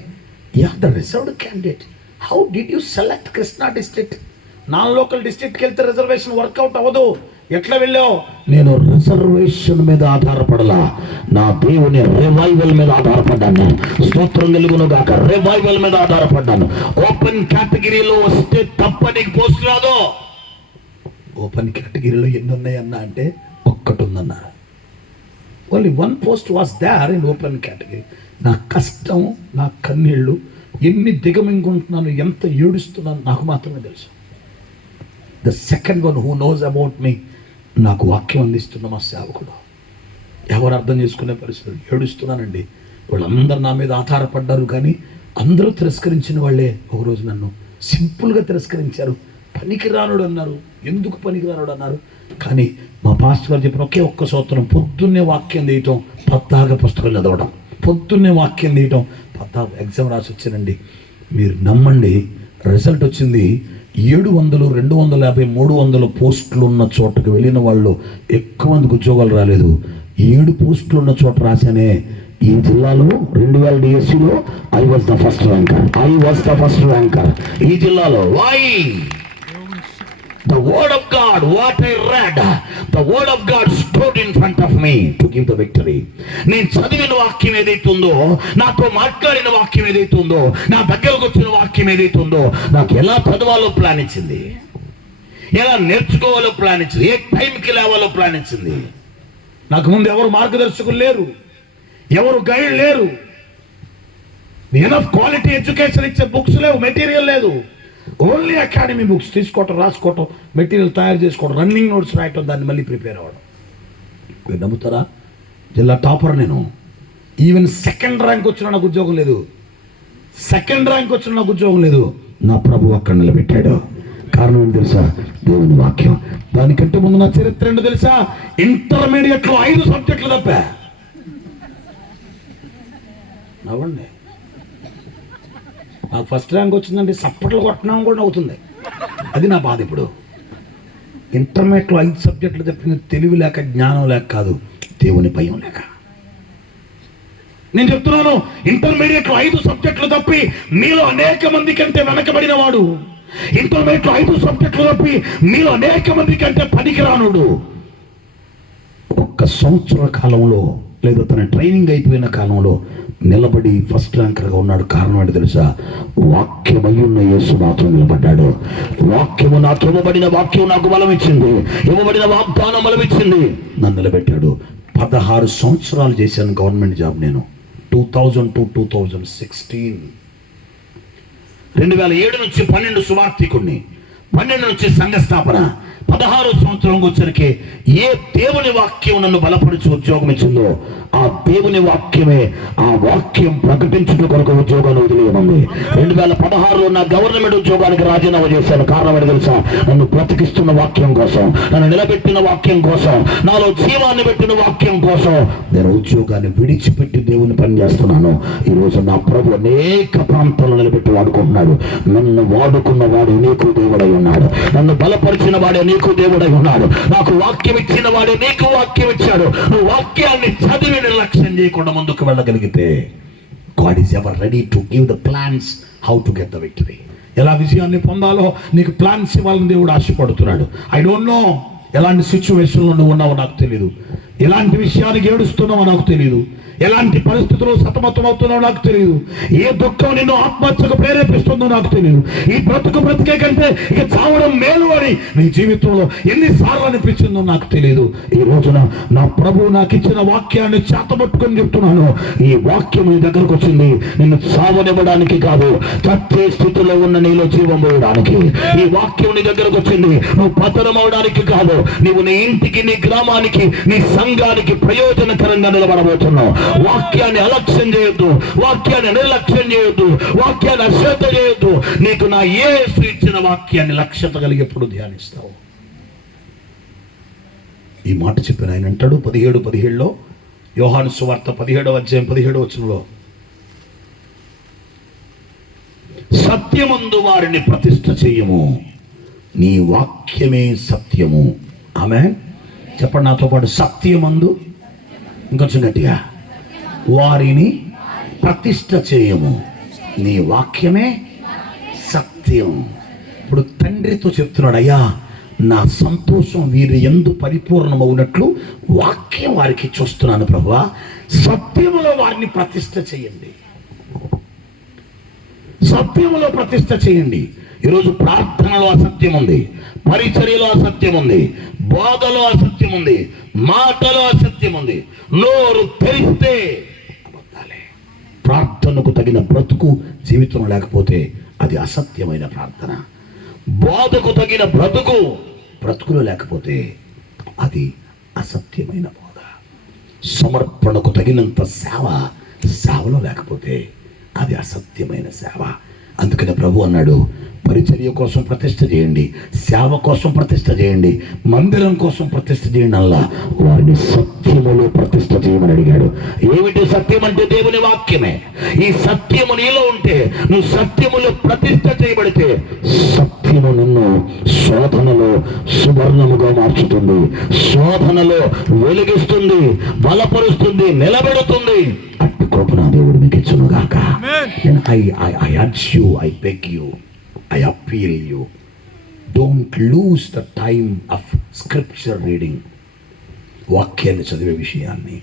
యా the reserved candidate, how did you select Krishna district? Non local డిస్ట్రిక్ట్కి వెళ్తే రిజర్వేషన్ వర్కౌట్ అవ్వదు, ఎట్లా వెళ్ళావు? నేను రిజర్వేషన్ మీద ఆధారపడలా, నా దేవుని రివైవల్ మీద ఆధారపడ్డాను. స్తోత్రం కలుగును గాక. రివైవల్ మీద ఆధారపడ్డాను. ఓపెన్ కేటగిరీలో వస్తే తప్ప నీకు పోస్ట్ రాదు. ఓపెన్ కేటగిరీలో ఎన్ని ఉన్నాయన్నా అంటే ఒక్కటి ఉందన్నారు. Only 1 post was there in open category. నా కష్టం, నా కన్నీళ్ళు, ఎన్ని దిగమింగుంటున్నాను, ఎంత ఏడుస్తున్నాను నాకు మాత్రమే తెలుసు. The second one who knows about me, నాకు వాక్యం అందిస్తున్న మా సేవకుడు, ఎవరు అర్థం చేసుకునే పరిస్థితులు. ఏడుస్తున్నానండి. వాళ్ళందరూ నా మీద ఆధారపడ్డారు, కానీ అందరూ తిరస్కరించిన వాళ్ళే ఒకరోజు నన్ను సింపుల్గా తిరస్కరించారు. పనికిరానుడు అన్నారు. ఎందుకు పనికిరానుడు అన్నారు? కానీ మా పాస్టర్ గారు చెప్పిన ఒక్క సూత్రం, పొద్దున్నే వాక్యం తీయటం, పద్దాగా పుస్తకం చదవడం, పొద్దున్నే వాక్యం తీయటం, పద్దాగా ఎగ్జామ్ రాసి వచ్చానండి. మీరు నమ్మండి, రిజల్ట్ వచ్చింది. 700, 250, 300 పోస్టులు ఉన్న చోటకు వెళ్ళిన వాళ్ళు ఎక్కువ మందికి ఉద్యోగాలు రాలేదు. 7 పోస్టులు ఉన్న చోట రాశానే, ఈ జిల్లాలో 2000 DSCలో I was the first ranker ఈ జిల్లాలో. Why? The word of God, what I read, the word of God stood in front of me to give the victory. నేను చదివిన వాక్యం ఏదైతే ఉందో, నాతో మాట్లాడిన వాక్యం ఏదైతే ఉందో, నా దగ్గరకు వచ్చిన వాక్యం ఏదైతే ఉందో, నాకు ఎలా చదవాలో ప్లాన్ ఇచ్చింది, ఎలా నేర్చుకోవాలో ప్లాన్ ఇచ్చింది, ఏ టైంకి లేవాలో ప్లాన్ ఇచ్చింది. నాకు ముందు ఎవరు మార్గదర్శకులు లేరు, ఎవరు గైడ్ లేరు, ఎనఫ్ క్వాలిటీ ఎడ్యుకేషన్ ఇచ్చే బుక్స్ లేవు, మెటీరియల్ లేదు. ఓన్లీ అకాడమీ బుక్స్ తీసుకోవటం, రాసుకోవటం, మెటీరియల్ తయారు చేసుకోవడం, రన్నింగ్ నోట్స్ రాయటం, దాన్ని మళ్ళీ ప్రిపేర్ అవ్వడం. మీరు నమ్ముతారా? జిల్లా టాపర్ నేను. ఈవెన్ 2nd ర్యాంక్ వచ్చిన నాకు ఉద్యోగం లేదు. 2nd ర్యాంక్ వచ్చిన నాకు ఉద్యోగం లేదు. నా ప్రభు అక్కడ నిలబెట్టాడు. కారణం ఏంటి తెలుసా? దేవుని వాక్యం. దానికంటే ముందు నా చరిత్ర ఏంటో తెలుసా? ఇంటర్మీడియట్లో 5 సబ్జెక్టులు తప్పా. నవ్వండి. నాకు ఫస్ట్ ర్యాంక్ వచ్చిందంటే సప్పట్లు కొట్టడం కూడా అవుతుంది. అది నా బాధ. ఇప్పుడు ఇంటర్మీడియట్లో 5 సబ్జెక్టులు తప్పింది తెలివి లేక, జ్ఞానం లేక కాదు, దేవుని భయం లేక. నేను చెప్తున్నాను, ఇంటర్మీడియట్లో 5 సబ్జెక్టులు తప్పి మీలో అనేక మంది కంటే వెనకబడిన వాడు, ఇంటర్మీడియట్లో 5 సబ్జెక్టులు తప్పి మీలో అనేక మంది కంటే పనికిరానుడు 1 సంవత్సర కాలంలో లేదా తన ట్రైనింగ్ అయిపోయిన కాలంలో నిలబడి ఫస్ట్ ర్యాంకర్గా ఉన్నాడు. కారణం ఏంటి తెలుసా? వాక్యమయ్యున్న యేసు నాతో నిలబడ్డాడు. వాక్యము నాతో ఇవ్వబడిన వాక్యం నాకు బలం ఇచ్చింది, ఇవ్వబడిన వాగ్దానం బలం ఇచ్చింది, నన్ను నిలబెట్టాడు. 16 సంవత్సరాలు చేశాను గవర్నమెంట్ జాబ్ నేను. 2000 to 2016. 2007 నుంచి 12 సువార్థికుడిని, 12 నుంచి సంఘ స్థాపన, 16 సంవత్సరంకి వచ్చరికి ఏ దేవుని వాక్యం నన్ను బలపరిచి ఉద్యోగం ఇచ్చిందో ఆ దేవుని వాక్యమే, ఆ వాక్యం ప్రకటించుట కొరకు ఉద్యోగాన్ని వదిలేయమంది. 2016లో నా గవర్నమెంట్ ఉద్యోగానికి రాజీనామా చేశాను. కారణం ఏంటి తెలుసా? నన్ను బ్రతికిస్తున్న వాక్యం కోసం, నన్ను నిలబెట్టిన వాక్యం కోసం, నాలో జీవాన్ని పెట్టిన వాక్యం కోసం నేను ఉద్యోగాన్ని విడిచిపెట్టి దేవుని పని చేస్తున్నాను. ఈరోజు నా ప్రభు అనేక ప్రాంతాల్లో నిలబెట్టి వాడుకుంటున్నాడు. నన్ను వాడుకున్న వాడు నీకు దేవుడై ఉన్నాడు, నన్ను బలపరిచిన వాడే నీకు దేవుడై ఉన్నాడు, నాకు వాక్యం ఇచ్చిన వాడే నీకు వాక్యం ఇచ్చాడు. నువ్వు వాక్యాన్ని చదివి నిర్లక్ష్యం చేయకుండా ముందుకు వెళ్ళగలిగితే God is ever ready to give the plans how to get the victory. ఎలా విజయాన్ని పొందాలో నీకు ప్లాన్స్ ఇవ్వాలని దేవుడు ఆశపడుతున్నాడు. ఐ డోంట్ నో ఎలాంటి సిచ్యువేషన్లో నువ్వు ఉన్నావో నాకు తెలియదు, ఎలాంటి విషయానికి ఏడుస్తున్నావో నాకు తెలియదు, ఎలాంటి పరిస్థితుల్లో సతమతం అవుతున్నావో నాకు తెలియదు, ఏ దుఃఖం నిన్ను ఆత్మహత్యకు ప్రేరేపిస్తుందో నాకు తెలియదు. ఈ బ్రతికే కంటే ఇక చావడం మేలు అని నీ జీవితంలో ఎన్నిసార్లు అనిపించిందో నాకు తెలియదు. ఈ రోజున నా ప్రభు నాకు ఇచ్చిన వాక్యాన్ని చేతబట్టుకొని చెప్తున్నాను. ఈ వాక్యం నీ దగ్గరకు వచ్చింది నిన్ను చావనివ్వడానికి కాదు, చచ్చే స్థితిలో ఉన్న నీలో జీవం పోయడానికి. ఈ వాక్యం నీ దగ్గరకు వచ్చింది నువ్వు పతనం అవడానికి కాదు, నీవు నీ ఇంటికి, నీ గ్రామానికి, నీ సంఘానికి ప్రయోజనకరంగా నిలబడబోతున్నావు. వాక్యాన్ని అలక్ష్యం చేయొద్దు, వాక్యాన్ని నిర్లక్ష్యం చేయొద్దు, వాక్యాన్ని అశ్రద్ధ చేయొద్దు. నీకు నా యేసు ఇచ్చిన వాక్యాన్ని లక్ష్యత కలిగి ఎప్పుడు ధ్యానిస్తావు. ఈ మాట చెప్పిన ఆయన అంటాడు 17:17లో, యోహాను సువార్త 17వ అధ్యాయం 17వ వచనంలో, సత్యమందు వారిని ప్రతిష్ఠ చేయము, నీ వాక్యమే సత్యము. ఆమేన్. చెప్పండి నాతో పాటు, సత్యమందు, ఇంకొంచెం గట్టిగా, వారిని ప్రతిష్ఠ చేయము, నీ వాక్యమే సత్యం. ఇప్పుడు తండ్రితో చెప్తున్నాడు, అయ్యా నా సంతోషం వీరి యందు పరిపూర్ణమవునట్లు వాక్యం వారికి చూస్తున్నాను ప్రభువా, సత్యములో వారిని ప్రతిష్ఠ చేయండి, సత్యములో ప్రతిష్ఠ చేయండి. ఈరోజు ప్రార్థనలో అసత్యం ఉంది, పరిచర్యలో అసత్యం ఉంది, బోధలో అసత్యం ఉంది, మాటలో అసత్యం ఉంది. నోరు తెరిస్తే అబద్ధాలే. ప్రార్థనకు తగిన బ్రతుకు జీవితంలో లేకపోతే అది అసత్యమైన ప్రార్థన. బోధకు తగిన బ్రతుకులో లేకపోతే అది అసత్యమైన బోధ. సమర్పణకు తగినంత సేవలో లేకపోతే అది అసత్యమైన సేవ. అందుకనే ప్రభు అన్నాడు, పరిచర్య కోసం ప్రతిష్ఠ చేయండి, సేవ కోసం ప్రతిష్ఠ చేయండి, మందిరం కోసం ప్రతిష్ఠ చేయండి, అల్లా వారిని సత్యములో ప్రతిష్ఠ చేయమని అడిగాడు. ఏమిటి సత్యం అంటే? దేవుని వాక్యమే. ఈ సత్యము నీలో ఉంటే, నువ్వు సత్యములో ప్రతిష్ఠ చేయబడితే సత్య వాక్యము నిన్ను శోధనలో సువర్ణముగా మార్చుతుంది, శోధనలో వెలిగిస్తుంది, బలపరుస్తుంది, నిలబెడుతుంది. అట్టి కృపణ దేవుడు మీకు ఇచ్చునుగాక. I urge you, I beg you, I appeal you, don't lose the time of scripture reading. వాక్యాన్ని చదివే విషయాన్ని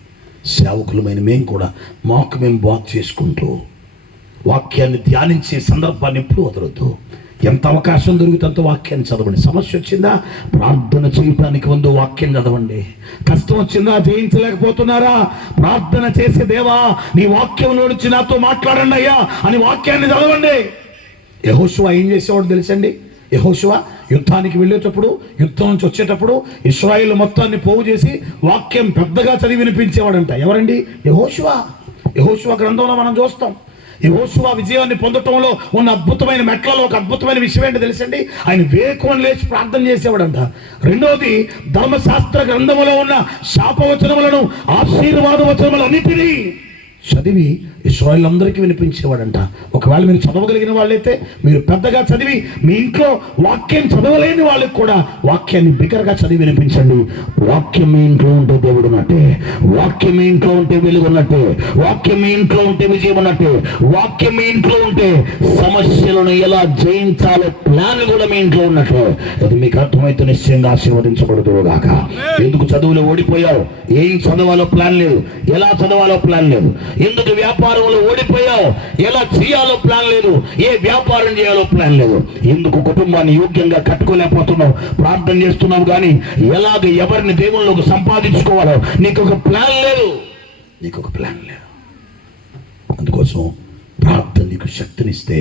సేవకులమైన మేము కూడా మేము వాక్ చేసుకుంటూ వాక్యాన్ని ధ్యానించే సందర్భాన్ని ఎప్పుడు వదలొద్దు. ఎంత అవకాశం దొరుకుతుందో వాక్యాన్ని చదవండి. సమస్య వచ్చిందా, ప్రార్థన చేయటానికి ముందు వాక్యం చదవండి. కష్టం వచ్చిందా, జయించలేకపోతున్నారా, ప్రార్థన చేసే దేవా నీ వాక్యంలో నుంచి నాతో మాట్లాడండి అయ్యా అని వాక్యాన్ని చదవండి. యెహోషువ ఏం చేసేవాడు తెలుసండి? యెహోషువ యుద్ధానికి వెళ్ళేటప్పుడు, యుద్ధం నుంచి వచ్చేటప్పుడు ఇశ్రాయేలు మొత్తాన్ని పోగు చేసి వాక్యం పెద్దగా చదివి వినిపించేవాడంట. ఎవరండి? యెహోషువ. యెహోషువ గ్రంథంలో మనం చూస్తాం. యెహోషువ విజయాన్ని పొందటంలో ఉన్న అద్భుతమైన మెట్లలో ఒక అద్భుతమైన విషయం ఏంటో తెలుసండి? ఆయన వేకువని లేచి ప్రార్థన చేసేవాడంట. రెండవది, ధర్మశాస్త్ర గ్రంథములో ఉన్న శాపవచనములను, ఆశీర్వాద వచనములు అన్నిటినీ చదివి ఇశ్రాయేలులందరికీ వినిపించేవాడంట. ఒకవేళ మీరు చదవగలిగిన వాళ్ళైతే మీరు పెద్దగా చదివి మీ ఇంట్లో వాక్యం చదవలేని వాళ్ళకి కూడా వాక్యాన్ని బిగ్గరగా చదివి వినిపించండి. వాక్యం మీ ఇంట్లో ఉంటే దేవుడు ఉన్నట్టే, వాక్యం మీ ఇంట్లో ఉంటే వెలుగు ఉన్నట్టే, వాక్యం మీ ఇంట్లో ఉంటే విజయం ఉన్నట్టే, వాక్యం మీ ఇంట్లో ఉంటే సమస్యలను ఎలా జయించాలో ప్లాన్ కూడా మీ ఇంట్లో ఉన్నట్లే. అది మీకు అర్థమైతే నిశ్చయంగా ఆశీర్వదించబడుతుంది గాక. ఎందుకు చదువులో ఓడిపోయావు? ఏం చదవాలో ప్లాన్ లేదు, ఎలా చదవాలో ప్లాన్ లేదు. ఎందుకు వ్యాపారంలో ఓడిపోయావు? ఎలా చేయాలో ప్లాన్ లేదు, ఏ వ్యాపారం చేయాలో ప్లాన్ లేదు. ఎందుకు కుటుంబాన్ని యోగ్యంగా కట్టుకోలేకపోతున్నావు? ప్రార్థన చేస్తున్నావు కానీ ఎలాగ ఎవరిని దేవుళ్ళలోకి సంపాదించుకోవాలో నీకు ఒక ప్లాన్ లేదు, నీకు ఒక ప్లాన్ లేదు. అందుకోసం ప్రార్థన నీకు శక్తినిస్తే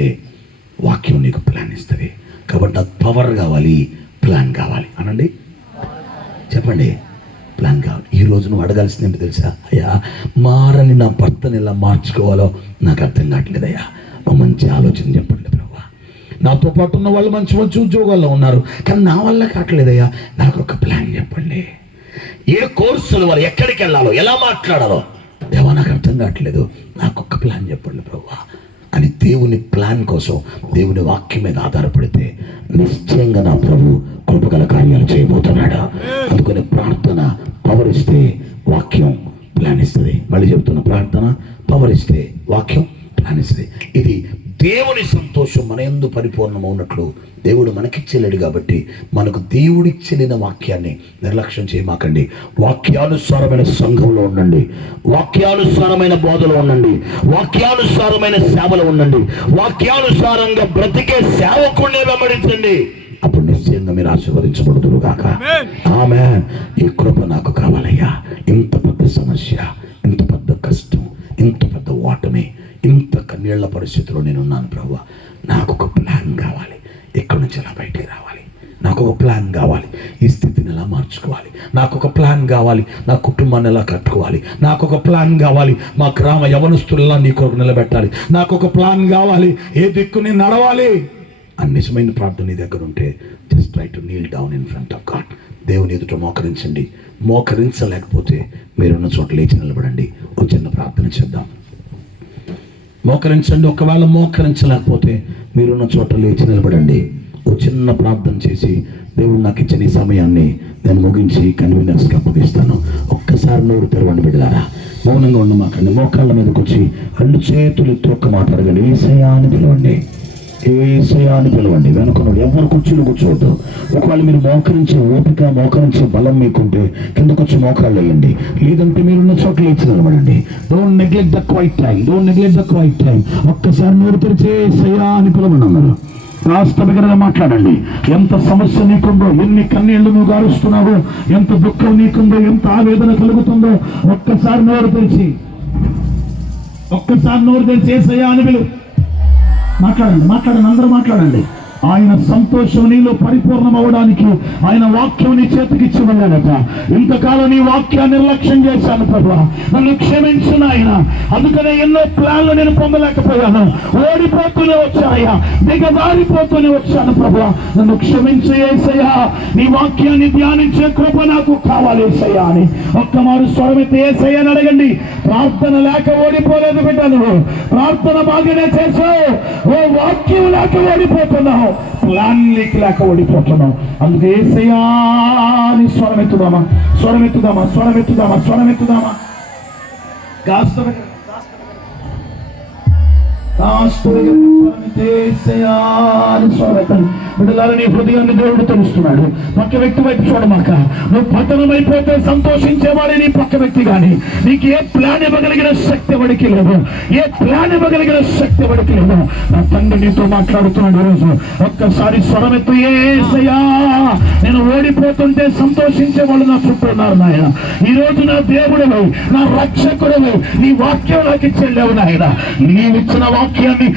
వాక్యం నీకు ప్లాన్ ఇస్తుంది. కాబట్టి అది పవర్ కావాలి, ప్లాన్ కావాలి. అనండి, చెప్పండి, ప్లాన్ కావాలి. ఈ రోజు నువ్వు అడగాల్సింది ఏంటి తెలుసా? అయ్యా మారని నా భర్తను ఎలా మార్చుకోవాలో నాకు అర్థం కావట్లేదయ్యా, ఒక మంచి ఆలోచన చెప్పండి ప్రభువా. నాతో పాటు ఉన్న వాళ్ళు మంచి మంచి ఉద్యోగాల్లో ఉన్నారు కానీ నా వల్ల కావట్లేదయ్యా, నాకు ఒక ప్లాన్ చెప్పండి. ఏ కోర్సులు వాళ్ళు ఎక్కడికి వెళ్ళాలో, ఎలా మాట్లాడాలో దేవా నాకు అర్థం కావట్లేదు, నాకు ఒక ప్లాన్ చెప్పండి ప్రభువా అని దేవుని ప్లాన్ కోసం దేవుని వాక్యం మీద ఆధారపడితే నిశ్చయంగా నా ప్రభు కృపగల కార్యాలు చేయబోతున్నాడు. అందుకని ప్రార్థన పవర్ ఇస్తే వాక్యం ప్లాన్ ఇస్తుంది. మళ్ళీ చెప్తున్నా, ప్రార్థన పవర్ ఇస్తే వాక్యం ప్లాన్ ఇస్తుంది. ఇది దేవుని సంతోషం మన యందు పరిపూర్ణమవునట్లు దేవుడు మనకిచ్చలేడు. కాబట్టి మనకు దేవుడిచ్చిన వాక్యాన్ని నిర్లక్ష్యం చేయమాకండి. వాక్యానుసారమైన సంఘంలో ఉండండి, వాక్యానుసారమైన బోధలో ఉండండి, వాక్యానుసారమైన సేవలో ఉండండి, వాక్యానుసారంగా బ్రతికే సేవకుడిని వెంబడించండి. అప్పుడు నిశ్చయంగా మీరు ఆశీర్వదించబడుదురు గాక. ఆమేన్. ఈ కృప నాకు కావాలయ్యా. ఇంత పెద్ద సమస్య, ఇంత పెద్ద కష్టం, ఇంత పెద్ద ఓటమి, ఇంత కన్నీళ్ల పరిస్థితిలో నేనున్నాను ప్రభువా, నాకు ఒక ప్లాన్ కావాలి. ఎక్కడి నుంచి ఎలా బయటికి రావాలి, నాకు ఒక ప్లాన్ కావాలి. ఈ స్థితిని ఎలా మార్చుకోవాలి, నాకు ఒక ప్లాన్ కావాలి. నా కుటుంబాన్ని ఎలా కట్టుకోవాలి, నాకు ఒక ప్లాన్ కావాలి. మా గ్రామ యవనస్తుల్లా నీ కొరకు నిలబెట్టాలి, నాకు ఒక ప్లాన్ కావాలి. ఏ దిక్కుని నడవాలి అని నిజమైన ప్రార్థన నీ దగ్గర ఉంటే just try to Neel down in front of God. దేవుని ఎదుట మోకరించండి. మోకరించలేకపోతే మీరున్న చోట లేచి నిలబడండి. ఒక చిన్న ప్రార్థన చేద్దాం. మోకరించండి. ఒకవేళ మోకరించలేకపోతే మీరున్న చోట లేచి నిలబడండి. ఒక చిన్న ప్రార్థన చేసి దేవుడు నాకు ఇచ్చిన ఈ సమయాన్ని నేను ముగించి కన్వీనర్స్కి అప్పగిస్తాను. ఒక్కసారి నోరు తెరవండి బిడ్డలారా, మౌనంగా ఉండమాకండి. మోకాళ్ళ మీదకి వచ్చి రెండు చేతులు ఎత్తి ఒక్క మాట అడగండి. యేసయ్యా అని పిలవండి, యేసయ్యా అని పిలవండి. వెనుకను ఎవరు కుర్చీలు కూర్చోవద్దు. ఒకవేళ మీరు మోకరించే ఓపిక, మోకరించే బలం మీకుంటే కిందకు వచ్చి మోకాళ్ళు వేయండి. లేదంటే మీరున్న చోట లేచి నిలబడండి. Don't neglect the quiet time, don't neglect the quiet time. ఒక్కసారి నోరు తెరిచి యేసయ్యా అని పిలవండి. అందరూ కాస్త బిగ్గరగా మాట్లాడండి. ఎంత సమస్య నీకుందో, ఎన్ని కన్నీళ్లు నువ్వు గారుస్తున్నావో, ఎంత దుఃఖం నీకుందో, ఎంత ఆవేదన కలుగుతుందో ఒక్కసారి నోరు తెరిచి యేసయ్యా అని పిలువు. మాట్లాడండి, మాట్లాడండి, అందరూ మాట్లాడండి. ఆయన సంతోషం నీలో పరిపూర్ణం అవడానికి ఆయన వాక్యం నీ చేతికి ఇచ్చి వెళ్ళాడట. ఇంతకాలం నీ వాక్యాన్ని నిర్లక్ష్యం చేశాను ప్రభువా, నన్ను క్షమించు నాయన. అందుకనే ఎన్నో ప్లాన్లు నేను పొందలేకపోయాను, ఓడిపోతూనే వచ్చాయా, దిగజారిపోతూనే వచ్చాను ప్రభువా, నన్ను క్షమించు యేసయ్యా. నీ వాక్యాన్ని ధ్యానించే కృప నాకు కావాలి యేసయ్యా అని ఒక్కమారు స్వరమెత్తి యేసయ్యా అని అడగండి. ప్రార్థన లేక ఓడిపోలేదు బిడ్డ, నువ్వు ప్రార్థన బాగానే చేసావు, ఓ వాక్యం లేక ఓడిపోతున్నావు, ప్లాన్ లేక ఓడిపోతున్నావు. అందుకే యేసయ్యా అని స్వరమెత్తుదామా, స్వరమెత్తుదామా, స్వరమెత్తుదామా, స్వరమెత్తుదామా. బిడ్డలారా, నీ హృదయాన్ని దేవుడు తెలుస్తున్నాడు. పక్క వ్యక్తి వైపు చూడమాక. నువ్వు పతనమైపోతే సంతోషించేవాడే నీ పక్క వ్యక్తి, కానీ నీకు ఏ ప్లాన్ ఇవ్వగలిగిన శక్తి వాడికి లేదు, ఏ ప్లాన్ ఇవ్వగలిగిన శక్తి వాడికి లేదు. నా తండ్రి నీతో మాట్లాడుతున్నాడు ఈరోజు. ఒక్కసారి స్వరమెత్తు, యేసయ్యా నేను ఓడిపోతుంటే సంతోషించే వాళ్ళు నా చుట్టూ ఉన్నారు నాయన. ఈ రోజు నా దేవుడివై, నా రక్షకుడివై, నీ వాక్యం నాకు ఇచ్చేళ్ళవు నాయన. నీవిచ్చిన వాక్యాన్ని